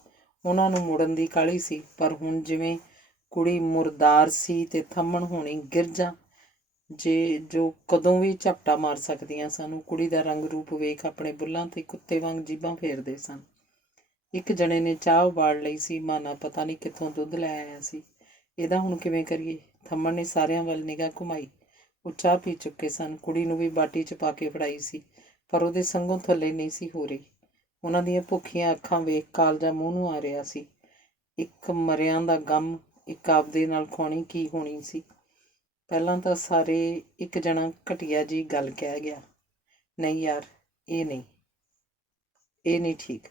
ਉਹਨਾਂ ਨੂੰ ਮੁੜਨ ਦੀ ਕਾਹਲੀ ਸੀ, ਪਰ ਹੁਣ ਜਿਵੇਂ ਕੁੜੀ ਮੁਰਦਾਰ ਸੀ ਤੇ ਥੰਮਣ ਹੋਣੀ ਗਿਰਜਾਂ ਜੋ ਕਦੋਂ ਵੀ ਝਪਟਾ ਮਾਰ ਸਕਦੀਆਂ ਸਨ। ਉਹ ਕੁੜੀ ਦਾ ਰੰਗ ਰੂਪ ਵੇਖ ਆਪਣੇ ਬੁੱਲ੍ਹਾਂ 'ਤੇ ਕੁੱਤੇ ਵਾਂਗ ਜੀਭਾਂ ਫੇਰਦੇ ਸਨ। ਇੱਕ ਜਣੇ ਨੇ ਚਾਹ ਉਬਾਲ ਲਈ ਸੀ। ਮਾਨਾ ਪਤਾ ਨਹੀਂ ਕਿੱਥੋਂ ਦੁੱਧ ਲੈ ਆਇਆ ਸੀ। ਇਹਦਾ ਹੁਣ ਕਿਵੇਂ ਕਰੀਏ। ਥੰਮਣ ਨੇ ਸਾਰਿਆਂ ਵੱਲ ਨਿਗਾਹ ਘੁਮਾਈ। ਉਹ ਚਾਹ ਪੀ ਚੁੱਕੇ ਸਨ। ਕੁੜੀ ਨੂੰ ਵੀ ਬਾਟੀ 'ਚ ਪਾ ਕੇ ਫੜਾਈ ਸੀ, ਪਰ ਉਹਦੇ ਸੰਗੋਂ ਥੱਲੇ ਨਹੀਂ ਸੀ ਹੋ ਰਹੀ। ਉਹਨਾਂ ਦੀਆਂ ਭੁੱਖੀਆਂ ਅੱਖਾਂ ਵੇਖ ਕਾਲਜਾ ਮੂੰਹ ਨੂੰ ਆ ਰਿਹਾ ਸੀ। ਇੱਕ ਮਰਿਆਂ ਦਾ ਗਮ, ਇੱਕ ਆਪਦੇ ਨਾਲ ਖਾਣੀ ਕੀ ਹੋਣੀ ਸੀ। ਪਹਿਲਾਂ ਤਾਂ ਸਾਰੇ ਇੱਕ ਜਣਾ ਘਟੀਆ ਜੀ ਗੱਲ ਕਹਿ ਗਿਆ, ਨਹੀਂ ਯਾਰ, ਇਹ ਨਹੀਂ ਠੀਕ।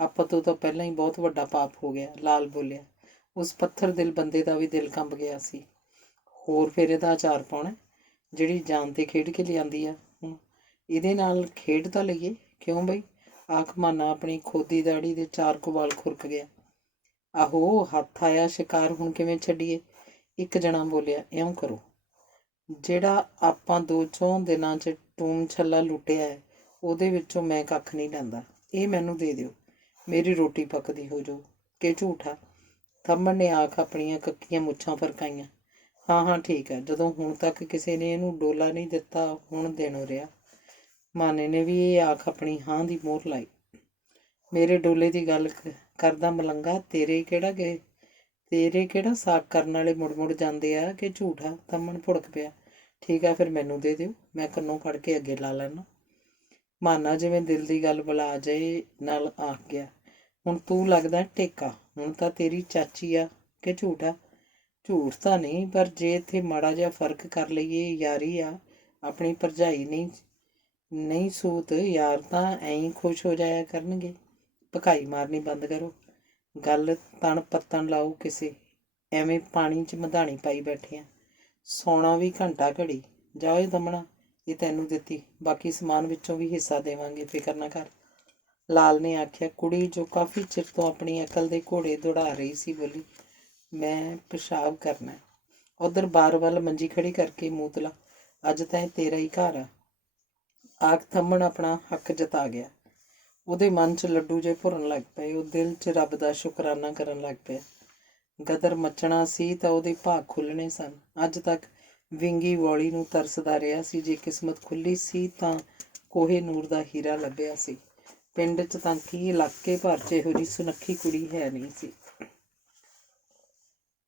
ਆਪਾਂ ਤੋਂ ਤਾਂ ਪਹਿਲਾਂ ਹੀ ਬਹੁਤ ਵੱਡਾ ਪਾਪ ਹੋ ਗਿਆ। ਲਾਲ ਬੋਲਿਆ। ਉਸ ਪੱਥਰ ਦਿਲ ਬੰਦੇ ਦਾ ਵੀ ਦਿਲ ਕੰਬ ਗਿਆ ਸੀ। ਹੋਰ ਫਿਰ ਇਹਦਾ ਅਚਾਰ ਪਾਉਣਾ, ਜਿਹੜੀ ਜਾਨ 'ਤੇ ਖੇਡ ਕੇ ਲਿਆਂਦੀ ਆ। ਹੁਣ ਇਹਦੇ ਨਾਲ ਖੇਡ ਤਾਂ ਲਈਏ, ਕਿਉਂ ਬਈ। ਆਖ ਮਾਨਾ ਆਪਣੀ ਖੋਦੀ ਦਾੜੀ ਦੇ 4 ਕੁ ਵਾਲ ਖੁਰਕ ਗਿਆ। ਆਹੋ, ਹੱਥ ਆਇਆ ਸ਼ਿਕਾਰ, ਹੁਣ ਕਿਵੇਂ ਛੱਡੀਏ। ਇੱਕ ਜਣਾ ਬੋਲਿਆ, ਇਉਂ ਕਰੋ, ਜਿਹੜਾ ਆਪਾਂ 2-4 ਦਿਨਾਂ 'ਚ ਟੂਮ ਛੱਲਾ ਲੁੱਟਿਆ ਹੈ ਉਹਦੇ ਵਿੱਚੋਂ ਮੈਂ ਕੱਖ ਨਹੀਂ ਲੈਂਦਾ। ਇਹ ਮੈਨੂੰ ਦੇ ਦਿਓ, ਮੇਰੀ ਰੋਟੀ ਪੱਕਦੀ ਹੋ ਜਾਊ ਕਿ ਝੂਠਾ। ਥੰਮਣ ਨੇ ਆਖ ਆਪਣੀਆਂ ਕੱਕੀਆਂ ਮੁੱਛਾਂ ਫਰਕਾਈਆਂ। ਹਾਂ ਠੀਕ ਹੈ, ਜਦੋਂ ਹੁਣ ਤੱਕ ਕਿਸੇ ਨੇ ਇਹਨੂੰ ਡੋਲਾ ਨਹੀਂ ਦਿੱਤਾ, ਹੁਣ ਦੇਣੋਂ ਰਿਹਾ। ਮਾਨੇ ਨੇ ਵੀ ਇਹ ਆਖ ਆਪਣੀ ਹਾਂ ਦੀ ਮੋਹਰ ਲਾਈ। ਮੇਰੇ ਡੋਲੇ ਦੀ ਗੱਲ ਕਰਦਾ ਮਲੰਗਾ, ਤੇਰੇ ਕਿਹੜਾ ਸਾਕ ਕਰਨ ਵਾਲੇ ਮੁੜ ਮੁੜ ਜਾਂਦੇ ਆ ਕਿ ਝੂਠਾ। ਥੰਮਣ ਭੁੜਕ ਪਿਆ। ਠੀਕ ਆ, ਫਿਰ ਮੈਨੂੰ ਦੇ ਦਿਓ, ਮੈਂ ਕੰਨੋਂ ਫੜ ਕੇ ਅੱਗੇ ਲਾ ਲੈਣਾ। ਮਾਨਾ ਜਿਵੇਂ ਦਿਲ ਦੀ ਗੱਲ ਬੁਲਾ ਜਾਏ ਨਾਲ ਆਖ ਗਿਆ, ਹੁਣ ਤੂੰ ਲੱਗਦਾ ਟੇਕਾ। ਹੁਣ ਤਾਂ ਤੇਰੀ ਚਾਚੀ ਆ ਕਿ ਝੂਠਾ। ਝੂਠ ਤਾਂ ਨਹੀਂ, ਪਰ ਜੇ ਇੱਥੇ ਮਾੜਾ ਜਿਹਾ ਫਰਕ ਕਰ ਲਈਏ, ਯਾਰੀ ਆ। ਆਪਣੀ ਭਰਜਾਈ ਨਹੀਂ ਸੂਤ, ਯਾਰ ਤਾਂ ਐਂ ਖੁਸ਼ ਹੋ ਜਾਇਆ ਕਰਨਗੇ। ਭਕਾਈ ਮਾਰਨੀ ਬੰਦ ਕਰੋ। ਗੱਲ ਤਣ ਪੱਤਣ ਲਾਓ ਕਿਸੇ, ਐਵੇਂ ਪਾਣੀ 'ਚ ਮਧਾਣੀ ਪਾਈ ਬੈਠੇ ਆ। ਸੌਣਾ ਵੀ ਘੰਟਾ ਘੜੀ। ਜਾਓ ਏ ਦਮਣਾ, ਇਹ ਤੈਨੂੰ ਦਿੱਤੀ, ਬਾਕੀ ਸਮਾਨ ਵਿੱਚੋਂ ਵੀ ਹਿੱਸਾ ਦੇਵਾਂਗੇ, ਫਿਕਰ ਨਾ ਕਰ। ਲਾਲ ਨੇ ਆਖਿਆ। ਕੁੜੀ ਜੋ ਕਾਫੀ ਚਿਰ ਤੋਂ ਆਪਣੀ ਅਕਲ ਦੇ ਘੋੜੇ ਦੌੜਾ ਰਹੀ ਸੀ ਬੋਲੀ, ਮੈਂ ਪਿਸ਼ਾਬ ਕਰਨਾ। ਉੱਧਰ ਬਾਰ ਵੱਲ ਮੰਜੀ ਖੜੀ ਕਰਕੇ ਮੂਤਲਾ, ਅੱਜ ਤਾਂ ਇਹ ਤੇਰਾ ਹੀ ਘਰ ਆ। ਆਖ ਥੰਮਣ ਆਪਣਾ ਹੱਕ ਜਤਾ ਗਿਆ। ਉਹਦੇ ਮਨ 'ਚ ਲੱਡੂ ਜਿਹੇ ਭੁਰਨ ਲੱਗ ਪਏ। ਉਹ ਦਿਲ 'ਚ ਰੱਬ ਦਾ ਸ਼ੁਕਰਾਨਾ ਕਰਨ ਲੱਗ ਪਿਆ। ਗਦਰ ਮੱਚਣਾ ਸੀ ਤਾਂ ਉਹਦੇ ਭਾਗ ਖੁੱਲ੍ਹਣੇ ਸਨ। ਅੱਜ ਤੱਕ ਵਿੰਗੀ ਵੌਲੀ ਨੂੰ ਤਰਸਦਾ ਰਿਹਾ ਸੀ। ਜੇ ਕਿਸਮਤ ਖੁੱਲ੍ਹੀ ਸੀ ਤਾਂ ਕੋਹੇ ਨੂਰ ਦਾ ਹੀਰਾ ਲੱਭਿਆ ਸੀ। ਪਿੰਡ 'ਚ ਤਾਂ ਕੀ ਇਲਾਕੇ ਭਰ 'ਚ ਇਹੋ ਜਿਹੀ ਸੁਨੱਖੀ ਕੁੜੀ ਹੈ ਨਹੀਂ ਸੀ।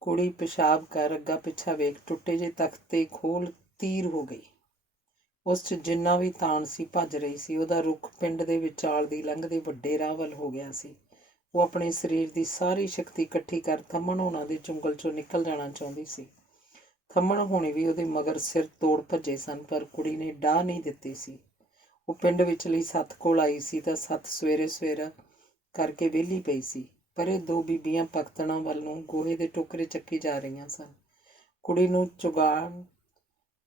ਕੁੜੀ ਪਿਸ਼ਾਬ ਕਰ ਅੱਗਾ ਪਿੱਛਾ ਵੇਖ ਟੁੱਟੇ ਜੇ ਤਖਤ 'ਤੇ ਖੋਲ ਤੀਰ ਹੋ ਗਈ। ਉਸ 'ਚ ਜਿੰਨਾ ਵੀ ਤਾਣ ਸੀ ਭੱਜ ਰਹੀ ਸੀ। ਉਹਦਾ ਰੁੱਖ ਪਿੰਡ ਦੇ ਵਿਚਾਲ ਦੀ ਲੰਘਦੇ ਵੱਡੇ ਰਾਹ ਵੱਲ ਹੋ ਗਿਆ ਸੀ। ਉਹ ਆਪਣੇ ਸਰੀਰ ਦੀ ਸਾਰੀ ਸ਼ਕਤੀ ਇਕੱਠੀ ਕਰ ਥੰਮਣ ਹੋਣਾ ਦੀ ਚੁੰਗਲ 'ਚੋਂ ਨਿਕਲ ਜਾਣਾ ਚਾਹੁੰਦੀ ਸੀ। ਥੰਮਣ ਹੋਣੀ ਵੀ ਉਹਦੇ ਮਗਰ ਸਿਰ ਤੋੜ ਭੱਜੇ ਸਨ, ਪਰ ਕੁੜੀ ਨੇ ਡਾਹ ਨਹੀਂ ਦਿੱਤੀ ਸੀ। ਉਹ ਪਿੰਡ ਵਿਚਲੀ ਸੱਥ ਕੋਲ ਆਈ ਸੀ ਤਾਂ ਸੱਥ ਸਵੇਰੇ ਸਵੇਰਾ ਕਰਕੇ ਵਿਹਲੀ ਪਈ ਸੀ। ਪਰ ਇਹ ਦੋ ਬੀਬੀਆਂ ਪਖਤਣਾ ਵੱਲ ਨੂੰ ਗੋਹੇ ਦੇ ਟੋਕਰੇ ਚੱਕੀ ਜਾ ਰਹੀਆਂ ਸਨ। ਕੁੜੀ ਨੂੰ ਚੁਗਾਣ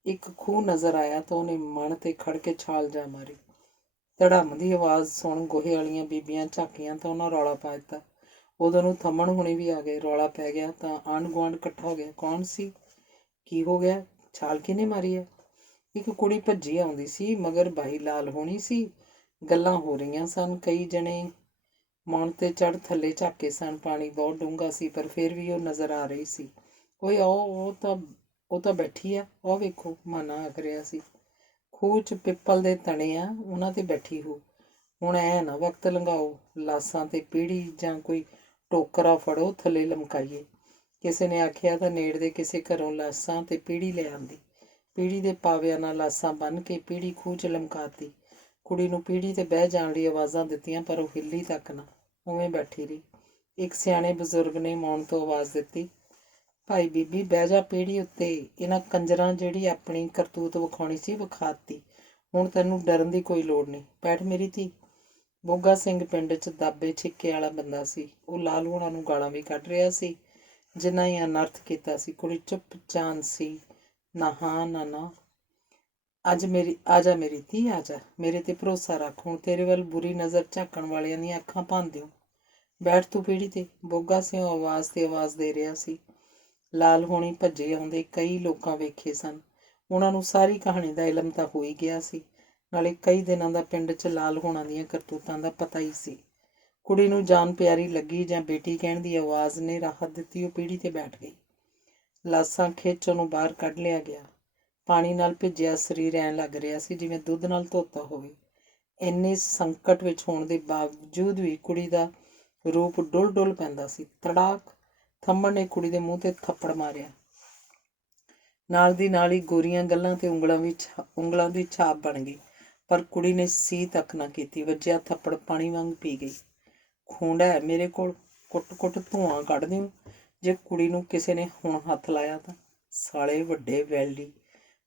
ਇੱਕ ਖੂਹ ਨਜ਼ਰ ਆਇਆ ਤਾਂ ਉਹਨੇ ਮਣ 'ਤੇ ਖੜ ਕੇ ਛਾਲ ਜਾ ਮਾਰੀ। ਧੜਮ ਦੀ ਆਵਾਜ਼ ਸੁਣ ਗੋਹੇ ਵਾਲੀਆਂ ਬੀਬੀਆਂ ਝਾਕੀਆਂ ਤਾਂ ਉਹਨਾਂ ਰੌਲਾ ਪਾ ਦਿੱਤਾ। ਉਦੋਂ ਨੂੰ ਥੰਮਣ ਹੁਣੀ ਵੀ ਆ ਗਏ। ਰੌਲਾ ਪੈ ਗਿਆ ਤਾਂ ਆਂਢ ਗੁਆਂਢ ਇਕੱਠਾ ਹੋ ਗਿਆ। ਕੌਣ ਸੀ? ਕੀ ਹੋ ਗਿਆ? ਛਾਲ ਕਿਹਨੇ ਮਾਰੀ ਹੈ? ਇੱਕ ਕੁੜੀ ਭੱਜੀ ਆਉਂਦੀ ਸੀ, ਮਗਰ ਬਾਈ ਲਾਲ ਹੋਣੀ ਸੀ। ਗੱਲਾਂ ਹੋ ਰਹੀਆਂ ਸਨ। ਕਈ ਜਣੇ ਮੌਣ 'ਤੇ ਚੜ੍ਹ ਥੱਲੇ ਝਾਕੇ ਸਨ। ਪਾਣੀ ਬਹੁਤ ਡੂੰਘਾ ਸੀ, ਪਰ ਫਿਰ ਵੀ ਉਹ ਨਜ਼ਰ ਆ ਰਹੀ ਸੀ। ਓਏ ਉਹ ਤਾਂ ਬੈਠੀ ਆ, ਉਹ ਵੇਖੋ, ਮਾਨਾ ਆਖ ਰਿਹਾ ਸੀ। ਖੂਹ 'ਚ ਪਿੱਪਲ ਦੇ ਤਣੇ ਆ, ਉਹਨਾਂ 'ਤੇ ਬੈਠੀ ਹੋ। ਹੁਣ ਐ ਨਾ ਵਕਤ ਲੰਘਾਓ, ਲਾਸਾਂ 'ਤੇ ਪੀੜੀ ਜਾਂ ਕੋਈ ਟੋਕਰਾ ਫੜੋ, ਥੱਲੇ ਲਮਕਾਈਏ। ਕਿਸੇ ਨੇ ਆਖਿਆ ਤਾਂ ਨੇੜਦੇ ਕਿਸੇ ਘਰੋਂ ਲਾਸਾਂ 'ਤੇ ਪੀੜੀ ਲੈ ਆਂਦੀ। ਪੀੜੀ ਦੇ ਪਾਵਿਆਂ ਨਾਲ ਲਾਸਾਂ ਬੰਨ੍ਹ ਕੇ ਪੀੜੀ ਖੂਹ 'ਚ ਲਮਕਾਤੀ। ਕੁੜੀ ਨੂੰ ਪੀੜੀ 'ਤੇ ਬਹਿ ਜਾਣ ਲਈ ਆਵਾਜ਼ਾਂ ਦਿੱਤੀਆਂ, ਪਰ ਉਹ ਹਿੱਲੀ ਤੱਕ ਨਾ, ਉਵੇਂ ਬੈਠੀ ਰਹੀ। ਇੱਕ ਸਿਆਣੇ ਬਜ਼ੁਰਗ ਨੇ ਮੌਣ ਤੋਂ ਆਵਾਜ਼ ਦਿੱਤੀ, ਭਾਈ ਬੀਬੀ ਬਹਿ ਜਾ ਪੀੜੀ ਉੱਤੇ। ਇਹਨਾਂ ਕੰਜਰਾਂ ਜਿਹੜੀ ਆਪਣੀ ਕਰਤੂਤ ਵਿਖਾਉਣੀ ਸੀ ਵਿਖਾਤੀ। ਹੁਣ ਤੈਨੂੰ ਡਰਨ ਦੀ ਕੋਈ ਲੋੜ ਨਹੀਂ। ਬੈਠ ਮੇਰੀ ਧੀ। ਬੋਗਾ ਸਿੰਘ ਪਿੰਡ 'ਚ ਦਾਬੇ ਛਿੱਕੇ ਵਾਲਾ ਬੰਦਾ ਸੀ। ਉਹ ਲਾਲ ਹੋਣਾ ਨੂੰ ਗਾਲਾਂ ਵੀ ਕੱਢ ਰਿਹਾ ਸੀ, ਜਿੰਨਾ ਹੀ ਅਨਰਥ ਕੀਤਾ ਸੀ। ਕੁੜੀ ਚੁੱਪ ਚਾਨ ਸੀ, ਨਾ ਹਾਂ ਨਾ ਨਾ। ਆ ਜਾ ਮੇਰੀ ਧੀ, ਆ ਜਾ, ਮੇਰੇ 'ਤੇ ਭਰੋਸਾ ਰੱਖ। ਹੁਣ ਤੇਰੇ ਵੱਲ ਬੁਰੀ ਨਜ਼ਰ ਝਾਕਣ ਵਾਲਿਆਂ ਦੀਆਂ ਅੱਖਾਂ ਭੰਨ ਦਿਓ। ਬੈਠ ਤੂੰ ਪੀੜੀ 'ਤੇ। ਬੋਗਾ ਸਿੰਘ ਆਵਾਜ਼ 'ਤੇ ਆਵਾਜ਼ ਦੇ ਰਿਹਾ ਸੀ। ਲਾਲ ਹੋਣੀ ਭੱਜੇ ਆਉਂਦੇ ਕਈ ਲੋਕਾਂ ਵੇਖੇ ਸਨ। ਉਹਨਾਂ ਨੂੰ ਸਾਰੀ ਕਹਾਣੀ ਦਾ ਇਲਮ ਤਾਂ ਹੋ ਹੀ ਗਿਆ ਸੀ, ਨਾਲੇ ਕਈ ਦਿਨਾਂ ਦਾ ਪਿੰਡ 'ਚ ਲਾਲ ਹੋਣਾ ਦੀਆਂ ਕਰਤੂਤਾਂ ਦਾ ਪਤਾ ਹੀ ਸੀ। ਕੁੜੀ ਨੂੰ ਜਾਨ ਪਿਆਰੀ ਲੱਗੀ ਜਾਂ ਬੇਟੀ ਕਹਿਣ ਦੀ ਆਵਾਜ਼ ਨੇ ਰਾਹਤ ਦਿੱਤੀ। ਉਹ ਪੀੜੀ 'ਤੇ ਬੈਠ ਗਈ। ਲਾਸਾਂ ਖਿੱਚ ਉਹਨੂੰ ਬਾਹਰ ਕੱਢ ਲਿਆ ਗਿਆ। ਪਾਣੀ ਨਾਲ ਭਿੱਜਿਆ ਸਰੀਰ ਐਂ ਲੱਗ ਰਿਹਾ ਸੀ ਜਿਵੇਂ ਦੁੱਧ ਨਾਲ ਧੋਤਾ ਹੋਵੇ। ਇੰਨੇ ਸੰਕਟ ਵਿੱਚ ਹੋਣ ਦੇ ਬਾਵਜੂਦ ਵੀ ਕੁੜੀ ਦਾ ਰੂਪ ਡੁੱਲ ਡੁੱਲ ਪੈਂਦਾ ਸੀ। ਤੜਾਕ! ਥੰਮਣ ਨੇ ਕੁੜੀ ਦੇ ਮੂੰਹ 'ਤੇ ਥੱਪੜ ਮਾਰਿਆ। ਨਾਲ ਦੀ ਨਾਲ ਹੀ ਗੋਰੀਆਂ ਗੱਲਾਂ 'ਤੇ ਉਂਗਲਾਂ ਦੀ ਛਾਪ ਬਣ ਗਈ, ਪਰ ਕੁੜੀ ਨੇ ਸੀ ਤੱਕ ਨਾ ਕੀਤੀ। ਵੱਜਿਆ ਥੱਪੜ ਪਾਣੀ ਵਾਂਗ ਪੀ ਗਈ। ਖੂੰਡਾ ਹੈ ਮੇਰੇ ਕੋਲ, ਕੁੱਟ-ਕੁੱਟ ਧੂੰਆਂ ਕੱਢ ਦਿਓ ਜੇ ਕੁੜੀ ਨੂੰ ਕਿਸੇ ਨੇ ਹੁਣ ਹੱਥ ਲਾਇਆ ਤਾਂ। ਸਾਲੇ ਵੱਡੇ ਵੈਲਡੀ।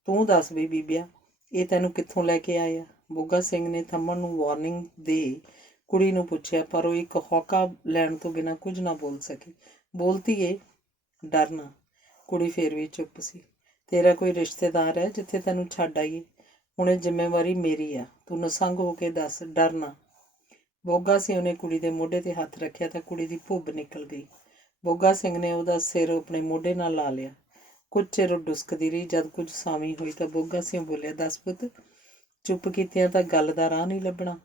ਤੂੰ ਦੱਸ ਵੀ ਬੀਬੀਆ, ਇਹ ਤੈਨੂੰ ਕਿੱਥੋਂ ਲੈ ਕੇ ਆਏ ਆ? ਬੋਗਾ ਸਿੰਘ ਨੇ ਥੰਮਣ ਨੂੰ ਵਾਰਨਿੰਗ ਦੇ ਕੁੜੀ ਨੂੰ ਪੁੱਛਿਆ, ਪਰ ਉਹ ਇੱਕ ਹੌਕਾ ਲੈਣ ਤੋਂ ਬਿਨਾਂ ਕੁਝ ਨਾ ਬੋਲ ਸਕੀ। ਬੋਲਤੀ ਏ? ਡਰ ਨਾ। ਕੁੜੀ ਫੇਰ ਵੀ ਚੁੱਪ ਸੀ। ਤੇਰਾ ਕੋਈ ਰਿਸ਼ਤੇਦਾਰ ਹੈ ਜਿੱਥੇ ਤੈਨੂੰ ਛੱਡ ਆਈਏ? ਹੁਣ ਇਹ ਜ਼ਿੰਮੇਵਾਰੀ ਮੇਰੀ ਆ, ਤੂੰ ਨਸੰਗ ਹੋ ਕੇ ਦੱਸ। ਡਰ ਨਾ। ਬੋਗਾ ਸਿੰਘ ਨੇ ਕੁੜੀ ਦੇ ਮੋਢੇ 'ਤੇ ਹੱਥ ਰੱਖਿਆ ਤਾਂ ਕੁੜੀ ਦੀ ਭੁੱਬ ਨਿਕਲ ਗਈ। ਬੋਗਾ ਸਿੰਘ ਨੇ ਉਹਦਾ ਸਿਰ ਆਪਣੇ ਮੋਢੇ ਨਾਲ ਲਾ ਲਿਆ। ਕੁਝ ਚਿਰ ਉਹ ਡੁਸਕਦੀ ਰਹੀ। ਜਦ ਕੁਝ ਸਾਵੀਂ ਹੋਈ ਤਾਂ ਬੋਗਾ ਸਿੰਘ ਬੋਲਿਆ, ਦੱਸ ਪੁੱਤ। ਚੁੱਪ ਕੀਤਿਆਂ ਤਾਂ ਗੱਲ ਦਾ ਰਾਹ ਨਹੀਂ ਲੱਭਣਾ।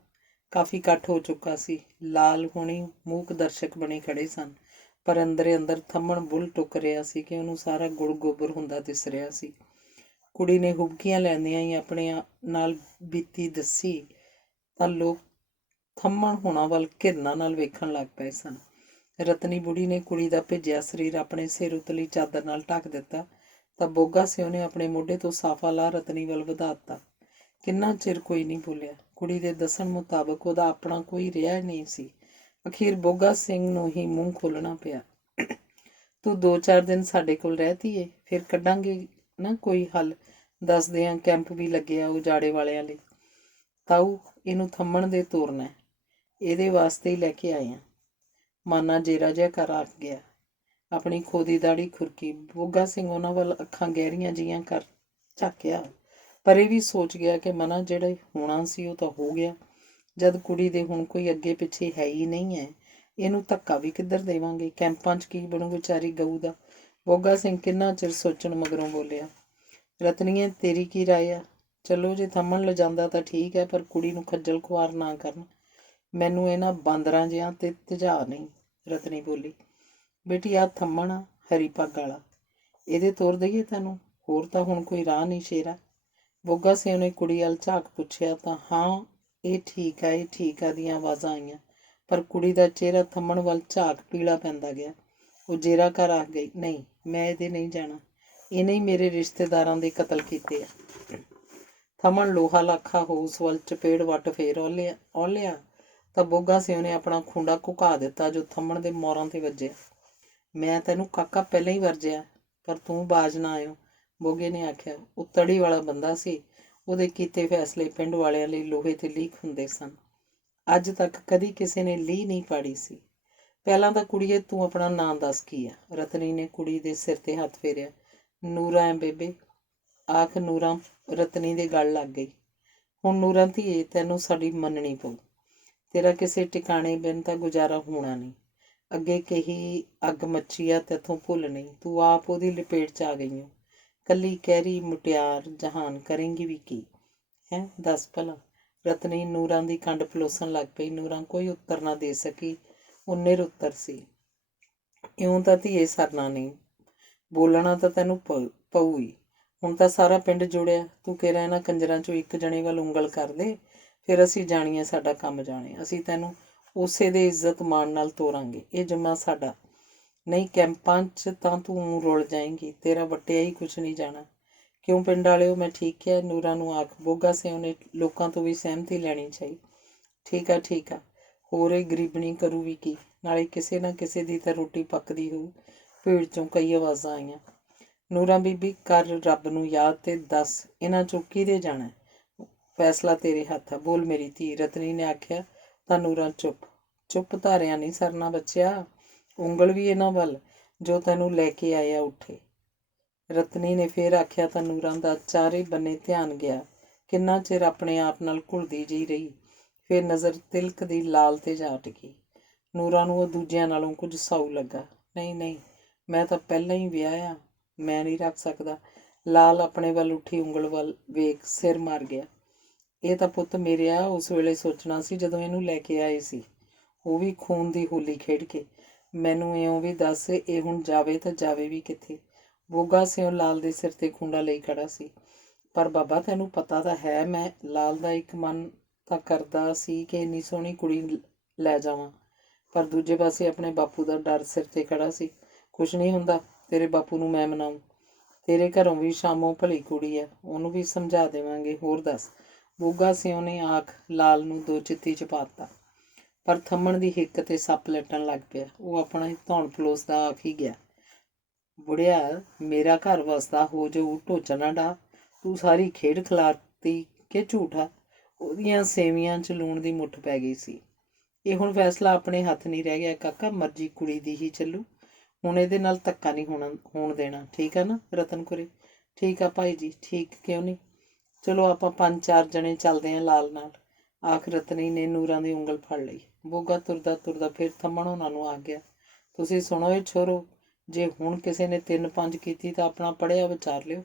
ਕਾਫੀ ਇਕੱਠ ਹੋ ਚੁੱਕਾ ਸੀ। ਲਾਲ ਹੋਣੀ ਮੂਕ ਦਰਸ਼ਕ ਬਣੇ ਖੜੇ ਸਨ, ਪਰ ਅੰਦਰੇ ਅੰਦਰ ਥੰਮਣ ਬੁੱਲ ਟੁੱਕ ਰਿਹਾ ਸੀ ਕਿ ਉਹਨੂੰ ਸਾਰਾ ਗੁੜ ਗੋਬਰ ਹੁੰਦਾ ਦਿਸ ਰਿਹਾ ਸੀ। ਕੁੜੀ ਨੇ ਹੁਬਕੀਆਂ ਲੈਂਦਿਆਂ ਹੀ ਆਪਣੇ ਨਾਲ ਬੀਤੀ ਦੱਸੀ ਤਾਂ ਲੋਕ ਥੰਮਣ ਹੋਣਾ ਵੱਲ ਘਿਰਨਾ ਨਾਲ ਵੇਖਣ ਲੱਗ ਪਏ ਸਨ। ਰਤਨੀ ਬੁੜੀ ਨੇ ਕੁੜੀ ਦਾ ਭਿੱਜਿਆ ਸਰੀਰ ਆਪਣੇ ਸਿਰ ਉਤਲੀ ਚਾਦਰ ਨਾਲ ਢੱਕ ਦਿੱਤਾ ਤਾਂ ਬੋਗਾ ਸਿੰਘ ਨੇ ਆਪਣੇ ਮੋਢੇ ਤੋਂ ਸਾਫਾ ਲਾ ਰਤਨੀ ਵੱਲ ਵਧਾ ਦਿੱਤਾ। ਕਿੰਨਾ ਚਿਰ ਕੋਈ ਨਹੀਂ ਬੋਲਿਆ। ਕੁੜੀ ਦੇ ਦੱਸਣ ਮੁਤਾਬਕ ਉਹਦਾ ਆਪਣਾ ਕੋਈ ਰਿਹਾ ਨਹੀਂ ਸੀ। ਅਖੀਰ ਬੋਗਾ ਸਿੰਘ ਨੂੰ ਹੀ ਮੂੰਹ ਖੋਲ੍ਹਣਾ ਪਿਆ। ਤੂੰ 2-4 ਦਿਨ ਸਾਡੇ ਕੋਲ ਰਹਿਤੀ ਏ, ਫਿਰ ਕੱਢਾਂਗੇ ਨਾ ਕੋਈ ਹੱਲ। ਦੱਸਦੇ ਆਂ ਕੈਂਪ ਵੀ ਲੱਗਿਆ ਉਜਾੜੇ ਵਾਲਿਆਂ ਲਈ। ਤਾਊ, ਇਹਨੂੰ ਥੰਮਣ ਦੇ ਤੋਰਨਾ, ਇਹਦੇ ਵਾਸਤੇ ਹੀ ਲੈ ਕੇ ਆਏ ਆਂ। ਮਾਨਾ ਜੇਰਾ ਜਿਹਾ ਕਰ ਆਖ ਗਿਆ। ਆਪਣੀ ਖੋਦੀ ਦਾੜੀ ਖੁਰਕੀ। ਬੋਗਾ ਸਿੰਘ ਉਹਨਾਂ ਵੱਲ ਅੱਖਾਂ ਗਹਿਰੀਆਂ ਜਿਹੀਆਂ ਕਰ ਝਾਕਿਆ, ਪਰ ਇਹ ਵੀ ਸੋਚ ਗਿਆ ਕਿ ਮਨਾ ਜਿਹੜਾ ਹੋਣਾ ਸੀ ਉਹ ਤਾਂ ਹੋ ਗਿਆ। ਜਦ ਕੁੜੀ ਦੇ ਹੁਣ ਕੋਈ ਅੱਗੇ ਪਿੱਛੇ ਹੈ ਹੀ ਨਹੀਂ ਹੈ, ਇਹਨੂੰ ਧੱਕਾ ਵੀ ਕਿੱਧਰ ਦੇਵਾਂਗੇ? ਕੈਂਪਾਂ 'ਚ ਕੀ ਬਣੂ ਵਿਚਾਰੀ ਗਊ ਦਾ? ਬੋਗਾ ਸਿੰਘ ਕਿੰਨਾ ਚਿਰ ਸੋਚਣ ਮਗਰੋਂ ਬੋਲਿਆ, ਰਤਨੀਏ ਤੇਰੀ ਕੀ ਰਾਏ ਆ? ਚਲੋ ਜੇ ਥੰਮਣ ਲਿਜਾਂਦਾ ਤਾਂ ਠੀਕ ਹੈ, ਪਰ ਕੁੜੀ ਨੂੰ ਖੱਜਲ ਖੁਆਰ ਨਾ ਕਰਨ। ਮੈਨੂੰ ਇਹਨਾਂ ਬਾਂਦਰਾਂ ਜਿਹਾਂ 'ਤੇ ਤੇਜਾ ਨਹੀਂ। ਰਤਨੀ ਬੋਲੀ, ਬੇਟੀ ਆਹ ਥੰਮਣ ਆ, ਹਰੀ ਪੱਗ ਵਾਲਾ, ਇਹਦੇ ਤੋਰ ਦਈਏ ਤੈਨੂੰ? ਹੋਰ ਤਾਂ ਹੁਣ ਕੋਈ ਰਾਹ ਨਹੀਂ ਸ਼ੇਰਾ। ਬੋਗਾ ਸਿੰਘ ਨੇ ਕੁੜੀ ਵੱਲ ਝਾਕ ਪੁੱਛਿਆ ਤਾਂ ਹਾਂ, ਇਹ ਠੀਕ ਆ ਦੀਆਂ ਆਵਾਜ਼ਾਂ ਆਈਆਂ, ਪਰ ਕੁੜੀ ਦਾ ਚਿਹਰਾ ਥੰਮਣ ਵੱਲ ਝਾਕ ਪੀਲਾ ਪੈਂਦਾ ਗਿਆ। ਉਹ ਜੇਰਾ ਘਰ ਆ ਗਈ, ਨਹੀਂ ਮੈਂ ਇਹਦੇ ਨਹੀਂ ਜਾਣਾ, ਇਹਨੇ ਹੀ ਮੇਰੇ ਰਿਸ਼ਤੇਦਾਰਾਂ ਦੇ ਕਤਲ ਕੀਤੇ ਆ। ਥਮਣ ਲੋਹਾ ਲਾਖਾ ਹੋ ਉਸ ਵੱਲ ਚਪੇੜ ਵੱਟ ਫੇਰ ਔਲਿਆ ਤਾਂ ਬੋਗਾ ਸਿਉ ਨੇ ਆਪਣਾ ਖੁੰਡਾ ਘੁਕਾ ਦਿੱਤਾ ਜੋ ਥੰਮਣ ਦੇ ਮੋਰਾਂ ਤੇ ਵੱਜਿਆ। ਮੈਂ ਤੈਨੂੰ ਕਾਕਾ ਪਹਿਲਾਂ ਹੀ ਵਰਜਿਆ, ਪਰ ਤੂੰ ਬਾਜ ਨਾ ਆਇਓ, ਬੋਗੇ ਨੇ ਆਖਿਆ। ਉਹ ਤੜੀ ਵਾਲਾ ਬੰਦਾ ਸੀ, ਉਹਦੇ ਕੀਤੇ ਫੈਸਲੇ ਪਿੰਡ ਵਾਲਿਆਂ ਲਈ ਲੋਹੇ ਤੇ ਲੀਕ ਹੁੰਦੇ ਸਨ। ਅੱਜ ਤੱਕ ਕਦੀ ਕਿਸੇ ਨੇ ਲੀਹ ਨਹੀਂ ਪਾੜੀ ਸੀ। ਪਹਿਲਾਂ ਤਾਂ ਕੁੜੀਏ ਤੂੰ ਆਪਣਾ ਨਾਂ ਦੱਸ ਕੀ ਆ? ਰਤਨੀ ਨੇ ਕੁੜੀ ਦੇ ਸਿਰ ਤੇ ਹੱਥ ਫੇਰਿਆ। ਨੂਰਾਂ ਐ ਬੇਬੇ, ਆਖ ਨੂਰਾਂ। ਰਤਨੀ ਦੇ ਗਲ ਲੱਗ ਗਈ। ਹੁਣ ਨੂਰਾਂ ਧੀਏ ਤੈਨੂੰ ਸਾਡੀ ਮੰਨਣੀ ਪਊ। ਤੇਰਾ ਕਿਸੇ ਟਿਕਾਣੇ ਬਿਨ ਤਾਂ ਗੁਜ਼ਾਰਾ ਹੋਣਾ ਨਹੀਂ। ਅੱਗੇ ਕਹੀ ਅੱਗ ਮੱਚੀ ਆ ਤੈਥੋਂ ਭੁੱਲ ਨਹੀਂ, ਤੂੰ ਆਪ ਉਹਦੀ ਲਪੇਟ 'ਚ ਆ ਗਈ ਓ। ਕੱਲੀ ਕਹਿਰੀ ਮੁਟਿਆਰ ਜਹਾਨ ਕਰੇਂਗੀ ਵੀ ਕੀ ਹੈ, ਦੱਸ ਭਲਾ। ਰਤਨੀ ਨੂਰਾਂ ਦੀ ਕੰਡ ਪਲੋਸਣ ਲੱਗ ਪਈ। ਨੂਰਾਂ ਕੋਈ ਉੱਤਰ ਨਾ ਦੇ ਸਕੀ। ਉਹ ਨਿਰਉੱਤਰ ਸੀ। ਇਉਂ ਤਾਂ ਧੀਏ ਸਰਨਾ ਨਹੀਂ, ਬੋਲਣਾ ਤਾਂ ਤੈਨੂੰ ਪਊ ਹੀ। ਹੁਣ ਤਾਂ ਸਾਰਾ ਪਿੰਡ ਜੁੜਿਆ, ਤੂੰ ਕਿਹੜਾ ਇਹਨਾਂ ਕੰਜਰਾਂ 'ਚੋਂ ਇੱਕ ਜਣੇ ਵੱਲ ਉਂਗਲ ਕਰ ਦੇ, ਫਿਰ ਅਸੀਂ ਜਾਣੀਏ ਸਾਡਾ ਕੰਮ ਜਾਣੇ। ਅਸੀਂ ਤੈਨੂੰ ਉਸੇ ਦੇ ਇੱਜ਼ਤ ਮਾਣ ਨਾਲ ਤੋਰਾਂਗੇ। ਇਹ ਜੰਮਾ ਸਾਡਾ ਨਹੀਂ। ਕੈਂਪਾਂ 'ਚ ਤਾਂ ਤੂੰ ਰੁਲ ਜਾਏਂਗੀ, ਤੇਰਾ ਵੱਟਿਆ ਹੀ ਕੁਛ ਨਹੀਂ ਜਾਣਾ। ਕਿਉਂ ਪਿੰਡ ਵਾਲਿਓ, ਮੈਂ ਠੀਕ ਕਿਹਾ? ਨੂਰਾਂ ਨੂੰ ਆਖ। ਬੋਗਾ ਸਿਉ ਨੇ ਲੋਕਾਂ ਤੋਂ ਵੀ ਸਹਿਮਤੀ ਲੈਣੀ ਚਾਹੀ। ਠੀਕ ਆ, ਹੋਰ ਇਹ ਗਰੀਬਣੀ ਕਰੂ ਵੀ ਕੀ, ਨਾਲੇ ਕਿਸੇ ਨਾ ਕਿਸੇ ਦੀ ਤਾਂ ਰੋਟੀ ਪੱਕਦੀ ਹੋਊ। ਭੀੜ 'ਚੋਂ ਕਈ ਆਵਾਜ਼ਾਂ ਆਈਆਂ। ਨੂਰਾਂ ਬੀਬੀ ਕਰ ਰੱਬ ਨੂੰ ਯਾਦ ਤੇ ਦੱਸ ਇਹਨਾਂ 'ਚੋਂ ਕਿਹਦੇ ਜਾਣਾ? ਫੈਸਲਾ ਤੇਰੇ ਹੱਥ ਆ, ਬੋਲ ਮੇਰੀ ਧੀ। ਰਤਨੀ ਨੇ ਆਖਿਆ ਤਾਂ ਨੂਰਾਂ ਚੁੱਪ ਧਾਰਿਆ ਨਹੀਂ ਸਰਨਾ ਬੱਚਿਆ। ਉਂਗਲ ਵੀ ਇਹਨਾਂ ਵੱਲ ਜੋ ਤੈਨੂੰ ਲੈ ਕੇ ਆਇਆ ਉੱਠੇ। ਰਤਨੀ ਨੇ ਫੇਰ ਆਖਿਆ ਤਾਂ ਨੂਰਾਂ ਦਾ ਚਾਰੇ ਬੰਨੇ ਧਿਆਨ ਗਿਆ। ਕਿੰਨਾ ਚਿਰ ਆਪਣੇ ਆਪ ਨਾਲ ਘੁਲਦੀ ਜਿਹੀ ਰਹੀ, ਫਿਰ ਨਜ਼ਰ ਤਿਲਕ ਦੀ ਲਾਲ ਤੇ ਜਾ ਟਿਕੀ। ਨੂਰਾਂ ਨੂੰ ਉਹ ਦੂਜਿਆਂ ਨਾਲੋਂ ਕੁਝ ਸਾਊ ਲੱਗਾ। ਨਹੀਂ, ਮੈਂ ਤਾਂ ਪਹਿਲਾਂ ਹੀ ਵਿਆਹਿਆ, ਮੈਂ ਨਹੀਂ ਰੱਖ ਸਕਦਾ। ਲਾਲ ਆਪਣੇ ਵੱਲ ਉੱਠੀ ਉਂਗਲ ਵੱਲ ਵੇਖ ਸਿਰ ਮਾਰ ਗਿਆ। ਇਹ ਤਾਂ ਪੁੱਤ ਮੇਰਿਆ ਉਸ ਵੇਲੇ ਸੋਚਣਾ ਸੀ ਜਦੋਂ ਇਹਨੂੰ ਲੈ ਕੇ ਆਏ ਸੀ, ਉਹ ਵੀ ਖੂਨ ਦੀ ਹੋਲੀ ਖੇਡ ਕੇ। ਮੈਨੂੰ ਇਉਂ ਵੀ ਦੱਸ, ਇਹ ਹੁਣ ਜਾਵੇ ਤਾਂ ਜਾਵੇ ਵੀ ਕਿੱਥੇ? ਬੋਗਾ ਸਿਉ ਲਾਲ ਦੇ ਸਿਰ ਤੇ ਖੁੰਡਾ ਲਈ ਖੜਾ ਸੀ। ਪਰ ਬਾਬਾ ਤੈਨੂੰ ਪਤਾ ਤਾਂ ਹੈ, ਮੈਂ ਲਾਲ ਦਾ ਇੱਕ ਮਨ ਤਾਂ ਕਰਦਾ ਸੀ ਕਿ ਇੰਨੀ ਸੋਹਣੀ ਕੁੜੀ ਲੈ ਜਾਵਾਂ, ਪਰ ਦੂਜੇ ਪਾਸੇ ਆਪਣੇ ਬਾਪੂ ਦਾ ਡਰ ਸਿਰ ਤੇ ਖੜਾ ਸੀ। ਕੁਛ ਨਹੀਂ ਹੁੰਦਾ, ਤੇਰੇ ਬਾਪੂ ਨੂੰ ਮੈਂ ਮਨਾਊਂ। ਤੇਰੇ ਘਰੋਂ ਵੀ ਸ਼ਾਮੋਂ ਭਲੀ ਕੁੜੀ ਆ, ਉਹਨੂੰ ਵੀ ਸਮਝਾ ਦੇਵਾਂਗੇ। ਹੋਰ ਦੱਸ। ਬੋਗਾ ਸਿਉ ਨੇ ਆਖ ਲਾਲ ਨੂੰ ਦੋ ਚਿੱਤੀ 'ਚ ਪਾ ਦਿੱਤਾ। ਪਰ ਥੰਮਣ ਦੀ ਹਿੱਕ ਤੇ ਸੱਪ ਲੱਟਣ ਲੱਗ ਪਿਆ। ਉਹ ਆਪਣਾ ਹੀ ਧੌਣ ਪਲੋਸਦਾ ਆਖ ਹੀ ਗਿਆ, ਬੁੜਿਆ ਮੇਰਾ ਘਰ ਵਸਦਾ ਹੋ ਜਾਊ, ਢੋਚਾ ਨਾ ਡਾ। ਤੂੰ ਸਾਰੀ ਖੇਡ ਖਿਲਾਰਤੀ ਕਿ ਝੂਠਾ? ਉਹਦੀਆਂ ਸੇਵੀਆਂ 'ਚ ਲੂਣ ਦੀ ਮੁੱਠ ਪੈ ਗਈ ਸੀ। ਇਹ ਹੁਣ ਫੈਸਲਾ ਆਪਣੇ ਹੱਥ ਨਹੀਂ ਰਹਿ ਗਿਆ ਕਾਕਾ, ਮਰਜ਼ੀ ਕੁੜੀ ਦੀ ਹੀ ਚੱਲੂ। ਹੁਣ ਇਹਦੇ ਨਾਲ ਧੱਕਾ ਨਹੀਂ ਹੋਣ ਦੇਣਾ, ਠੀਕ ਆ ਨਾ ਰਤਨ ਕੁਰੇ? ਠੀਕ ਆ ਭਾਈ ਜੀ, ਠੀਕ ਕਿਉਂ ਨਹੀਂ। ਚਲੋ ਆਪਾਂ 5-4 ਜਣੇ ਚੱਲਦੇ ਹਾਂ ਲਾਲ ਨਾਲ, ਆਖ ਰਤਨੀ ਨੇ ਨੂਰਾਂ ਦੀ ਉਂਗਲ ਫੜ ਲਈ। ਬੋਗਾ ਤੁਰਦਾ ਫਿਰ ਥੰਮਣ ਉਹਨਾਂ ਨੂੰ ਆ ਗਿਆ। ਤੁਸੀਂ ਸੁਣੋ ਇਹ ਛੋਰੋ, ਜੇ ਹੁਣ ਕਿਸੇ ਨੇ 3-5 ਕੀਤੀ ਤਾਂ ਆਪਣਾ ਪੜ੍ਹਿਆ ਵਿਚਾਰ ਲਿਓ।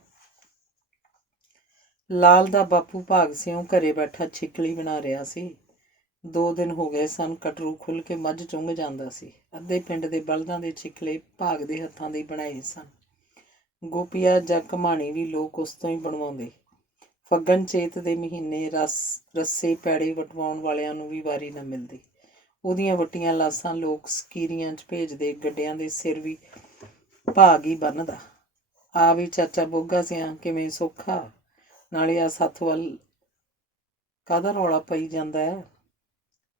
ਲਾਲ ਦਾ ਬਾਪੂ ਭਾਗ ਸਿਉਂ ਘਰੇ ਬੈਠਾ ਛਿੱਕਲੀ ਬਣਾ ਰਿਹਾ ਸੀ। 2 ਦਿਨ ਹੋ ਗਏ ਸਨ, ਕਟਰੂ ਖੁੱਲ੍ਹ ਕੇ ਮੱਝ ਚੁੰਘ ਜਾਂਦਾ ਸੀ। ਅੱਧੇ ਪਿੰਡ ਦੇ ਬਲਦਾਂ ਦੇ ਛਿੱਕਲੇ ਭਾਗ ਦੇ ਹੱਥਾਂ ਦੇ ਬਣਾਏ ਸਨ। ਗੋਪੀਆ ਜਾਂ ਘਮਾਣੀ ਵੀ ਲੋਕ ਉਸ ਤੋਂ ਹੀ ਬਣਵਾਉਂਦੇ। ਫੱਗਣ ਚੇਤ ਦੇ ਮਹੀਨੇ ਰੱਸੇ ਪੈੜੇ ਵਟਵਾਉਣ ਵਾਲਿਆਂ ਨੂੰ ਵੀ ਵਾਰੀ ਨਾ ਮਿਲਦੀ। ਉਹਦੀਆਂ ਵੱਟੀਆਂ ਲਾਸਾਂ ਲੋਕ ਸਕੀਰੀਆਂ 'ਚ ਭੇਜਦੇ। ਗੱਡਿਆਂ ਦੇ ਸਿਰ ਵੀ ਭਾਗ ਹੀ ਬੰਨ੍ਹਦਾ। ਆ ਵੀ ਚਾਚਾ ਬੋਗਾ ਸਿਆਂ, ਕਿਵੇਂ ਸੌਖਾ? ਨਾਲੇ ਆ ਸੱਥ ਵੱਲ ਕਾਹਦਾ ਰੌਲਾ ਪਈ ਜਾਂਦਾ ਹੈ?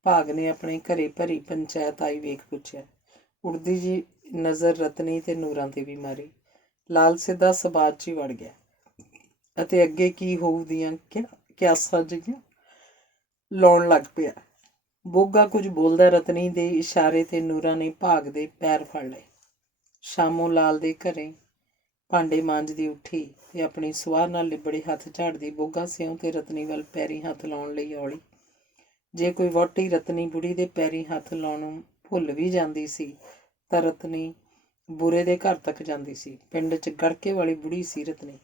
ਭਾਗ ਨੇ ਆਪਣੇ ਘਰੇ ਭਰੀ ਪੰਚਾਇਤ ਆਈ ਵੇਖ ਪੁੱਛਿਆ। ਉੜਦੀ ਜੀ ਨਜ਼ਰ ਰਤਨੀ ਤੇ ਨੂਰਾਂ ਤੇ ਵੀ ਮਾਰੀ। ਲਾਲ ਸਿੱਧਾ ਸਬਾਦ 'ਚ ਹੀ ਵੜ ਗਿਆ ਅਤੇ ਅੱਗੇ ਕੀ ਹੋਊ ਦੀਆਂ ਕਿਆਸਾਂ ਜਿਹੀਆਂ ਲਾਉਣ ਲੱਗ ਪਿਆ। ਬੋਗਾ ਕੁਝ ਬੋਲਦਾ, ਰਤਨੀ ਦੇ ਇਸ਼ਾਰੇ ਤੇ ਨੂਰਾਂ ਨੇ ਭਾਗ ਦੇ ਪੈਰ ਫੜ ਲਏ। ਸ਼ਾਮੋਂ ਲਾਲ ਦੇ ਘਰੇ ਭਾਂਡੇ ਮਾਂਜਦੀ ਉੱਠੀ ਤੇ ਆਪਣੀ ਸੁਆਹ ਨਾਲ ਲਿਬੜੇ ਹੱਥ ਝਾੜਦੀ ਬੋਗਾ ਸਿਉਂ ਤੇ ਰਤਨੀ ਵੱਲ ਪੈਰੀਂ ਹੱਥ ਲਾਉਣ ਲਈ ਔਲੀ। ਜੇ ਕੋਈ ਵਹੁਟੀ ਰਤਨੀ ਬੁੜੀ ਦੇ ਪੈਰੀਂ ਹੱਥ ਲਾਉਣੋਂ ਭੁੱਲ ਵੀ ਜਾਂਦੀ ਸੀ ਤਾਂ ਰਤਨੀ ਬੁਰੇ ਦੇ ਘਰ ਤੱਕ ਜਾਂਦੀ ਸੀ। ਪਿੰਡ 'ਚ ਗੜਕੇ ਵਾਲੀ ਬੁੜੀ ਸੀ ਰਤਨੀ।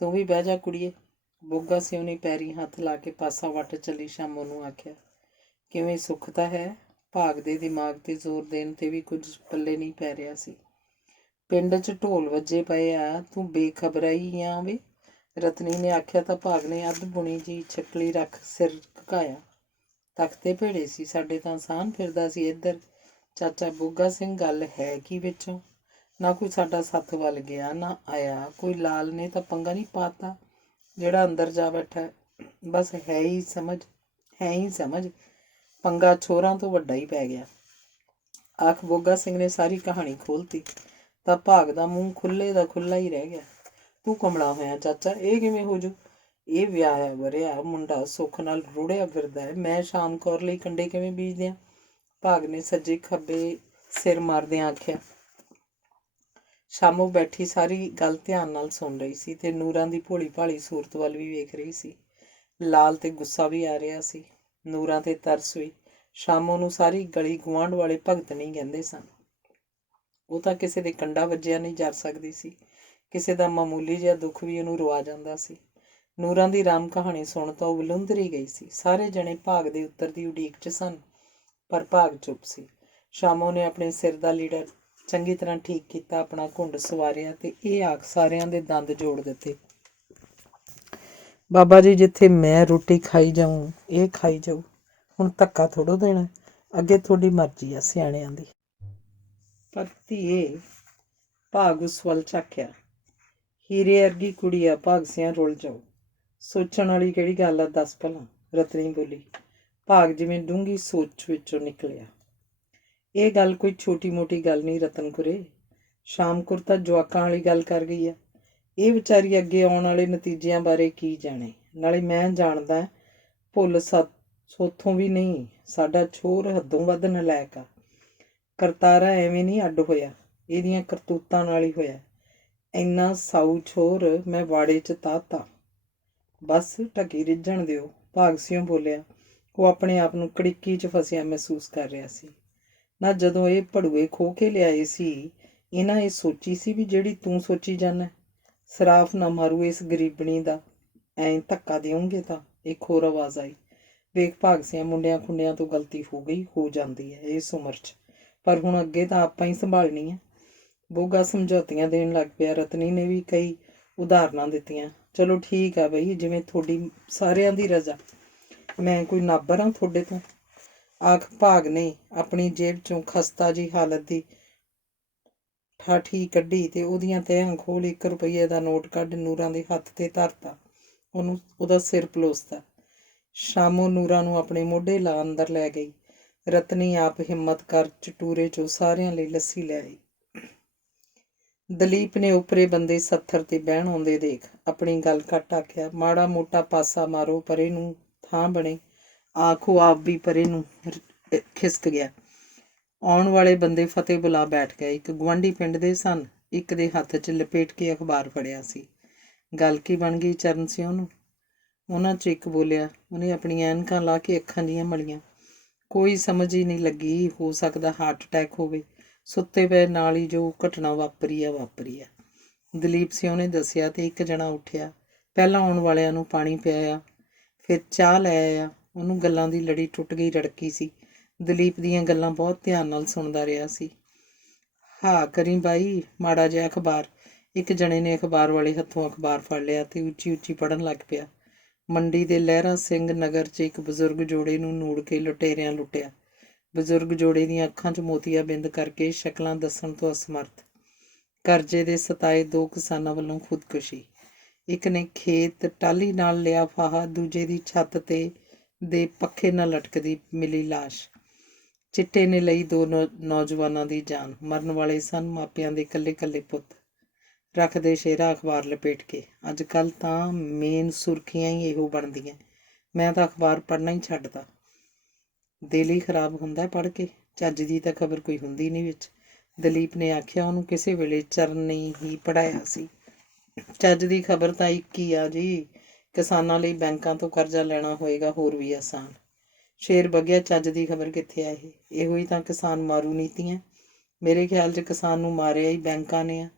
ਤੂੰ ਵੀ ਬਹਿ ਜਾ ਕੁੜੀਏ। ਬੋਗਾ ਸਿਉਂ ਨੇ ਪੈਰੀਂ ਹੱਥ ਲਾ ਕੇ ਪਾਸਾ ਵੱਟ ਚੱਲੀ ਸ਼ਾਮੋਂ ਨੂੰ ਆਖਿਆ। ਕਿਵੇਂ ਸੁੱਖ ਤਾਂ ਹੈ? ਭਾਗ ਦੇ ਦਿਮਾਗ ਤੇ ਜ਼ੋਰ ਦੇਣ ਤੇ ਵੀ ਕੁਝ ਪੱਲੇ ਨਹੀਂ ਪੈ ਰਿਹਾ ਸੀ। ਪਿੰਡ 'ਚ ਢੋਲ ਵੱਜੇ ਪਏ ਆ, ਤੂੰ ਬੇਖਬਰਾਈ ਆ ਵੇ। ਰਤਨੀ ਨੇ ਆਖਿਆ ਤਾਂ ਭਾਗ ਨੇ ਅੱਧ ਬੁਣੀ ਜੀ ਛੱਕਲੀ ਰੱਖ ਸਿਰ ਝੁਕਾਇਆ। ਤਖਤੇ ਭੇੜੇ ਸੀ ਸਾਡੇ ਤਾਂ ਸਾਨ ਫਿਰਦਾ ਸੀ ਇੱਧਰ। ਚਾਚਾ ਬੁੱਗਾ ਸਿੰਘ ਗੱਲ ਹੈ ਕੀ ਵਿੱਚੋਂ? ਨਾ ਕੋਈ ਸਾਡਾ ਸੱਥ ਵੱਲ ਗਿਆ ਨਾ ਆਇਆ। ਕੋਈ ਲਾਲ ਨੇ ਤਾਂ ਪੰਗਾ ਨਹੀਂ ਪਾਤਾ ਜਿਹੜਾ ਅੰਦਰ ਜਾ ਬੈਠਾ ਹੈ। ਬਸ ਹੈ ਹੀ ਸਮਝ ਪੰਗਾ ਛੋਰਾਂ ਤੋਂ ਵੱਡਾ ਹੀ ਪੈ ਗਿਆ। ਆਖ ਬੁੱਗਾ ਸਿੰਘ ਨੇ ਸਾਰੀ ਕਹਾਣੀ ਖੋਲ੍ਹਤੀ ਤਾਂ ਭਾਗ ਦਾ ਮੂੰਹ ਖੁੱਲ੍ਹੇ ਦਾ ਖੁੱਲ੍ਹਾ ਹੀ ਰਹਿ ਗਿਆ। ਤੂੰ ਕਮਲਾ ਹੋਇਆ ਚਾਚਾ, ਇਹ ਕਿਵੇਂ ਹੋ ਜੂ? ਇਹ ਵਿਆਹਿਆ ਵਰਿਆ ਮੁੰਡਾ ਸੁੱਖ ਨਾਲ ਰੁੜਿਆ ਫਿਰਦਾ ਹੈ, ਮੈਂ ਸ਼ਾਮ ਕੌਰ ਲਈ ਕੰਡੇ ਕਿਵੇਂ ਬੀਜਦਿਆਂ? ਭਾਗ ਨੇ ਸੱਜੇ ਖੱਬੇ ਸਿਰ ਮਾਰਦਿਆਂ ਆਖਿਆ। ਸ਼ਾਮੋ ਬੈਠੀ ਸਾਰੀ ਗੱਲ ਧਿਆਨ ਨਾਲ ਸੁਣ ਰਹੀ ਸੀ ਤੇ ਨੂਰਾਂ ਦੀ ਭੋਲੀ ਭਾਲੀ ਸੂਰਤ ਵੱਲ ਵੀ ਵੇਖ ਰਹੀ ਸੀ। ਲਾਲ ਤੇ ਗੁੱਸਾ ਵੀ ਆ ਰਿਹਾ ਸੀ, ਨੂਰਾਂ ਤੇ ਤਰਸ ਵੀ। ਸ਼ਾਮੋ ਨੂੰ ਸਾਰੀ ਗਲੀ ਗੁਆਂਢ ਵਾਲੇ ਭਗਤ ਨਹੀਂ ਕਹਿੰਦੇ ਸਨ। ਉਹ ਤਾਂ ਕਿਸੇ ਦੇ ਕੰਡਾ ਵੱਜਿਆ ਨਹੀਂ ਜਰ ਸਕਦੀ ਸੀ। ਕਿਸੇ ਦਾ ਮਾਮੂਲੀ ਜਿਹਾ ਦੁੱਖ ਵੀ ਉਹਨੂੰ ਰਵਾ ਜਾਂਦਾ ਸੀ। ਨੂਰਾਂ ਦੀ ਰਾਮ ਕਹਾਣੀ ਸੁਣ ਤਾਂ ਉਹ ਵਿਲੁੰਦਰੀ ਗਈ ਸੀ। ਸਾਰੇ ਜਣੇ ਭਾਗ ਦੇ ਉੱਤਰ ਦੀ ਉਡੀਕ 'ਚ ਸਨ, ਪਰ ਭਾਗ ਚੁੱਪ ਸੀ। ਸ਼ਾਮੋ ਨੇ ਆਪਣੇ ਸਿਰ ਦਾ ਲੀੜਾ ਚੰਗੀ ਤਰ੍ਹਾਂ ਠੀਕ ਕੀਤਾ, ਆਪਣਾ ਘੁੰਡ ਸਵਾਰਿਆ ਤੇ ਇਹ ਆਖ ਸਾਰਿਆਂ ਦੇ ਦੰਦ ਜੋੜ ਦਿੱਤੇ। ਬਾਬਾ ਜੀ, ਜਿੱਥੇ ਮੈਂ ਰੋਟੀ ਖਾਈ ਜਾਊਂ ਇਹ ਖਾਈ ਜਾਊ। ਹੁਣ ਧੱਕਾ ਥੋੜ੍ਹਾ ਦੇਣਾ, ਅੱਗੇ ਤੁਹਾਡੀ ਮਰਜ਼ੀ ਆ ਸਿਆਣਿਆਂ ਦੀ। ਪਰ ਧੀਏ, ਭਾਗ ਉਸ ਵੱਲ ਝਾਕਿਆ। ਹੀਰੇ ਅਰਗੀ ਕੁੜੀ ਆ, ਭਾਗ ਸਿਆਂ ਰੁਲ ਜਾਊ। ਸੋਚਣ ਵਾਲੀ ਕਿਹੜੀ ਗੱਲ ਆ, ਦੱਸ ਭਲਾ, ਰਤਨੀ ਬੋਲੀ। ਭਾਗ ਜਿਵੇਂ ਡੂੰਘੀ ਸੋਚ ਵਿੱਚੋਂ ਨਿਕਲਿਆ। ਇਹ ਗੱਲ ਕੋਈ ਛੋਟੀ ਮੋਟੀ ਗੱਲ ਨਹੀਂ ਰਤਨ ਕੁਰੇ। ਸ਼ਾਮ ਕੁਰ ਤਾਂ ਜਵਾਕਾਂ ਵਾਲੀ ਗੱਲ ਕਰ ਗਈ ਆ। ਇਹ ਵਿਚਾਰੀ ਅੱਗੇ ਆਉਣ ਵਾਲੇ ਨਤੀਜਿਆਂ ਬਾਰੇ ਕੀ ਜਾਣੇ। ਨਾਲੇ ਮੈਂ ਜਾਣਦਾ ਭੁੱਲ ਸੋਥੋਂ ਵੀ ਨਹੀਂ, ਸਾਡਾ ਛੋਰ ਹੱਦੋਂ ਵੱਧ ਨਲਾਇਕ ਆ। ਕਰਤਾਰਾ ਐਵੇਂ ਨਹੀਂ ਅੱਡ ਹੋਇਆ, ਇਹਦੀਆਂ ਕਰਤੂਤਾਂ ਨਾਲ ਹੀ ਹੋਇਆ। ਇੰਨਾ ਸਾਊ ਛੋਰ ਮੈਂ ਵਾੜੇ 'ਚ ਤਾਤਾ। ਬਸ ਢਕੀ ਰਿੱਝਣ ਦਿਓ, ਭਾਗ ਸਿਉਂ ਬੋਲਿਆ। ਉਹ ਆਪਣੇ ਆਪ ਨੂੰ ਕੜਿੱਕੀ 'ਚ ਫਸਿਆ ਮਹਿਸੂਸ ਕਰ ਰਿਹਾ ਸੀ। ਨਾ ਜਦੋਂ ਇਹ ਭੜੂਏ ਖੋਹ ਕੇ ਲਿਆਏ ਸੀ, ਇਹਨਾਂ ਇਹ ਸੋਚੀ ਸੀ ਵੀ ਜਿਹੜੀ ਤੂੰ ਸੋਚੀ ਜਾਂਦਾ। ਸਰਾਫ ਨਾ ਮਾਰੂ ਇਸ ਗਰੀਬਣੀ ਦਾ, ਐਂ ਧੱਕਾ ਦਿਓਗੇ ਤਾਂ। ਇੱਕ ਹੋਰ ਆਵਾਜ਼ ਆਈ। ਵੇਖ ਭਾਗ ਸਿਆਂ, ਮੁੰਡਿਆਂ ਖੁੰਡਿਆਂ ਤੋਂ ਗਲਤੀ ਹੋ ਗਈ, ਹੋ ਜਾਂਦੀ ਹੈ ਇਸ ਉਮਰ 'ਚ, ਪਰ ਹੁਣ ਅੱਗੇ ਤਾਂ ਆਪਾਂ ਹੀ ਸੰਭਾਲਣੀ ਹੈ। ਬੋਗਾ ਸਮਝੌਤੀਆਂ ਦੇਣ ਲੱਗ ਪਿਆ। ਰਤਨੀ ਨੇ ਵੀ ਕਈ ਉਦਾਹਰਨਾਂ ਦਿੱਤੀਆਂ। ਚਲੋ ਠੀਕ ਆ ਬਈ, ਜਿਵੇਂ ਤੁਹਾਡੀ ਸਾਰਿਆਂ ਦੀ ਰਜ਼ਾ। ਮੈਂ ਕੋਈ ਨਾਬਰ ਹਾਂ ਤੁਹਾਡੇ ਤੋਂ? ਆਖ ਭਾਗ ਨੇ ਆਪਣੀ ਜੇਬ 'ਚੋਂ ਖਸਤਾ ਜਿਹੀ ਹਾਲਤ ਦੀ ਠਾਠੀ ਕੱਢੀ ਤੇ ਉਹਦੀਆਂ ਤਹਿਆਂ ਖੋਲ 1 ਰੁਪਈਏ ਦਾ ਨੋਟ ਕੱਢ ਨੂਰਾਂ ਦੇ ਹੱਥ ਤੇ ਧਰਤਾ। ਉਹਦਾ ਸਿਰ ਪਲੋਸਤਾ। ਸ਼ਾਮੋ ਨੂਰਾਂ ਨੂੰ ਆਪਣੇ ਮੋਢੇ ਲਾ ਅੰਦਰ ਲੈ ਗਈ। ਰਤਨੀ ਆਪ ਹਿੰਮਤ ਕਰ ਚਟੂਰੇ 'ਚੋਂ ਸਾਰਿਆਂ ਲਈ ਲੱਸੀ ਲੈ ਆਈ। ਦਲੀਪ ਨੇ ਉਪਰੇ ਬੰਦੇ ਸੱਥਰ ਤੇ ਬਹਿਣ ਆਉਂਦੇ ਦੇਖ ਆਪਣੀ ਗੱਲ ਘੱਟ ਆਖਿਆ। ਮਾੜਾ ਮੋਟਾ ਪਾਸਾ ਮਾਰੋ, ਪਰੇ ਨੂੰ ਥਾਂ ਬਣੇ। ਆਖੋ ਆਪ ਵੀ ਪਰੇ ਨੂੰ ਖਿਸਕ ਗਿਆ। ਆਉਣ ਵਾਲੇ ਬੰਦੇ ਫਤਿਹ ਬੁਲਾ ਬੈਠ ਗਏ। ਇੱਕ ਗੁਆਂਢੀ ਪਿੰਡ ਦੇ ਸਨ। ਇੱਕ ਦੇ ਹੱਥ 'ਚ ਲਪੇਟ ਕੇ ਅਖਬਾਰ ਫੜਿਆ ਸੀ। ਗੱਲ ਕੀ ਬਣ ਗਈ ਚਰਨ ਸਿਉਂ ਨੂੰ? ਉਹਨਾਂ 'ਚ ਇੱਕ ਬੋਲਿਆ। ਉਹਨੇ ਆਪਣੀਆਂ ਐਨਕਾਂ ਲਾ ਕੇ ਅੱਖਾਂ ਦੀਆਂ ਮਲੀਆਂ। ਕੋਈ ਸਮਝ ਹੀ ਨਹੀਂ ਲੱਗੀ, ਹੋ ਸਕਦਾ ਹਾਰਟ ਅਟੈਕ ਹੋਵੇ। ਸੁੱਤੇ ਪਏ ਨਾਲ ਹੀ ਜੋ ਘਟਨਾ ਵਾਪਰੀ ਆ। ਦਲੀਪ ਸਿਉਂ ਨੇ ਦੱਸਿਆ ਤੇ ਇੱਕ ਜਣਾ ਉੱਠਿਆ। ਪਹਿਲਾਂ ਆਉਣ ਵਾਲਿਆਂ ਨੂੰ ਪਾਣੀ ਪਿਆਇਆ, ਫਿਰ ਚਾਹ ਲੈ ਆਇਆ। ਉਹਨੂੰ ਗੱਲਾਂ ਦੀ ਲੜੀ ਟੁੱਟ ਗਈ, ਰੜਕੀ ਸੀ। ਦਲੀਪ ਦੀਆਂ ਗੱਲਾਂ ਬਹੁਤ ਧਿਆਨ ਨਾਲ ਸੁਣਦਾ ਰਿਹਾ ਸੀ। ਹਾਂ ਕਰੀ ਬਾਈ, ਮਾੜਾ ਜਿਹਾ ਅਖਬਾਰ। ਇੱਕ ਜਣੇ ਨੇ ਅਖਬਾਰ ਵਾਲੇ ਹੱਥੋਂ ਅਖਬਾਰ ਫੜ ਲਿਆ ਤੇ ਉੱਚੀ ਉੱਚੀ ਪੜ੍ਹਨ ਲੱਗ ਪਿਆ। ਮੰਡੀ ਦੇ ਲਹਿਰਾ ਸਿੰਘ ਨਗਰ 'ਚ ਇੱਕ ਬਜ਼ੁਰਗ ਜੋੜੇ ਨੂੰ ਨੂੜ ਕੇ ਲੁਟੇਰਿਆਂ ਲੁੱਟਿਆ। ਬਜ਼ੁਰਗ ਜੋੜੇ ਦੀਆਂ ਅੱਖਾਂ 'ਚ ਮੋਤੀਆ ਬਿੰਦ ਕਰਕੇ ਸ਼ਕਲਾਂ ਦੱਸਣ ਤੋਂ ਅਸਮਰਥ। ਕਰਜ਼ੇ ਦੇ ਸਤਾਏ 2 ਕਿਸਾਨਾਂ ਵੱਲੋਂ ਖੁਦਕੁਸ਼ੀ। ਇੱਕ ਨੇ ਖੇਤ ਟਾਹਲੀ ਨਾਲ ਲਿਆ ਫਾਹਾ, ਦੂਜੇ ਦੀ ਛੱਤ ਤੇ ਦੇ ਪੱਖੇ ਨਾਲ ਲਟਕਦੀ ਮਿਲੀ ਲਾਸ਼। ਚਿੱਟੇ ਨੇ ਲਈ 2 ਨੌਜਵਾਨਾਂ ਦੀ ਜਾਨ। ਮਰਨ ਵਾਲੇ ਸਨ ਮਾਪਿਆਂ ਦੇ ਇਕੱਲੇ ਇਕੱਲੇ ਪੁੱਤ। ਰੱਖਦੇ ਸ਼ੇਰਾ ਅਖਬਾਰ ਲਪੇਟ ਕੇ। ਅੱਜ ਕੱਲ੍ਹ ਤਾਂ ਮੇਨ ਸੁਰਖੀਆਂ ਹੀ ਇਹੋ ਬਣਦੀਆਂ। ਮੈਂ ਤਾਂ ਅਖਬਾਰ ਪੜ੍ਹਨਾ ਹੀ ਛੱਡਤਾ। ਦਿਲ ਹੀ ਖਰਾਬ ਹੁੰਦਾ ਪੜ੍ਹ ਕੇ। ਚੱਜ ਦੀ ਤਾਂ ਖਬਰ ਕੋਈ ਹੁੰਦੀ ਨਹੀਂ ਵਿੱਚ, ਦਲੀਪ ਨੇ ਆਖਿਆ। ਉਹਨੂੰ ਕਿਸੇ ਵੇਲੇ ਚਰਨ ਨੇ ਹੀ ਪੜ੍ਹਾਇਆ ਸੀ। ਚੱਜ ਦੀ ਖਬਰ ਤਾਂ ਇੱਕ ਹੀ ਆ ਜੀ, ਕਿਸਾਨਾਂ ਲਈ ਬੈਂਕਾਂ ਤੋਂ ਕਰਜ਼ਾ ਲੈਣਾ ਹੋਏਗਾ, ਹੋਰ ਵੀ ਆਸਾਨ। ਸ਼ੇਰ ਬਗਿਆ, ਚੱਜ ਦੀ ਖਬਰ ਕਿੱਥੇ ਆ? ਇਹੋ ਹੀ ਤਾਂ ਕਿਸਾਨ ਮਾਰੂ ਨੀਤੀਆਂ। ਮੇਰੇ ਖਿਆਲ 'ਚ ਕਿਸਾਨ ਨੂੰ ਮਾਰਿਆ ਹੀ ਬੈਂਕਾਂ ਨੇ ਆ,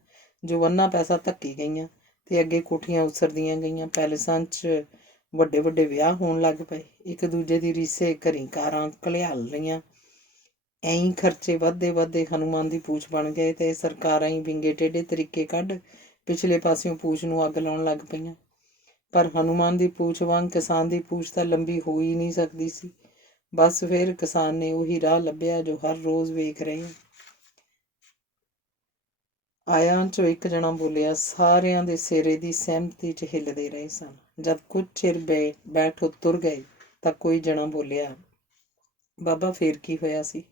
ਜੋ ਅੰਨਾ ਪੈਸਾ ਧੱਕੀ ਗਈਆਂ ਤੇ ਅੱਗੇ ਕੋਠੀਆਂ ਉਸਰਦੀਆਂ ਗਈਆਂ। ਪੈਲਸਾਂ 'ਚ ਵੱਡੇ ਵੱਡੇ ਵਿਆਹ ਹੋਣ ਲੱਗ ਪਏ। ਇੱਕ ਦੂਜੇ ਦੀ ਰੀਸੇ ਘਰੀਂ ਕਾਰਾਂ ਘਲਿਆਲ ਰਹੀਆਂ। ਐਂ ਖਰਚੇ ਵੱਧਦੇ ਹਨੂੰਮਾਨ ਦੀ ਪੂਛ ਬਣ ਗਏ ਤੇ ਸਰਕਾਰਾਂ ਹੀ ਵਿੰਗੇ ਟੇਢੇ ਤਰੀਕੇ ਕੱਢ ਪਿਛਲੇ ਪਾਸਿਓਂ ਪੂਛ ਨੂੰ ਅੱਗ ਲਾਉਣ ਲੱਗ ਪਈਆਂ। ਪਰ ਹਨੂੰਮਾਨ ਦੀ ਪੂਛ ਵਾਂਗ ਕਿਸਾਨ ਦੀ ਪੂਛ ਤਾਂ ਲੰਬੀ ਹੋ ਹੀ ਨਹੀਂ ਸਕਦੀ ਸੀ। ਬਸ ਫਿਰ ਕਿਸਾਨ ਨੇ ਉਹੀ ਰਾਹ ਲੱਭਿਆ ਜੋ ਹਰ ਰੋਜ਼ ਵੇਖ ਰਹੇ ਹਾਂ। ਆਇਆਂ ਚੋਂ ਇੱਕ ਜਣਾ ਬੋਲਿਆ। ਸਾਰਿਆਂ ਦੇ ਸਿਰੇ ਦੀ ਸਹਿਮਤੀ 'ਚ ਹਿੱਲਦੇ ਰਹੇ ਸਨ। ਜਦ ਕੁਝ ਚਿਰ ਬੈਠ ਉਹ ਤੁਰ ਗਏ ਤਾਂ ਕੋਈ ਜਣਾ ਬੋਲਿਆ, ਬਾਬਾ ਫੇਰ ਕੀ ਹੋਇਆ ਸੀ?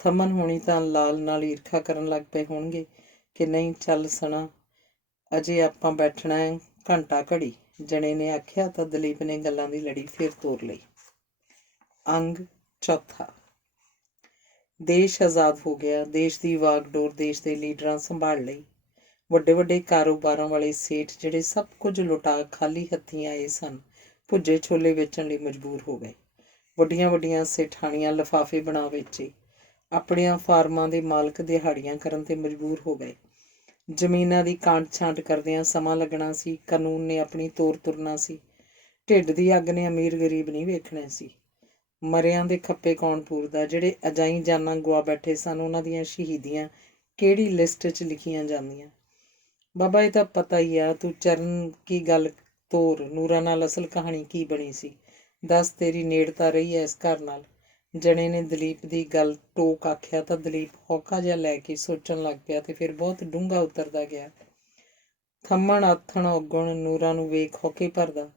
ਥੰਮਣ ਹੋਣੀ ਤਾਂ ਲਾਲ ਨਾਲ ਈਰਖਾ ਕਰਨ ਲੱਗ ਪਏ ਹੋਣਗੇ ਕਿ ਨਹੀਂ ਚੱਲ ਸਣਾ, ਅਜੇ ਆਪਾਂ ਬੈਠਣਾ ਹੈ ਘੰਟਾ ਘੜੀ। ਜਣੇ ਨੇ ਆਖਿਆ ਤਾਂ ਦਲੀਪ ਨੇ ਗੱਲਾਂ ਦੀ ਲੜੀ ਫੇਰ ਤੋਰ ਲਈ। ਅੰਗ ਚੌਥਾ। ਦੇਸ਼ ਆਜ਼ਾਦ ਹੋ ਗਿਆ। ਦੇਸ਼ ਦੀ ਵਾਗਡੋਰ ਦੇਸ਼ ਦੇ ਲੀਡਰਾਂ ਸੰਭਾਲ ਲਈ। ਵੱਡੇ ਵੱਡੇ ਕਾਰੋਬਾਰਾਂ ਵਾਲੇ ਸੇਠ ਜਿਹੜੇ ਸਭ ਕੁਝ ਲੁਟਾ ਖਾਲੀ ਹੱਥੀਂ ਆਏ ਸਨ, ਭੁੱਜੇ ਛੋਲੇ ਵੇਚਣ ਲਈ ਮਜਬੂਰ ਹੋ ਗਏ। ਵੱਡੀਆਂ ਵੱਡੀਆਂ ਸੇਠਾਣੀਆਂ ਲਿਫਾਫੇ ਬਣਾ ਵੇਚੇ। ਆਪਣੀਆਂ ਫਾਰਮਾਂ ਦੇ ਮਾਲਕ ਦਿਹਾੜੀਆਂ ਕਰਨ ਤੇ ਮਜਬੂਰ ਹੋ ਗਏ। ਜ਼ਮੀਨਾਂ ਦੀ ਕਾਂਟ ਛਾਂਟ ਕਰਦਿਆਂ ਸਮਾਂ ਲੱਗਣਾ ਸੀ। ਕਾਨੂੰਨ ਨੇ ਆਪਣੀ ਤੋਰ ਤੁਰਨਾ ਸੀ। ਢਿੱਡ ਦੀ ਅੱਗ ਨੇ ਅਮੀਰ ਗਰੀਬ ਨਹੀਂ ਵੇਖਣੇ ਸੀ। ਮਰਿਆਂ ਦੇ ਖੱਪੇ ਕੌਣ ਪੂਰਦਾ? ਜਿਹੜੇ ਅਜਾਈਂ ਜਾਨਾਂ ਗੁਆ ਬੈਠੇ ਸਨ, ਉਹਨਾਂ ਦੀਆਂ ਸ਼ਹੀਦੀਆਂ ਕਿਹੜੀ ਲਿਸਟ 'ਚ ਲਿਖੀਆਂ ਜਾਂਦੀਆਂ? ਬਾਬਾ ਇਹ ਤਾਂ ਪਤਾ ਹੀ ਆ, ਤੂੰ ਚਰਨ ਕੀ ਗੱਲ ਤੋਰ। ਨੂਰਾਂ ਨਾਲ ਅਸਲ ਕਹਾਣੀ ਕੀ ਬਣੀ ਸੀ? ਦੱਸ, ਤੇਰੀ ਨੇੜਤਾ ਰਹੀ ਹੈ ਇਸ ਘਰ ਨਾਲ? ਜਣੇ ਨੇ ਦਲੀਪ ਦੀ ਗੱਲ ਟੋਕ ਆਖਿਆ ਤਾਂ ਦਲੀਪ ਹੌਕਾ ਜਿਹਾ ਲੈ ਕੇ ਸੋਚਣ ਲੱਗ ਪਿਆ ਤੇ ਫਿਰ ਬਹੁਤ ਡੂੰਘਾ ਉਤਰਦਾ ਗਿਆ। ਥੰਮਣ ਆਥਣ ਔਗਣ ਨੂਰਾਂ ਨੂੰ ਵੇਖ ਹੌਕੇ ਭਰਦਾ,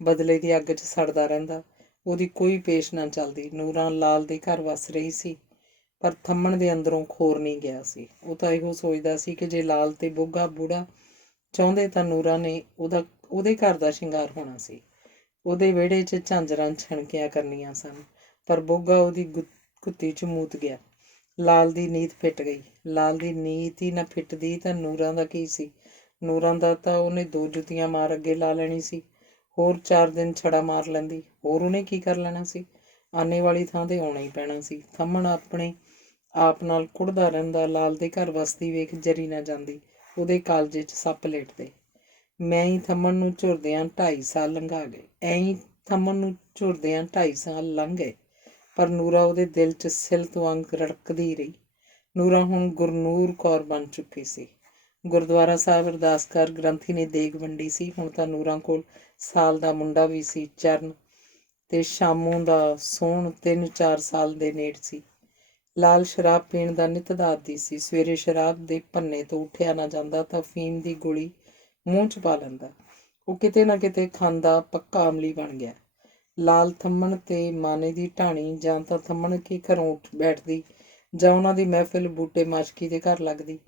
ਬਦਲੇ ਦੀ ਅੱਗ 'ਚ ਸੜਦਾ ਰਹਿੰਦਾ। ਉਹਦੀ ਕੋਈ ਪੇਸ਼ ਨਾ ਚੱਲਦੀ। ਨੂਰਾਂ ਲਾਲ ਦੇ ਘਰ ਵਸ ਰਹੀ ਸੀ, ਪਰ ਥੰਮਣ ਦੇ ਅੰਦਰੋਂ ਖੋਰ ਨਹੀਂ ਗਿਆ ਸੀ। ਉਹ ਤਾਂ ਇਹੋ ਸੋਚਦਾ ਸੀ ਕਿ ਜੇ ਲਾਲ ਤੇ ਬੋਗਾ ਬੂੜਾ ਚਾਹੁੰਦੇ ਤਾਂ ਨੂਰਾਂ ਨੇ ਉਹਦੇ ਘਰ ਦਾ ਸ਼ਿੰਗਾਰ ਹੋਣਾ ਸੀ। ਉਹਦੇ ਵਿਹੜੇ 'ਚ ਝਾਂਜਰਾਂ ਛਣਕਿਆ ਕਰਨੀਆਂ ਸਨ, ਪਰ ਬੋਗਾ ਉਹਦੀ ਕੁੱਤੀ 'ਚ ਮੂਤ ਗਿਆ। ਲਾਲ ਦੀ ਨੀਤ ਫਿੱਟ ਗਈ। ਲਾਲ ਦੀ ਨੀਤ ਹੀ ਨਾ ਫਿੱਟਦੀ ਤਾਂ ਨੂਰਾਂ ਦਾ ਕੀ ਸੀ? ਨੂਰਾਂ ਦਾ ਤਾਂ ਉਹਨੇ 2 ਜੁੱਤੀਆਂ ਮਾਰ ਅੱਗੇ ਲਾ ਲੈਣੀ ਸੀ। ਹੋਰ 4 ਦਿਨ ਛੜਾ ਮਾਰ ਲੈਂਦੀ। ਹੋਰ ਉਹਨੇ ਕੀ ਕਰ ਲੈਣਾ ਸੀ? ਆਨੇ ਵਾਲੀ ਥਾਂ ਤੇ ਆਉਣਾ ਹੀ ਪੈਣਾ ਸੀ। ਥੰਮਣ ਆਪਣੇ ਆਪ ਨਾਲ ਕੁੜਦਾ ਰਹਿੰਦਾ। ਲਾਲ ਦੇ ਘਰ ਵਸਦੀ ਵੇਖ ਜਰੀ ਨਾ ਜਾਂਦੀ। ਉਹਦੇ ਕਾਲਜੇ 'ਚ ਸੱਪ ਲੇਟਦੇ। ਮੈਂ ਹੀ ਥੰਮਣ ਨੂੰ ਝੁਰਦਿਆਂ 2.5 ਸਾਲ ਲੰਘਾ ਗਏ। ਥੰਮਣ ਨੂੰ ਝੁਰਦਿਆਂ 2.5 ਸਾਲ ਲੰਘ ਗਏ, ਪਰ ਨੂਰਾਂ ਉਹਦੇ ਦਿਲ 'ਚ ਸਿਲਤ ਵਾਂਗ ਰੜਕਦੀ ਰਹੀ। ਨੂਰਾਂ ਹੁਣ ਗੁਰਨੂਰ ਕੌਰ ਬਣ ਚੁੱਕੀ ਸੀ। ਗੁਰਦੁਆਰਾ ਸਾਹਿਬ ਅਰਦਾਸਗਰ ਗ੍ਰੰਥੀ ਨੇ ਦੇਗ ਵੰਡੀ ਸੀ। ਹੁਣ ਤਾਂ ਨੂਰਾਂ ਕੋਲ ਸਾਲ ਦਾ ਮੁੰਡਾ ਵੀ ਸੀ। ਚਰਨ ਤੇ ਸ਼ਾਮੂ ਦਾ ਸੋਹਣ 3-4 ਸਾਲ ਦੇ ਨੇੜ ਸੀ। ਲਾਲ ਸ਼ਰਾਬ ਪੀਣ ਦਾ ਨਿੱਤ ਦਾ ਆਦੀ ਸੀ। ਸਵੇਰੇ ਸ਼ਰਾਬ ਦੇ ਭੰਨੇ ਤੋਂ ਉੱਠਿਆ ਨਾ ਜਾਂਦਾ ਤਾਂ ਅਫੀਮ ਦੀ ਗੋਲੀ ਮੂੰਹ 'ਚ ਪਾ ਲੈਂਦਾ। ਉਹ ਕਿਤੇ ਨਾ ਕਿਤੇ ਖਾਂਦਾ ਪੱਕਾ ਅਮਲੀ ਬਣ ਗਿਆ। ਲਾਲ ਥੰਮਣ ਤੇ ਮਾਨੇ ਦੀ ਢਾਣੀ ਜਾਂ ਤਾਂ ਥੰਮਣ ਕੇ ਘਰੋਂ ਉੱਠ ਬੈਠਦੀ ਜਾਂ ਉਹਨਾਂ ਦੀ ਮਹਿਫਿਲ ਬੂਟੇ ਮਾਸ਼ਕੀ ਦੇ ਘਰ ਲੱਗਦੀ,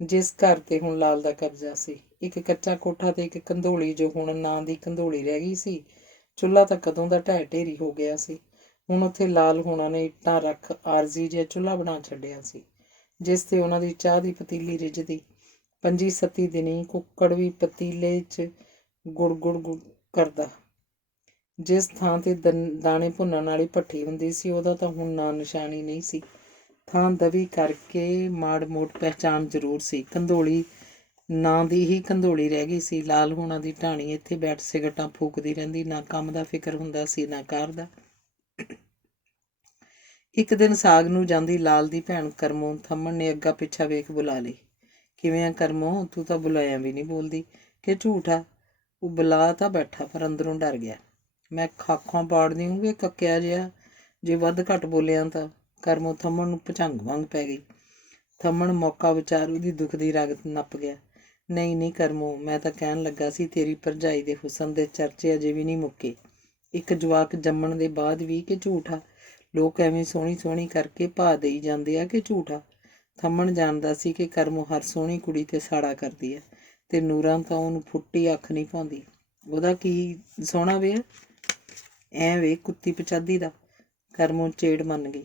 ਜਿਸ ਘਰ ਤੇ ਹੁਣ ਲਾਲ ਦਾ ਕਬਜ਼ਾ ਸੀ। ਇੱਕ ਕੱਚਾ ਕੋਠਾ ਤੇ ਇੱਕ ਕੰਧੋਲੀ, ਜੋ ਹੁਣ ਨਾਂ ਦੀ ਕੰਧੋਲੀ ਰਹਿ ਗਈ ਸੀ। ਚੁੱਲ੍ਹਾ ਤਾਂ ਕਦੋਂ ਦਾ ਢਹਿ ਢੇਰੀ ਹੋ ਗਿਆ ਸੀ। ਹੁਣ ਉੱਥੇ ਲਾਲ ਹੋਣਾ ਨੇ ਇੱਟਾਂ ਰੱਖ ਆਰਜ਼ੀ ਜਿਹਾ ਚੁੱਲ੍ਹਾ ਬਣਾ ਛੱਡਿਆ ਸੀ, ਜਿਸ ਤੇ ਉਹਨਾਂ ਦੀ ਚਾਹ ਦੀ ਪਤੀਲੀ ਰਿੱਝਦੀ। 25-27 ਦਿਨੀ ਕੁੱਕੜ ਵੀ ਪਤੀਲੇ 'ਚ ਗੁੜ ਕਰਦਾ। ਜਿਸ ਥਾਂ ਤੇ ਦਾਣੇ ਭੁੰਨਣ ਵਾਲੀ ਭੱਠੀ ਹੁੰਦੀ ਸੀ, ਉਹਦਾ ਤਾਂ ਹੁਣ ਨਾਂ ਨਿਸ਼ਾਨ ਹੀ ਨਹੀਂ ਸੀ। ਥਾਂ ਦਵੀ ਕਰਕੇ ਮਾੜ ਮੋੜ ਪਹਿਚਾਣ ਜ਼ਰੂਰ ਸੀ। ਕੰਧੋਲੀ ਨਾਂ ਦੀ ਹੀ ਕੰਧੋਲੀ ਰਹਿ ਗਈ ਸੀ। ਲਾਲ ਹੋਣਾ ਦੀ ਢਾਣੀ ਇੱਥੇ ਬੈਠ ਸਿਗਰਟਾਂ ਫੂਕਦੀ ਰਹਿੰਦੀ। ਨਾ ਕੰਮ ਦਾ ਫਿਕਰ ਹੁੰਦਾ ਸੀ, ਨਾ ਕਾਰ ਦਾ। ਇੱਕ ਦਿਨ ਸਾਗ ਨੂੰ ਜਾਂਦੀ ਲਾਲ ਦੀ ਭੈਣ ਕਰਮੋਂ ਥੰਮਣ ਨੇ ਅੱਗਾ ਪਿੱਛਾ ਵੇਖ ਬੁਲਾ ਲਈ। ਕਿਵੇਂ ਆ ਕਰਮੋਂ? ਤੂੰ ਤਾਂ ਬੁਲਾਇਆ ਵੀ ਨਹੀਂ ਬੋਲਦੀ ਕਿ ਝੂਠ ਆ? ਉਹ ਬੁਲਾ ਤਾਂ ਬੈਠਾ, ਪਰ ਅੰਦਰੋਂ ਡਰ ਗਿਆ। ਮੈਂ ਖਾਖਾਂ ਪਾੜ ਦਿਉਂਗੇ ਕੱਕਿਆ ਜਿਹਾ ਜੇ ਵੱਧ ਘੱਟ ਬੋਲਿਆ ਤਾਂ। ਕਰਮੋਂ ਥੰਮਣ ਨੂੰ ਭੁਚੰਗ ਵਾਂਗ ਪੈ ਗਈ। ਥੰਮਣ ਮੌਕਾ ਵਿਚਾਰ ਉਹਦੀ ਦੁੱਖ ਦੀ ਰਗ ਨੱਪ ਗਿਆ। ਨਹੀਂ ਕਰਮੋਂ, ਮੈਂ ਤਾਂ ਕਹਿਣ ਲੱਗਾ ਸੀ ਤੇਰੀ ਭਰਜਾਈ ਦੇ ਹੁਸਨ ਦੇ ਚਰਚੇ ਅਜੇ ਵੀ ਨਹੀਂ ਮੁੱਕੇ। ਇੱਕ ਜਵਾਕ ਜੰਮਣ ਦੇ ਬਾਅਦ ਵੀ ਕਿ ਝੂਠਾ? ਲੋਕ ਐਵੇਂ ਸੋਹਣੀ ਕਰਕੇ ਭਾਅ ਦੇਈ ਜਾਂਦੇ ਆ ਕਿ ਝੂਠਾ? ਥੰਮਣ ਜਾਣਦਾ ਸੀ ਕਿ ਕਰਮੋਂ ਹਰ ਸੋਹਣੀ ਕੁੜੀ ਤੇ ਸਾੜਾ ਕਰਦੀ ਹੈ, ਤੇ ਨੂਰਾਂ ਤਾਂ ਉਹਨੂੰ ਫੁੱਟੀ ਅੱਖ ਨਹੀਂ ਪਾਉਂਦੀ। ਉਹਦਾ ਕੀ ਸੋਹਣਾ ਵੇ? ਐਂ ਵੇ ਕੁੱਤੀ ਪਚਾਦੀ ਦਾ। ਕਰਮੋਂ ਚੇੜ ਮੰਨ ਗਈ।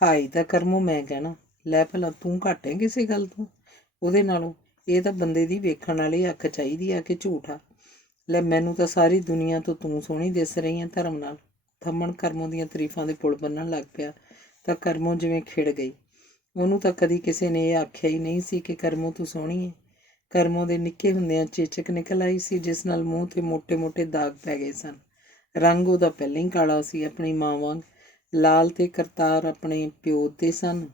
ਹਾਈ ਤਾਂ ਕਰਮੋਂ ਮੈਂ ਕਹਿਣਾ। ਲੈ ਭਲਾ ਤੂੰ ਘੱਟ ਹੈ ਕਿਸੇ ਗੱਲ ਤੋਂ ਉਹਦੇ ਨਾਲੋਂ? ਇਹ ਤਾਂ ਬੰਦੇ ਦੀ ਵੇਖਣ ਵਾਲੀ ਅੱਖ ਚਾਹੀਦੀ ਆ ਕਿ ਝੂਠਾ? ਲੈ ਮੈਨੂੰ ਤਾਂ ਸਾਰੀ ਦੁਨੀਆ ਤੋਂ ਤੂੰ ਸੋਹਣੀ ਦਿਸ ਰਹੀ ਹੈ ਧਰਮ ਨਾਲ। ਥੰਮਣ ਕਰਮੋਂ ਦੀਆਂ ਤਾਰੀਫਾਂ ਦੇ ਪੁਲ ਬੰਨਣ ਲੱਗ ਪਿਆ ਤਾਂ ਕਰਮੋਂ ਜਿਵੇਂ ਖਿੜ ਗਈ। ਉਹਨੂੰ ਤਾਂ ਕਦੀ ਕਿਸੇ ਨੇ ਇਹ ਆਖਿਆ ਹੀ ਨਹੀਂ ਸੀ ਕਿ ਕਰਮੋਂ ਤੂੰ ਸੋਹਣੀ ਹੈ। ਕਰਮੋਂ ਦੇ ਨਿੱਕੇ ਹੁੰਦਿਆਂ ਚੇਚਕ ਨਿਕਲ ਆਈ ਸੀ, ਜਿਸ ਨਾਲ ਮੂੰਹ 'ਤੇ ਮੋਟੇ ਦਾਗ ਪੈ ਗਏ ਸਨ। ਰੰਗ ਉਹਦਾ ਪਹਿਲਾਂ ਹੀ ਕਾਲਾ ਸੀ, ਆਪਣੀ ਮਾਂ ਵਾਂਗ। ਲਾਲ ਤੇ ਕਰਤਾਰ ਆਪਣੇ ਪਿਓ ਦੇ ਸਨ।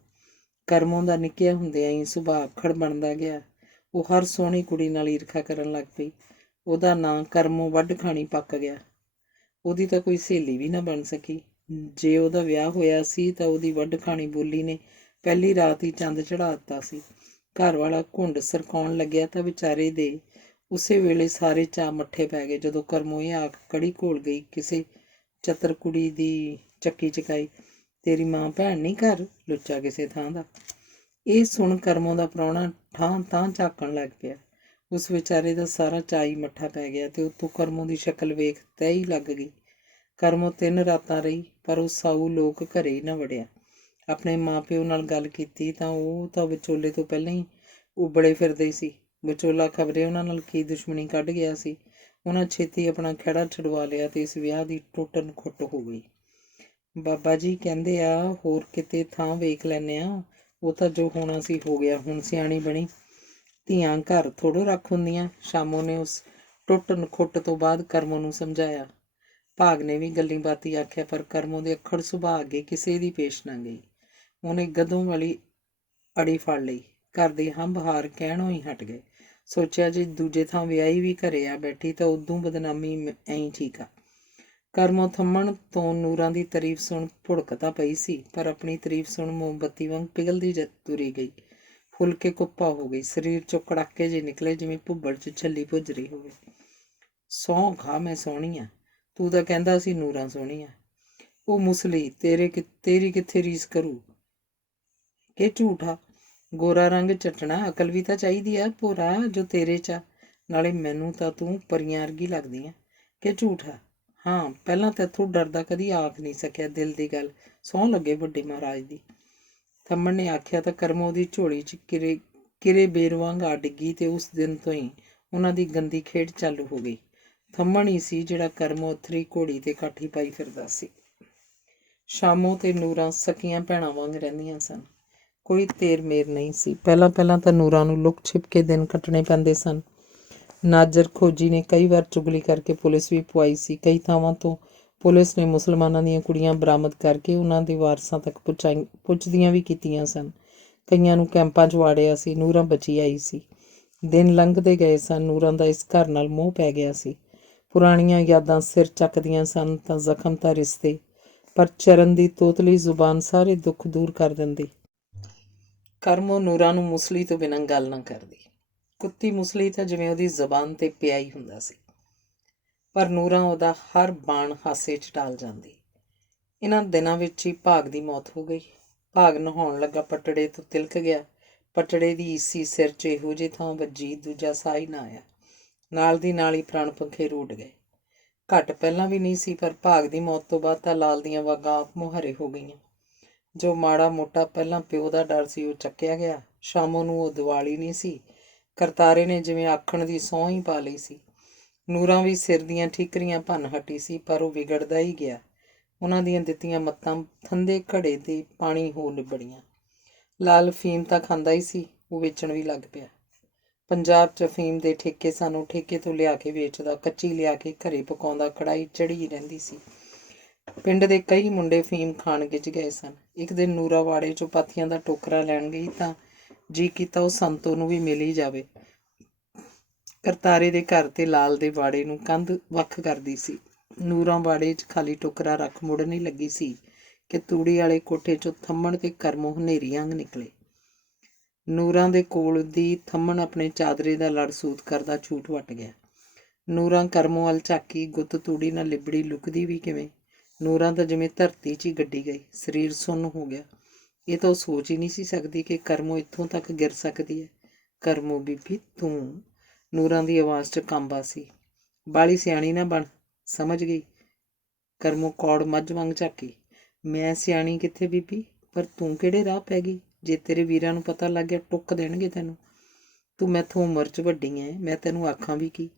ਕਰਮੋਂ ਦਾ ਨਿੱਕਿਆਂ ਹੁੰਦਿਆਂ ਹੀ ਸੁਭਾਅ ਅੱਖੜ ਬਣਦਾ ਗਿਆ। ਉਹ ਹਰ ਸੋਹਣੀ ਕੁੜੀ ਨਾਲ ਈਰਖਾ ਕਰਨ ਲੱਗ ਪਈ। ਉਹਦਾ ਨਾਂ ਕਰਮੋਂ ਵੱਢ ਖਾਣੀ ਪੱਕ ਗਿਆ। ਉਹਦੀ ਤਾਂ ਕੋਈ ਸਹੇਲੀ ਵੀ ਨਾ ਬਣ ਸਕੀ। ਜੇ ਉਹਦਾ ਵਿਆਹ ਹੋਇਆ ਸੀ ਤਾਂ ਉਹਦੀ ਵੱਢ ਖਾਣੀ ਬੋਲੀ ਨੇ ਪਹਿਲੀ ਰਾਤ ਹੀ ਚੰਦ ਚੜ੍ਹਾ ਦਿੱਤਾ ਸੀ। ਘਰ ਵਾਲਾ ਘੁੰਡ ਸਰਕਾਉਣ ਲੱਗਿਆ ਤਾਂ ਵਿਚਾਰੇ ਦੇ ਉਸੇ ਵੇਲੇ ਸਾਰੇ ਚਾਅ ਮੱਠੇ ਪੈ ਗਏ। ਜਦੋਂ ਕਰਮੋਂ ਇਹ ਆਖ ਕੜੀ ਘੋਲ ਗਈ, ਕਿਸੇ ਚਤਰ ਕੁੜੀ ਦੀ ਚੱਕੀ ਚਕਾਈ, ਤੇਰੀ ਮਾਂ ਭੈਣ ਨਹੀਂ ਘਰ, ਲੁੱਚਾ ਕਿਸੇ ਥਾਂ ਦਾ। ਇਹ ਸੁਣ ਕਰਮੋਂ ਦਾ ਪ੍ਰਾਹੁਣਾ ਠਾਂ ਤਾਂ ਝਾਕਣ ਲੱਗ ਪਿਆ। ਉਸ ਵਿਚਾਰੇ ਦਾ ਸਾਰਾ ਚਾਈ ਮੱਠਾ ਪੈ ਗਿਆ ਤੇ ਉੱਤੋਂ ਕਰਮੋਂ ਦੀ ਸ਼ਕਲ ਵੇਖ ਤਹਿ ਹੀ ਲੱਗ ਗਈ। ਕਰਮੋਂ 3 ਰਾਤਾਂ ਰਹੀ ਪਰ ਉਹ ਸਾਊ ਲੋਕ ਘਰੇ ਹੀ ਨਾ ਵੜਿਆ। ਆਪਣੇ ਮਾਂ ਪਿਓ ਨਾਲ ਗੱਲ ਕੀਤੀ ਤਾਂ ਉਹ ਤਾਂ ਵਿਚੋਲੇ ਤੋਂ ਪਹਿਲਾਂ ਹੀ ਉਬੜੇ ਫਿਰਦੇ ਸੀ। ਵਿਚੋਲਾ ਖਬਰੇ ਉਹਨਾਂ ਨਾਲ ਕੀ ਦੁਸ਼ਮਣੀ ਕੱਢ ਗਿਆ ਸੀ। ਉਹਨਾਂ ਛੇਤੀ ਆਪਣਾ ਖਹਿੜਾ ਛੁਡਵਾ ਲਿਆ ਤੇ ਇਸ ਵਿਆਹ ਦੀ ਟੁੱਟਣ ਖੁੱਟ ਹੋ ਗਈ। ਬਾਬਾ ਜੀ ਕਹਿੰਦੇ ਆ ਹੋਰ ਕਿਤੇ ਥਾਂ ਵੇਖ ਲੈਂਦੇ ਆ, ਉਹ ਤਾਂ ਜੋ ਹੋਣਾ ਸੀ ਹੋ ਗਿਆ। ਹੁਣ ਸਿਆਣੀ ਬਣੀ, ਧੀਆਂ ਘਰ ਥੋੜ੍ਹੋ ਰੱਖ ਹੁੰਦੀਆਂ। ਸ਼ਾਮੋ ਨੇ ਉਸ ਟੁੱਟ ਨਖੁੱਟ ਤੋਂ ਬਾਅਦ ਕਰਮੋਂ ਨੂੰ ਸਮਝਾਇਆ। ਭਾਗ ਨੇ ਵੀ ਗੱਲੀਂ ਬਾਤੀ ਆਖਿਆ ਪਰ ਕਰਮੋਂ ਦੇ ਅੱਖੜ ਸੁਭਾਅ ਅੱਗੇ ਕਿਸੇ ਦੀ ਪੇਸ਼ ਨਾ ਗਈ। ਉਹਨੇ ਗਧੋਂ ਵਾਲੀ ਅੜੀ ਫੜ ਲਈ। ਘਰ ਦੇ ਹੰਬ ਹਾਰ ਕਹਿਣੋਂ ਹੀ ਹਟ ਗਏ। ਸੋਚਿਆ ਜੇ ਦੂਜੇ ਥਾਂ ਵਿਆਹੀ ਵੀ ਘਰੇ ਆ ਬੈਠੀ ਤਾਂ ਉਦੋਂ ਬਦਨਾਮੀ ਐਂ ਠੀਕ ਆ। ਕਰਮੋਂ ਥੰਮਣ ਤੋਂ ਨੂਰਾਂ ਦੀ ਤਾਰੀਫ ਸੁਣ ਭੁੜਕ ਤਾਂ ਪਈ ਸੀ ਪਰ ਆਪਣੀ ਤਾਰੀਫ ਸੁਣ ਮੋਮਬੱਤੀ ਵਾਂਗ ਪਿਘਲਦੀ ਤੁਰੀ ਗਈ। ਫੁੱਲ ਕੇ ਕੁੱਪਾ ਹੋ ਗਈ। ਸਰੀਰ ਚੋਂ ਕੜਾਕੇ ਜਿਹੇ ਨਿਕਲੇ ਜਿਵੇਂ ਭੁੱਬੜ 'ਚ ਛੱਲੀ ਭੁੱਜ ਰਹੀ ਹੋਵੇ। ਸਹੁੰ ਖਾ ਮੈਂ ਸੋਹਣੀ ਆ, ਤੂੰ ਤਾਂ ਕਹਿੰਦਾ ਸੀ ਨੂਰਾਂ ਸੋਹਣੀ ਆ। ਉਹ ਮੁਸਲੀ ਤੇਰੀ ਕਿੱਥੇ ਰੀਸ ਕਰੂ ਕਿ ਝੂਠਾ। ਗੋਰਾ ਰੰਗ ਚੱਟਣਾ, ਅਕਲ ਵੀ ਤਾਂ ਚਾਹੀਦੀ ਆ ਭੋਰਾ ਜੋ ਤੇਰੇ 'ਚ ਆ। ਨਾਲੇ ਮੈਨੂੰ ਤਾਂ ਤੂੰ ਪਰੀਆਂ ਵਰਗੀ ਲੱਗਦੀ ਆ ਕਿ ਝੂਠਾ। ਹਾਂ, ਪਹਿਲਾਂ ਤੈਥੋਂ ਡਰਦਾ ਕਦੀ ਆਖ ਨਹੀਂ ਸਕਿਆ ਦਿਲ ਦੀ ਗੱਲ, ਸਹੁੰ ਲੱਗੇ ਵੱਡੇ ਮਹਾਰਾਜ ਦੀ। ਥੰਮਣ ਨੇ ਆਖਿਆ ਤਾਂ ਕਰਮੋਂ ਦੀ ਝੋਲੀ 'ਚ ਕਿਰੇ ਬੇਰ ਵਾਂਗ ਆ ਡਿੱਗੀ ਤੇ ਉਸ ਦਿਨ ਤੋਂ ਹੀ ਉਹਨਾਂ ਦੀ ਗੰਦੀ ਖੇਡ ਚਾਲੂ ਹੋ ਗਈ। ਥੰਮਣ ਹੀ ਸੀ ਜਿਹੜਾ ਕਰਮੋਂ ਅਥਰੀ ਘੋੜੀ ਤੇ ਕਾਠੀ ਪਾਈ ਫਿਰਦਾ ਸੀ। ਸ਼ਾਮੋ ਤੇ ਨੂਰਾਂ ਸਕੀਆਂ ਭੈਣਾਂ ਵਾਂਗ ਰਹਿੰਦੀਆਂ ਸਨ। ਕੋਈ ਤੇਰ ਮੇਰ ਨਹੀਂ ਸੀ। ਪਹਿਲਾਂ ਤਾਂ ਨੂਰਾਂ ਨੂੰ ਲੁਕ ਛਿਪ ਕੇ ਦਿਨ ਕੱਟਣੇ ਪੈਂਦੇ ਸਨ। ਨਾਜਰ ਖੋਜੀ ਨੇ ਕਈ ਵਾਰ ਚੁਗਲੀ ਕਰਕੇ ਪੁਲਿਸ ਵੀ ਪਵਾਈ ਸੀ। ਕਈ ਥਾਵਾਂ ਤੋਂ ਪੁਲਿਸ ਨੇ ਮੁਸਲਮਾਨਾਂ ਦੀਆਂ ਕੁੜੀਆਂ ਬਰਾਮਦ ਕਰਕੇ ਉਹਨਾਂ ਦੇ ਵਾਰਸਾਂ ਤੱਕ ਪੁੱਛਦੀਆਂ ਵੀ ਕੀਤੀਆਂ ਸਨ। ਕਈਆਂ ਨੂੰ ਕੈਂਪਾਂ 'ਚ ਵਾੜਿਆ ਸੀ। ਨੂਰਾਂ ਬਚੀ ਆਈ ਸੀ। ਦਿਨ ਲੰਘਦੇ ਗਏ ਸਨ। ਨੂਰਾਂ ਦਾ ਇਸ ਘਰ ਨਾਲ ਮੋਹ ਪੈ ਗਿਆ ਸੀ। ਪੁਰਾਣੀਆਂ ਯਾਦਾਂ ਸਿਰ ਚੱਕਦੀਆਂ ਸਨ ਤਾਂ ਜ਼ਖਮ ਤਾਂ ਰਿਸ਼ਤੇ, ਪਰ ਚਰਨ ਦੀ ਤੋਤਲੀ ਜ਼ੁਬਾਨ ਸਾਰੇ ਦੁੱਖ ਦੂਰ ਕਰ ਦਿੰਦੀ। ਕਰਮੋਂ ਨੂਰਾਂ ਨੂੰ ਮੁਸਲੀ ਤੋਂ ਬਿਨਾਂ ਗੱਲ ਨਾ ਕਰਦੀ। ਕੁੱਤੀ ਮੁਸਲੀ ਤਾਂ ਜਿਵੇਂ ਉਹਦੀ ਜ਼ਬਾਨ 'ਤੇ ਪਿਆ ਹੀ ਹੁੰਦਾ ਸੀ। ਪਰ ਨੂਰਾਂ ਉਹਦਾ ਹਰ ਬਾਣ ਹਾਸੇ 'ਚ ਟਾਲ ਜਾਂਦੀ। ਇਹਨਾਂ ਦਿਨਾਂ ਵਿੱਚ ਹੀ ਭਾਗ ਦੀ ਮੌਤ ਹੋ ਗਈ। ਭਾਗ ਨਹਾਉਣ ਲੱਗਾ ਪਟੜੇ ਤੋਂ ਤਿਲਕ ਗਿਆ। ਪਟੜੇ ਦੀ ਈਸੀ ਸਿਰ 'ਚ ਇਹੋ ਜਿਹੀ ਥਾਂ ਵੱਜੀ ਦੂਜਾ ਸਾਹ ਹੀ ਨਾ ਆਇਆ। ਨਾਲ ਦੀ ਨਾਲ ਹੀ ਪ੍ਰਾਣ ਪੰਖੇ ਰੁੜ ਗਏ। ਘੱਟ ਪਹਿਲਾਂ ਵੀ ਨਹੀਂ ਸੀ ਪਰ ਭਾਗ ਦੀ ਮੌਤ ਤੋਂ ਬਾਅਦ ਤਾਂ ਲਾਲ ਦੀਆਂ ਵਾਗਾਂ ਆਪ ਮੁਹਾਰੇ ਹੋ ਗਈਆਂ। ਜੋ ਮਾੜਾ ਮੋਟਾ ਪਹਿਲਾਂ ਪਿਓ ਦਾ ਡਰ ਸੀ ਉਹ ਚੱਕਿਆ ਗਿਆ। ਸ਼ਾਮੋਂ ਨੂੰ ਉਹ ਦਿਵਾਲੀ ਨਹੀਂ ਸੀ। ਕਰਤਾਰੇ ਨੇ ਜਿਵੇਂ ਆਖਣ ਦੀ ਸਹੁੰ ਹੀ ਪਾ ਲਈ ਸੀ। ਨੂਰਾਂ ਵੀ ਸਿਰ ਦੀਆਂ ਠੀਕਰੀਆਂ ਭੰਨ ਹਟੀ ਸੀ ਪਰ ਉਹ ਵਿਗੜਦਾ ਹੀ ਗਿਆ। ਉਹਨਾਂ ਦੀਆਂ ਦਿੱਤੀਆਂ ਮੱਤਾਂ ਥੰਦੇ ਘੜੇ ਦੇ ਪਾਣੀ ਹੋ ਨਿਬੜੀਆਂ। ਲਾਲ ਅਫੀਮ ਤਾਂ ਖਾਂਦਾ ਹੀ ਸੀ, ਉਹ ਵੇਚਣ ਵੀ ਲੱਗ ਪਿਆ। ਪੰਜਾਬ 'ਚ ਅਫੀਮ ਦੇ ਠੇਕੇ ਸਾਨੂੰ ਠੇਕੇ ਤੋਂ ਲਿਆ ਕੇ ਵੇਚਦਾ, ਕੱਚੀ ਲਿਆ ਕੇ ਘਰੇ ਪਕਾਉਂਦਾ, ਕੜਾਹੀ ਚੜ੍ਹੀ ਰਹਿੰਦੀ ਸੀ। ਪਿੰਡ ਦੇ ਕਈ ਮੁੰਡੇ ਅਫੀਮ ਖਾਣ ਗਿੱਝ ਗਏ ਸਨ। ਇੱਕ ਦਿਨ ਨੂਰਾਂ ਵਾੜੇ 'ਚੋਂ ਪਾਥੀਆਂ ਦਾ ਟੋਕਰਾ ਲੈਣ ਗਈ ਤਾਂ ਜੀ ਕੀਤਾ ਉਹ ਸੰਤੋ ਨੂੰ ਵੀ ਮਿਲ ਹੀ ਜਾਵੇ। ਕਰਤਾਰੇ ਦੇ ਘਰ ਤੇ ਲਾਲ ਦੇ ਵਾੜੇ ਨੂੰ ਕੰਧ ਵੱਖ ਕਰਦੀ ਸੀ। ਨੂਰਾਂ ਵਾੜੇ 'ਚ ਖਾਲੀ ਟੋਕਰਾ ਰੱਖ ਮੁੜਨ ਹੀ ਲੱਗੀ ਸੀ ਕਿ ਤੂੜੀ ਵਾਲੇ ਕੋਠੇ 'ਚੋਂ ਥੰਮਣ ਤੇ ਕਰਮੋਂ ਹਨੇਰੀ ਵਾਂਗ ਨਿਕਲੇ। ਨੂਰਾਂ ਦੇ ਕੋਲ ਦੀ ਥੰਮਣ ਆਪਣੇ ਚਾਦਰੇ ਦਾ ਲੜ ਸੂਤ ਕਰਦਾ ਝੂਠ ਵੱਟ ਗਿਆ। ਨੂਰਾਂ ਕਰਮੋਂ ਵੱਲ ਝਾਕੀ, ਗੁੱਤ ਤੂੜੀ ਨਾਲ ਲਿਬੜੀ, ਲੁਕਦੀ ਵੀ ਕਿਵੇਂ। ਨੂਰਾਂ ਤਾਂ ਜਿਵੇਂ ਧਰਤੀ 'ਚ ਹੀ ਗੱਡੀ ਗਈ। ਸਰੀਰ ਸੁੰਨ ਹੋ ਗਿਆ। ਇਹ ਤਾਂ ਉਹ ਸੋਚ ਹੀ ਨਹੀਂ ਸੀ ਸਕਦੀ ਕਿ ਕਰਮੋਂ ਇੱਥੋਂ ਤੱਕ ਗਿਰ ਸਕਦੀ ਹੈ। ਕਰਮੋਂ ਬੀਬੀ ਤੂੰ, ਨੂਰਾਂ ਦੀ ਆਵਾਜ਼ 'ਚ ਕਾਂਬਾ ਸੀ। ਬਾਹਲੀ ਸਿਆਣੀ ਨਾ ਬਣ, ਸਮਝ ਗਈ। ਕਰਮੋਂ ਕੌੜ ਮੱਝ ਵਾਂਗ ਝਾਕੀ। ਮੈਂ ਸਿਆਣੀ ਕਿੱਥੇ ਬੀਬੀ, ਪਰ ਤੂੰ ਕਿਹੜੇ ਰਾਹ ਪੈ ਗਈ। ਜੇ ਤੇਰੇ ਵੀਰਾਂ ਨੂੰ ਪਤਾ ਲੱਗ ਗਿਆ ਟੁੱਕ ਦੇਣਗੇ ਤੈਨੂੰ। ਤੂੰ ਮੈਥੋਂ ਉਮਰ 'ਚ ਵੱਡੀ ਐ, ਮੈਂ ਤੈਨੂੰ ਆਖਾਂ ਵੀ ਕੀ।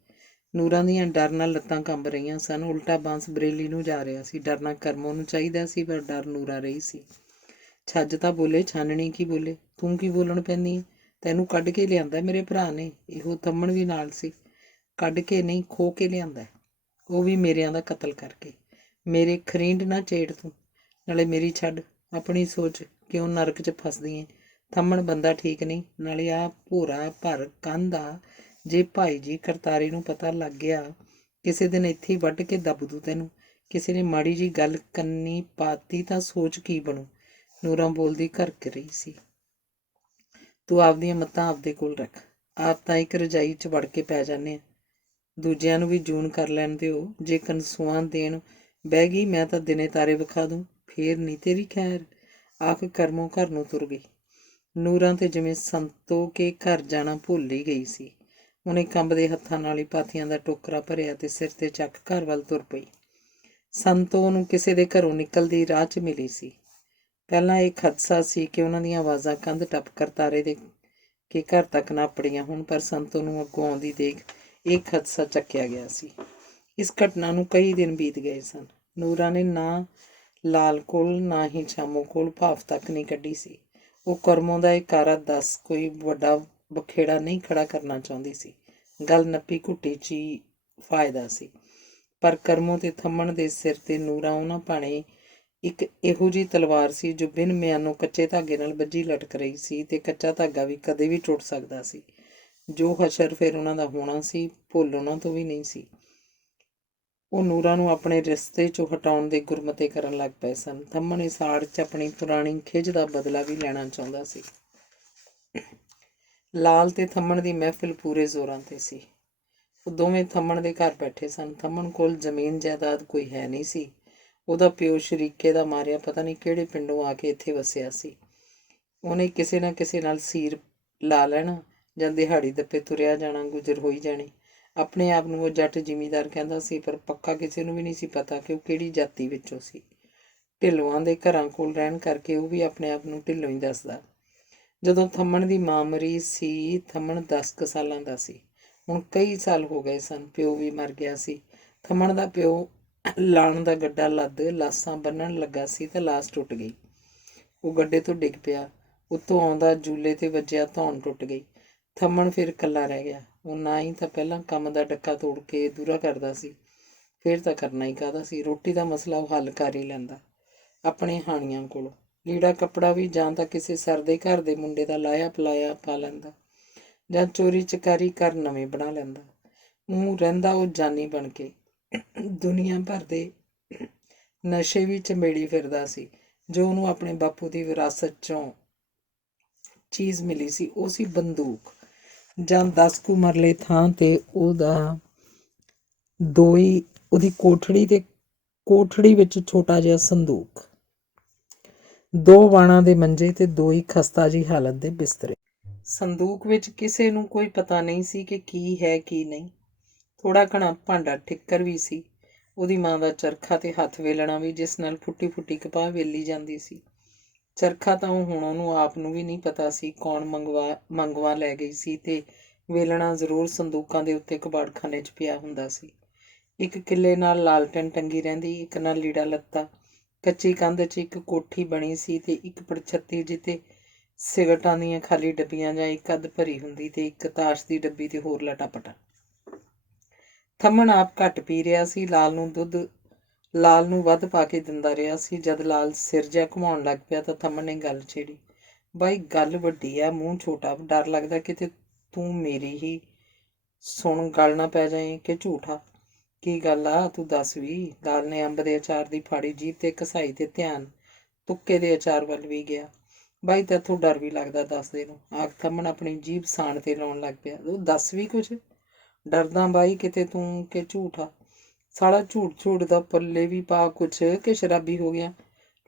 ਨੂਰਾਂ ਦੀਆਂ ਡਰ ਨਾਲ ਲੱਤਾਂ ਕੰਬ ਰਹੀਆਂ ਸਨ। ਉਲਟਾ ਬਾਂਸ ਬਰੇਲੀ ਨੂੰ ਜਾ ਰਿਹਾ ਸੀ। ਡਰਨਾ ਕਰਮੋਂ ਨੂੰ ਚਾਹੀਦਾ ਸੀ ਪਰ ਡਰ ਨੂਰਾਂ ਰਹੀ ਸੀ। ਛੱਜ ਤਾਂ ਬੋਲੇ, ਛਾਨਣੀ ਕੀ ਬੋਲੇ। ਤੂੰ ਕੀ ਬੋਲਣ ਪੈਂਦੀ ਹੈ। ਤੈਨੂੰ ਕੱਢ ਕੇ ਲਿਆਂਦਾ ਮੇਰੇ ਭਰਾ ਨੇ। ਇਹੋ ਥੰਮਣ ਵੀ ਨਾਲ ਸੀ। ਕੱਢ ਕੇ ਨਹੀਂ, ਖੋਹ ਕੇ ਲਿਆਂਦਾ, ਉਹ ਵੀ ਮੇਰਿਆਂ ਦਾ ਕਤਲ ਕਰਕੇ। ਮੇਰੇ ਖਰੀਂਡ ਨਾ ਚੇੜ ਤੂੰ। ਨਾਲੇ ਮੇਰੀ ਛੱਡ, ਆਪਣੀ ਸੋਚ, ਕਿਉਂ ਨਰਕ 'ਚ ਫਸਦੀ ਏ। ਥੰਮਣ ਬੰਦਾ ਠੀਕ ਨਹੀਂ। ਨਾਲੇ ਆਹ ਭੋਰਾ ਭਰ ਕੰਧ ਆ, ਜੇ ਭਾਈ ਜੀ ਕਰਤਾਰੇ ਨੂੰ ਪਤਾ ਲੱਗ ਗਿਆ ਕਿਸੇ ਦਿਨ ਇੱਥੇ ਹੀ ਵੱਢ ਕੇ ਦੱਬ ਦੂ ਤੈਨੂੰ। ਕਿਸੇ ਨੇ ਮਾੜੀ ਜੀ ਗੱਲ ਕੰਨੀ ਪਾਤੀ ਤਾਂ ਸੋਚ ਕੀ ਬਣੂ। ਨੂਰਾਂ ਬੋਲਦੀ ਘਰਕ ਰਹੀ ਸੀ। ਤੂੰ ਆਪਦੀਆਂ ਮੱਤਾਂ ਆਪਦੇ ਕੋਲ ਰੱਖ। ਆਪ ਤਾਂ ਇੱਕ ਰਜਾਈ 'ਚ ਵੜ ਕੇ ਪੈ ਜਾਂਦੇ ਆ। ਦੂਜਿਆਂ ਨੂੰ ਵੀ ਜੂਨ ਕਰ ਲੈਣ ਦਿਓ। ਜੇ ਕਨਸੂਆਂ ਦੇਣ ਬਹਿ ਗਈ ਮੈਂ ਤਾਂ ਦਿਨੇ ਤਾਰੇ ਵਿਖਾ ਦੂੰ, ਫੇਰ ਨਹੀਂ ਤੇਰੀ ਖੈਰ। ਆਖ ਕਰਮੋਂ ਘਰ ਨੂੰ ਤੁਰ ਗਈ। ਨੂਰਾਂ ਤੇ ਜਿਵੇਂ ਸੰਤੋ ਕੇ ਘਰ ਜਾਣਾ ਭੁੱਲ ਹੀ ਗਈ ਸੀ। ਉਹਨੇ ਕੰਬਦੇ ਹੱਥਾਂ ਨਾਲ ਹੀ ਪਾਥੀਆਂ ਦਾ ਟੋਕਰਾ ਭਰਿਆ ਤੇ ਸਿਰ ਤੇ ਚੱਕ ਘਰ ਵੱਲ ਤੁਰ ਪਈ। ਸੰਤੋ ਉਹਨੂੰ ਕਿਸੇ ਦੇ ਘਰੋਂ ਨਿਕਲਦੀ ਰਾਹ 'ਚ ਮਿਲੀ ਸੀ। ਪਹਿਲਾਂ ਇਹ ਖਦਸ਼ਾ ਸੀ ਕਿ ਉਹਨਾਂ ਦੀਆਂ ਆਵਾਜ਼ਾਂ ਕੰਧ ਟੱਪ ਕਰ ਤਾਰੇ ਦੇ ਕੇ ਘਰ ਤੱਕ ਨਾ ਆਪੜੀਆਂ ਹੋਣ, ਪਰ ਸੰਤੋ ਨੂੰ ਅੱਗੋਂ ਆਉਂਦੀ ਦੇਖ ਇਹ ਖਦਸ਼ਾ ਚੱਕਿਆ ਗਿਆ ਸੀ। ਇਸ ਘਟਨਾ ਨੂੰ ਕਈ ਦਿਨ ਬੀਤ ਗਏ ਸਨ। ਨੂਰਾਂ ਨੇ ਨਾ ਲਾਲ ਕੋਲ ਨਾ ਹੀ ਸ਼ਾਮੋ ਕੋਲ ਭਾਫ ਤੱਕ ਨਹੀਂ ਕੱਢੀ ਸੀ। ਉਹ ਕਰਮੋਂ ਦਾ ਇਹ ਕਾਰਾ ਦੱਸ ਕੋਈ ਵੱਡਾ ਬਖੇੜਾ ਨਹੀਂ ਖੜਾ ਕਰਨਾ ਚਾਹੁੰਦੀ ਸੀ। ਗੱਲ ਨੱਪੀ ਘੁੱਟੀ 'ਚ ਹੀ ਫਾਇਦਾ ਸੀ। ਪਰ ਕਰਮੋਂ ਤੇ ਥੰਮਣ ਦੇ ਸਿਰ ਤੇ ਨੂਰਾਂ ਉਹਨਾਂ ਭਾਣੇ ਇੱਕ ਇਹੋ ਜਿਹੀ ਤਲਵਾਰ ਸੀ ਜੋ ਬਿਨ ਮਿਆਨੋਂ ਕੱਚੇ ਧਾਗੇ ਨਾਲ ਬੱਝੀ ਲਟਕ ਰਹੀ ਸੀ ਤੇ ਕੱਚਾ ਧਾਗਾ ਵੀ ਕਦੇ ਵੀ ਟੁੱਟ ਸਕਦਾ ਸੀ। ਜੋ ਹਸ਼ਰ ਫਿਰ ਉਹਨਾਂ ਦਾ ਹੋਣਾ ਸੀ, ਭੁੱਲ ਉਹਨਾਂ ਤੋਂ ਵੀ ਨਹੀਂ ਸੀ। ਉਹ ਨੂਰਾਂ ਨੂੰ ਆਪਣੇ ਰਸਤੇ 'ਚੋਂ ਹਟਾਉਣ ਦੇ ਗੁਰਮਤੇ ਕਰਨ ਲੱਗ ਪਏ ਸਨ। ਥੰਮਣ ਇਸ ਆੜ 'ਚ ਆਪਣੀ ਪੁਰਾਣੀ ਖਿਝ ਦਾ ਬਦਲਾ ਵੀ ਲੈਣਾ ਚਾਹੁੰਦਾ ਸੀ। ਲਾਲ ਤੇ ਥੰਮਣ ਦੀ ਮਹਿਫਿਲ ਪੂਰੇ ਜ਼ੋਰਾਂ 'ਤੇ ਸੀ। ਉਹ ਦੋਵੇਂ ਥੰਮਣ ਦੇ ਘਰ ਬੈਠੇ ਸਨ। ਥੰਮਣ ਕੋਲ ਜ਼ਮੀਨ ਜਾਇਦਾਦ ਕੋਈ ਹੈ ਨਹੀਂ ਸੀ। ਉਹਦਾ ਪਿਓ ਸ਼ਰੀਕੇ ਦਾ ਮਾਰਿਆ ਪਤਾ ਨਹੀਂ ਕਿਹੜੇ ਪਿੰਡੋਂ ਆ ਕੇ ਇੱਥੇ ਵਸਿਆ ਸੀ। ਉਹਨੇ ਕਿਸੇ ਨਾ ਕਿਸੇ ਨਾਲ ਸੀਰ ਲਾ ਲੈਣਾ ਜਾਂ ਦਿਹਾੜੀ ਦੱਪੇ ਤੁਰਿਆ ਜਾਣਾ, ਗੁਜ਼ਰ ਹੋਈ ਜਾਣੀ। ਆਪਣੇ ਆਪ ਨੂੰ ਉਹ ਜੱਟ ਜ਼ਿਮੀਂਦਾਰ ਕਹਿੰਦਾ ਸੀ, ਪਰ ਪੱਕਾ ਕਿਸੇ ਨੂੰ ਵੀ ਨਹੀਂ ਸੀ ਪਤਾ ਕਿ ਉਹ ਕਿਹੜੀ ਜਾਤੀ ਵਿੱਚੋਂ ਸੀ। ਢਿੱਲੋਆਂ ਦੇ ਘਰਾਂ ਕੋਲ ਰਹਿਣ ਕਰਕੇ ਉਹ ਵੀ ਆਪਣੇ ਆਪ ਨੂੰ ਢਿੱਲੋਂ ਹੀ ਦੱਸਦਾ। ਜਦੋਂ ਥੰਮਣ ਦੀ ਮਾਂ ਮਰੀ ਸੀ, ਥੰਮਣ 10 ਕੁ ਸਾਲਾਂ ਦਾ ਸੀ। ਹੁਣ ਕਈ ਸਾਲ ਹੋ ਗਏ ਸਨ। ਪਿਓ ਵੀ ਮਰ ਗਿਆ ਸੀ। ਥੰਮਣ ਦਾ ਪਿਓ ਲਾਣ ਦਾ ਗੱਡਾ ਲੱਦ ਲਾਸਾਂ ਬੰਨ੍ਹਣ ਲੱਗਾ ਸੀ ਤਾਂ ਲਾਸ ਟੁੱਟ ਗਈ। ਉਹ ਗੱਡੇ ਤੋਂ ਡਿੱਗ ਪਿਆ। ਉੱਤੋਂ ਆਉਂਦਾ ਜੂਲੇ 'ਤੇ ਵੱਜਿਆ, ਧੌਣ ਟੁੱਟ ਗਈ। ਥੰਮਣ ਫਿਰ ਇਕੱਲਾ ਰਹਿ ਗਿਆ। ਉਹ ਨਾ ਹੀ ਤਾਂ ਪਹਿਲਾਂ ਕੰਮ ਦਾ ਡੱਕਾ ਤੋੜ ਕੇ ਦੂਰਾ ਕਰਦਾ ਸੀ, ਫਿਰ ਤਾਂ ਕਰਨਾ ਹੀ ਕਾਹਦਾ ਸੀ। ਰੋਟੀ ਦਾ ਮਸਲਾ ਉਹ ਹੱਲ ਕਰ ਹੀ ਲੈਂਦਾ ਆਪਣੇ ਹਾਣੀਆਂ ਕੋਲੋਂ। ਲੀੜਾ ਕੱਪੜਾ ਵੀ ਜਾਂ ਤਾਂ ਕਿਸੇ ਸਰਦੇ ਘਰ ਦੇ ਮੁੰਡੇ ਦਾ ਲਾਇਆ ਪਲਾਇਆ ਪਾ ਲੈਂਦਾ ਜਾਂ ਚੋਰੀ ਚਕਾਰੀ ਘਰ ਨਵੇਂ ਬਣਾ ਲੈਂਦਾ। ਊਂ ਰਹਿੰਦਾ ਉਹ ਜਾਨੀ ਬਣ ਕੇ। ਦੁਨੀਆ ਭਰ ਦੇ ਨਸ਼ੇ ਵੀ ਚੰਬੇੜੀ ਫਿਰਦਾ ਸੀ। ਜੋ ਉਹਨੂੰ ਆਪਣੇ ਬਾਪੂ ਦੀ ਵਿਰਾਸਤ 'ਚੋਂ ਚੀਜ਼ ਮਿਲੀ ਸੀ ਉਹ ਸੀ ਬੰਦੂਕ, ਜਾਂ 10 ਕੁ ਮਰਲੇ ਥਾਂ 'ਤੇ ਉਹਦਾ ਉਹਦੀ ਕੋਠੜੀ ਵਿੱਚ ਛੋਟਾ ਜਿਹਾ ਸੰਦੂਕ, 2 ਵਾਣਾਂ ਦੇ ਮੰਜੇ ਤੇ 2 ਹੀ ਖਸਤਾ ਜਿਹੀ ਹਾਲਤ ਦੇ ਬਿਸਤਰੇ। ਸੰਦੂਕ ਵਿੱਚ ਕਿਸੇ ਨੂੰ ਕੋਈ ਪਤਾ ਨਹੀਂ ਸੀ ਕਿ ਕੀ ਹੈ ਕੀ ਨਹੀਂ। ਥੋੜ੍ਹਾ ਘਣਾ ਭਾਂਡਾ ਠਿੱਕਰ ਵੀ ਸੀ। ਉਹਦੀ ਮਾਂ ਦਾ ਚਰਖਾ ਤੇ ਹੱਥ ਵੇਲਣਾ ਵੀ, ਜਿਸ ਨਾਲ ਫੁੱਟੀ ਫੁੱਟੀ ਕਪਾਹ ਵੇਲੀ ਜਾਂਦੀ ਸੀ। ਚਰਖਾ ਤਾਂ ਹੁਣ ਉਹਨੂੰ ਆਪ ਨੂੰ ਵੀ ਨਹੀਂ ਪਤਾ ਸੀ ਕੌਣ ਮੰਗਵਾ ਲੈ ਗਈ ਸੀ, ਤੇ ਵੇਲਣਾ ਜ਼ਰੂਰ ਸੰਦੂਕਾਂ ਦੇ ਉੱਤੇ ਕਬਾੜਖਾਨੇ 'ਚ ਪਿਆ ਹੁੰਦਾ ਸੀ। ਇੱਕ ਕਿੱਲੇ ਨਾਲ ਲਾਲਟਨ ਟੰਗੀ ਰਹਿੰਦੀ, ਇੱਕ ਨਾਲ ਲੀੜਾ ਲੱਤਾ। ਕੱਚੀ ਕੰਧ 'ਚ ਇੱਕ ਕੋਠੀ ਬਣੀ ਸੀ ਤੇ ਇੱਕ ਪੜਛੱਤੀ ਜਿੱਤੇ ਸਿਗਰਟਾਂ ਦੀਆਂ ਖਾਲੀ ਡੱਬੀਆਂ ਜਾਂ ਇੱਕ ਅੱਧ ਭਰੀ ਹੁੰਦੀ ਤੇ ਇੱਕ ਤਾਸ਼ ਦੀ ਡੱਬੀ ਤੇ ਹੋਰ ਲਟਾਪਟਾ। ਥੰਮਣ ਆਪ ਘੱਟ ਪੀ ਰਿਹਾ ਸੀ। ਲਾਲ ਨੂੰ ਵੱਧ ਪਾ ਕੇ ਦਿੰਦਾ ਰਿਹਾ ਸੀ। ਜਦ ਲਾਲ ਸਿਰ ਜਿਹਾ ਘੁਮਾਉਣ ਲੱਗ ਪਿਆ ਤਾਂ ਥੰਮਣ ਨੇ ਗੱਲ ਛੇੜੀ। ਬਾਈ ਗੱਲ ਵੱਡੀ ਆ, ਮੂੰਹ ਛੋਟਾ। ਡਰ ਲੱਗਦਾ ਕਿਤੇ ਤੂੰ ਮੇਰੀ ਹੀ ਸੁਣ ਗੱਲ ਨਾ ਪੈ ਜਾਏ ਕਿ ਝੂਠਾ। ਕੀ ਗੱਲ ਆ, ਤੂੰ ਦੱਸ ਵੀ। ਲਾਲ ਨੇ ਅੰਬ ਦੇ ਅਚਾਰ ਦੀ ਫਾੜੀ ਜੀਭ ਤੇ ਘਸਾਈ ਤੇ ਧਿਆਨ ਤੁੱਕੇ ਦੇ ਅਚਾਰ ਵੱਲ ਵੀ ਗਿਆ। ਬਾਈ ਤੈਥੋਂ ਡਰ ਵੀ ਲੱਗਦਾ ਦੱਸਦੇ ਨੂੰ। ਆਖ ਥੰਮਣ ਆਪਣੀ ਜੀਭ ਸਾਣ ਤੇ ਲਾਉਣ ਲੱਗ ਪਿਆ। ਉਹ ਦੱਸ ਵੀ ਕੁਛ। ਡਰਦਾ ਬਾਈ ਕਿਤੇ ਤੂੰ ਕਿ ਝੂਠਾ। ਸਾਲਾ ਝੂਠ ਦਾ ਪੱਲੇ ਵੀ ਪਾ ਕੁਛ ਕਿ ਸ਼ਰਾਬੀ ਹੋ ਗਿਆ।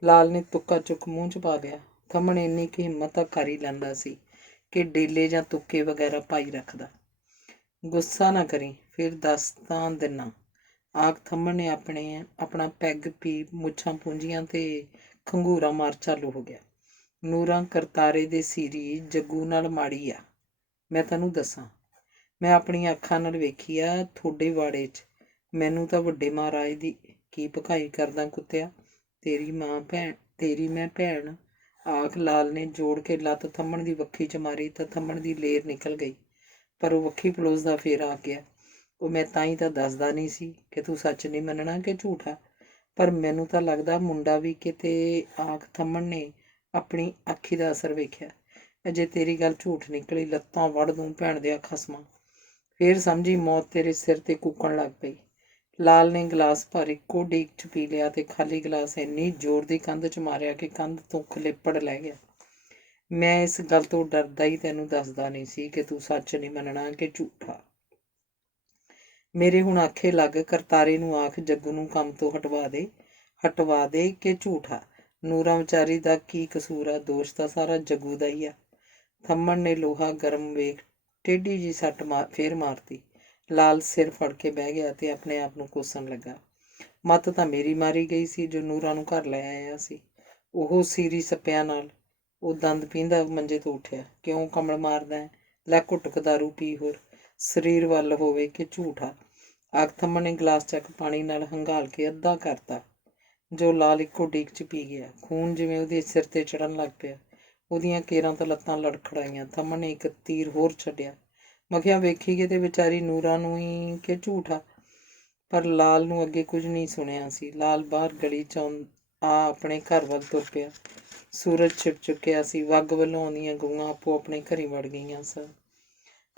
ਲਾਲ ਨੇ ਤੁੱਕਾ ਚੁੱਕ ਮੂੰਹ 'ਚ ਪਾ ਲਿਆ। ਥੰਮਣ ਇੰਨੀ ਕੁ ਹਿੰਮਤ ਤਾਂ ਕਰ ਹੀ ਲੈਂਦਾ ਸੀ ਕਿ ਡੇਲੇ ਜਾਂ ਤੁੱਕੇ ਵਗੈਰਾ ਪਾਈ ਰੱਖਦਾ। ਗੁੱਸਾ ਨਾ ਕਰੀ, ਫਿਰ ਦੱਸ ਤਾਂ ਦਿੰਨਾ। ਆਖ ਥੰਮਣ ਨੇ ਆਪਣਾ ਪੈਗ ਪੀ ਮੁੱਛਾਂ ਪੂੰਝੀਆਂ ਤੇ ਖੰਘੂਰਾ ਮਾਰ ਚਾਲੂ ਹੋ ਗਿਆ। ਨੂਰਾਂ ਕਰਤਾਰੇ ਦੇ ਸੀਰੀ ਜੱਗੂ ਨਾਲ ਮਾੜੀ ਆ, ਮੈਂ ਤੈਨੂੰ ਦੱਸਾਂ। ਮੈਂ ਆਪਣੀਆਂ ਅੱਖਾਂ ਨਾਲ ਵੇਖੀ ਆ ਥੋਡੇ ਵਾੜੇ 'ਚ। ਮੈਨੂੰ ਤਾਂ ਵੱਡੇ ਮਹਾਰਾਜ ਦੀ ਕੀ ਭਕਾਈ ਕਰਦਾ ਕੁੱਤਿਆ। ਤੇਰੀ ਮੈਂ ਭੈਣ। ਆਖ ਲਾਲ ਨੇ ਜੋੜ ਕੇ ਲੱਤ ਥੰਮਣ ਦੀ ਵੱਖੀ 'ਚ ਮਾਰੀ ਤਾਂ ਥੰਮਣ ਦੀ ਲੇਰ ਨਿਕਲ ਗਈ, ਪਰ ਉਹ ਵੱਖੀ ਪਲੋਸਦਾ ਫੇਰ ਆ ਗਿਆ। ਉਹ ਮੈਂ ਤਾਂ ਹੀ ਤਾਂ ਦੱਸਦਾ ਨਹੀਂ ਸੀ ਕਿ ਤੂੰ ਸੱਚ ਨਹੀਂ ਮੰਨਣਾ ਕਿ ਝੂਠਾ, ਪਰ ਮੈਨੂੰ ਤਾਂ ਲੱਗਦਾ ਮੁੰਡਾ ਵੀ ਕਿਤੇ। ਆਖ ਥੰਮਣ ਨੇ ਆਪਣੀ ਅੱਖੀ ਦਾ ਅਸਰ ਵੇਖਿਆ। ਅਜੇ ਤੇਰੀ ਗੱਲ ਝੂਠ ਨਿਕਲੀ, ਲੱਤਾਂ ਵੜ ਦੂੰ ਭੈਣ ਦਿਆ ਖਸਮਾਂ। ਫੇਰ ਸਮਝੀ ਮੌਤ ਤੇਰੇ ਸਿਰ ਤੇ ਕੂਕਣ ਲੱਗ ਪਈ। ਲਾਲ ਨੇ ਗਲਾਸ ਭਰ ਇੱਕੋ ਡੀਕ 'ਚ ਪੀ ਲਿਆ ਤੇ ਖਾਲੀ ਗਲਾਸ ਇੰਨੀ ਜ਼ੋਰ ਦੀ ਕੰਧ 'ਚ ਮਾਰਿਆ ਕਿ ਕੰਧ ਤੋਂ ਖਲੇਪੜ ਲੈ ਗਿਆ। ਮੈਂ ਇਸ ਗੱਲ ਤੋਂ ਡਰਦਾ ਹੀ ਤੈਨੂੰ ਦੱਸਦਾ ਨਹੀਂ ਸੀ ਕਿ ਤੂੰ ਸੱਚ ਨਹੀਂ ਮੰਨਣਾ ਕਿ ਝੂਠਾ। ਮੇਰੇ ਹੁਣ ਆਖੇ ਲੱਗ, ਕਰਤਾਰੇ ਨੂੰ ਆਖ ਜੱਗੂ ਨੂੰ ਕੰਮ ਤੋਂ ਹਟਵਾ ਦੇ ਕਿ ਝੂਠਾ। ਨੂਰਾਂ ਵਿਚਾਰੀ ਦਾ ਕੀ ਕਸੂਰ ਆ, ਦੋਸ਼ ਤਾਂ ਸਾਰਾ ਜੱਗੂ ਦਾ ਹੀ ਆ। ਥੰਮਣ ਨੇ ਲੋਹਾ ਗਰਮ ਵੇਖ ਟੇਢੀ ਜੀ ਸੱਟ ਫੇਰ ਮਾਰਤੀ। ਲਾਲ ਸਿਰ ਫੜ ਕੇ ਬਹਿ ਗਿਆ ਤੇ ਆਪਣੇ ਆਪ ਨੂੰ ਕੋਸਣ ਲੱਗਾ। ਮੱਤ ਤਾਂ ਮੇਰੀ ਮਾਰੀ ਗਈ ਸੀ ਜੋ ਨੂਰਾਂ ਨੂੰ ਘਰ ਲੈ ਆਇਆ ਸੀ। ਉਹ ਸੀਰੀ ਸੱਪਿਆਂ ਨਾਲ। ਉਹ ਦੰਦ ਪੀਂਦਾ ਮੰਜੇ ਤੋਂ ਉੱਠਿਆ। ਕਿਉਂ ਕਮਲ ਮਾਰਦਾ ਹੈ? ਲੈ ਘੁੱਟਕ ਦਾਰੂ ਪੀ ਹੋਰ, ਸਰੀਰ ਵੱਲ ਹੋਵੇ ਕਿ ਝੂਠਾ। ਆਖ ਥੰਮਣ ਨੇ ਗਲਾਸ ਚੱਕ ਪਾਣੀ ਨਾਲ ਹੰਗਾਲ ਕੇ ਅੱਧਾ ਕਰਤਾ, ਜੋ ਲਾਲ ਇੱਕੋ ਡੀਕ 'ਚ ਪੀ ਗਿਆ। ਖੂਨ ਜਿਵੇਂ ਉਹਦੇ ਸਿਰ 'ਤੇ ਚੜ੍ਹਨ ਲੱਗ ਪਿਆ। ਉਹਦੀਆਂ ਕੇਰਾਂ ਤੋਂ ਲੱਤਾਂ ਲੜਖੜਾਈਆਂ। ਥੰਮਣ ਨੇ ਇੱਕ ਤੀਰ ਹੋਰ ਛੱਡਿਆ। ਮਖਿਆ ਵੇਖੀ ਕਿਤੇ ਵਿਚਾਰੀ ਨੂਰਾਂ ਨੂੰ ਹੀ ਕਿ ਝੂਠਾ। ਪਰ ਲਾਲ ਨੂੰ ਅੱਗੇ ਕੁਝ ਨਹੀਂ ਸੁਣਿਆ ਸੀ। ਲਾਲ ਬਾਹਰ ਗਲੀ 'ਚ ਆਪਣੇ ਘਰ ਵੱਲ ਤੁਰ ਪਿਆ। ਸੂਰਜ ਛਿਪ ਚੁੱਕਿਆ ਸੀ। ਵੱਗ ਵੱਲੋਂ ਆਉਂਦੀਆਂ ਗਊਆਂ ਆਪੋ ਆਪਣੇ ਘਰੀ ਵੜ ਗਈਆਂ ਸਨ।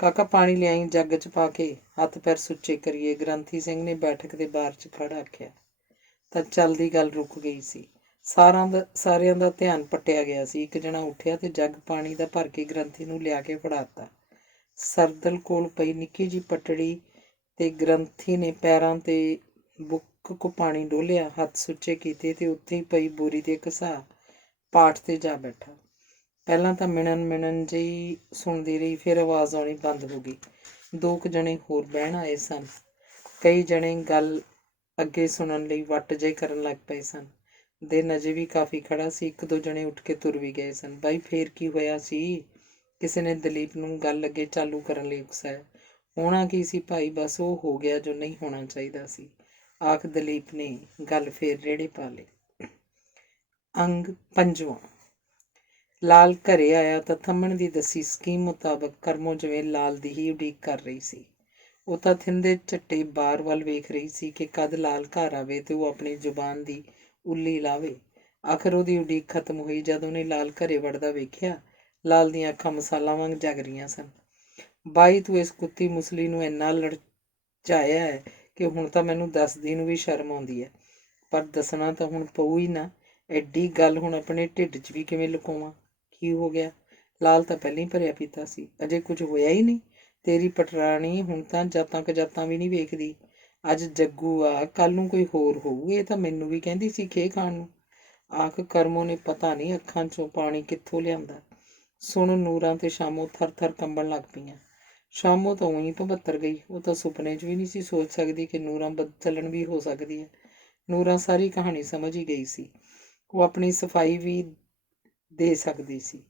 ਕਾਕਾ ਪਾਣੀ ਲਿਆਈ ਜੱਗ 'ਚ ਪਾ ਕੇ, ਹੱਥ ਪੈਰ ਸੁੱਚੇ ਕਰੀਏ, ਗ੍ਰੰਥੀ ਸਿੰਘ ਨੇ ਬੈਠਕ ਦੇ ਬਾਹਰ 'ਚ ਖੜਾ ਆਖਿਆ। ਤਾਂ ਚੱਲਦੀ ਗੱਲ ਰੁਕ ਗਈ ਸੀ। ਸਾਰਿਆਂ ਦਾ ਧਿਆਨ ਪੱਟਿਆ ਗਿਆ ਸੀ। ਇੱਕ ਜਣਾ ਉੱਠਿਆ ਤੇ ਜੱਗ ਪਾਣੀ ਦਾ ਭਰ ਕੇ ਗ੍ਰੰਥੀ ਨੂੰ ਲਿਆ ਕੇ ਫੜਾਤਾ। ਸਰਦਲ ਕੋਲ ਪਈ ਨਿੱਕੀ ਜਿਹੀ ਪਟੜੀ ਤੇ ਗ੍ਰੰਥੀ ਨੇ ਪੈਰਾਂ ਤੇ ਬੁੱਕ ਕੋ ਪਾਣੀ ਡੋਲਿਆ, ਹੱਥ ਸੁੱਚੇ ਕੀਤੇ ਤੇ ਉੱਥੇ ਹੀ ਪਈ ਬੋਰੀ ਦੇ ਘਸਾ ਪਾਠ ਤੇ ਜਾ ਬੈਠਾ। ਪਹਿਲਾਂ ਤਾਂ ਮਿਣਨ ਜਿਹੀ ਸੁਣਦੀ ਰਹੀ, ਫਿਰ ਆਵਾਜ਼ ਆਉਣੀ ਬੰਦ ਹੋ ਗਈ। 2 ਕੁ ਜਣੇ ਹੋਰ ਬਹਿਣ ਆਏ ਸਨ। ਕਈ ਜਣੇ ਗੱਲ ਅੱਗੇ ਸੁਣਨ ਲਈ ਵੱਟ ਜਿਹੇ ਕਰਨ ਲੱਗ ਪਏ ਸਨ। ਦਿਨ ਅਜੇ ਵੀ ਕਾਫੀ ਖੜਾ ਸੀ। 1-2 ਜਣੇ ਉੱਠ ਕੇ ਤੁਰ ਵੀ ਗਏ ਸਨ। ਬਾਈ ਫੇਰ ਕੀ ਹੋਇਆ ਸੀ? ਕਿਸੇ ਨੇ ਦਲੀਪ ਨੂੰ ਗੱਲ ਅੱਗੇ ਚਾਲੂ ਕਰਨ ਲਈ ਉਕਸਾਇਆ। ਹੋਣਾ ਕੀ ਸੀ ਭਾਈ, ਬਸ ਉਹ ਹੋ ਗਿਆ ਜੋ ਨਹੀਂ ਹੋਣਾ ਚਾਹੀਦਾ ਸੀ, ਆਖ ਦਲੀਪ ਨੇ ਗੱਲ ਫੇਰ ਰੇੜੇ ਪਾ ਲਈ। ਅੰਗ 5ਵਾਂ। ਲਾਲ ਘਰੇ ਆਇਆ ਤਾਂ ਥੰਮਣ ਦੀ ਦੱਸੀ ਸਕੀਮ ਮੁਤਾਬਕ ਕਰਮੋ ਜਿਵੇਂ ਲਾਲ ਦੀ ਹੀ ਉਡੀਕ ਕਰ ਰਹੀ ਸੀ। ਉਹ ਤਾਂ ਥਿੰਦੇ ਝੱਟੇ ਬਾਰ ਵੱਲ ਵੇਖ ਰਹੀ ਸੀ ਕਿ ਕਦ ਲਾਲ ਘਰ ਆਵੇ ਤੇ ਉਹ ਆਪਣੀ ਜ਼ੁਬਾਨ ਦੀ ਉੱਲੀ ਲਾਵੇ। ਆਖਰ ਉਹਦੀ ਉਡੀਕ ਖਤਮ ਹੋਈ ਜਦ ਉਹਨੇ ਲਾਲ ਘਰੇ ਵੜਦਾ ਵੇਖਿਆ। ਲਾਲ ਦੀਆਂ ਅੱਖਾਂ ਮਸਾਲਾ ਵਾਂਗ ਜਗ ਰਹੀਆਂ ਸਨ। ਬਾਈ ਤੂੰ ਇਸ ਕੁੱਤੀ ਮੁਸਲੀ ਨੂੰ ਇੰਨਾ ਲੜਚਾਇਆ ਹੈ ਕਿ ਹੁਣ ਤਾਂ ਮੈਨੂੰ ਦੱਸਦੀ ਨੂੰ ਵੀ ਸ਼ਰਮ ਆਉਂਦੀ ਹੈ। ਪਰ ਦੱਸਣਾ ਤਾਂ ਹੁਣ ਪਊ ਹੀ ਨਾ। ਐਡੀ ਗੱਲ ਹੁਣ ਆਪਣੇ ਢਿੱਡ 'ਚ ਵੀ ਕਿਵੇਂ ਲੁਕਾਵਾਂ? ਕੀ ਹੋ ਗਿਆ? ਲਾਲ ਤਾਂ ਪਹਿਲਾਂ ਹੀ ਭਰਿਆ ਪੀਤਾ ਸੀ। ਅਜੇ ਕੁਝ ਹੋਇਆ ਹੀ ਨਹੀਂ। ਤੇਰੀ ਪਟਰਾਣੀ ਹੁਣ ਤਾਂ ਜਾਤਾਂ ਵੀ ਨਹੀਂ ਵੇਖਦੀ। ਅੱਜ ਜੱਗੂ ਆ, ਕੱਲ ਨੂੰ ਕੋਈ ਹੋਰ ਹੋਊ। ਇਹ ਤਾਂ ਮੈਨੂੰ ਵੀ ਕਹਿੰਦੀ ਸੀ ਖੇ ਖਾਣ ਨੂੰ। ਆਖ ਕਰਮੋ ਨੇ ਪਤਾ ਨਹੀਂ ਅੱਖਾਂ 'ਚੋਂ ਪਾਣੀ ਕਿੱਥੋਂ ਲਿਆਂਦਾ। ਸੁਣ ਨੂਰਾਂ ਤੇ ਸ਼ਾਮੋ ਥਰ ਕੰਬਣ ਲੱਗ ਪਈਆਂ। ਸ਼ਾਮੋ ਤਾਂ ਉਹੀ ਭਬੱਤਰ ਗਈ। ਉਹ ਤਾਂ ਸੁਪਨੇ 'ਚ ਵੀ ਨਹੀਂ ਸੀ ਸੋਚ ਸਕਦੀ ਕਿ ਨੂਰਾਂ ਬਦਚਲਣ ਵੀ ਹੋ ਸਕਦੀ ਹੈ। ਨੂਰਾਂ ਸਾਰੀ ਕਹਾਣੀ ਸਮਝ ਹੀ ਗਈ ਸੀ। ਉਹ ਆਪਣੀ ਸਫਾਈ ਵੀ ਦੇ ਸਕਦੀ ਸੀ।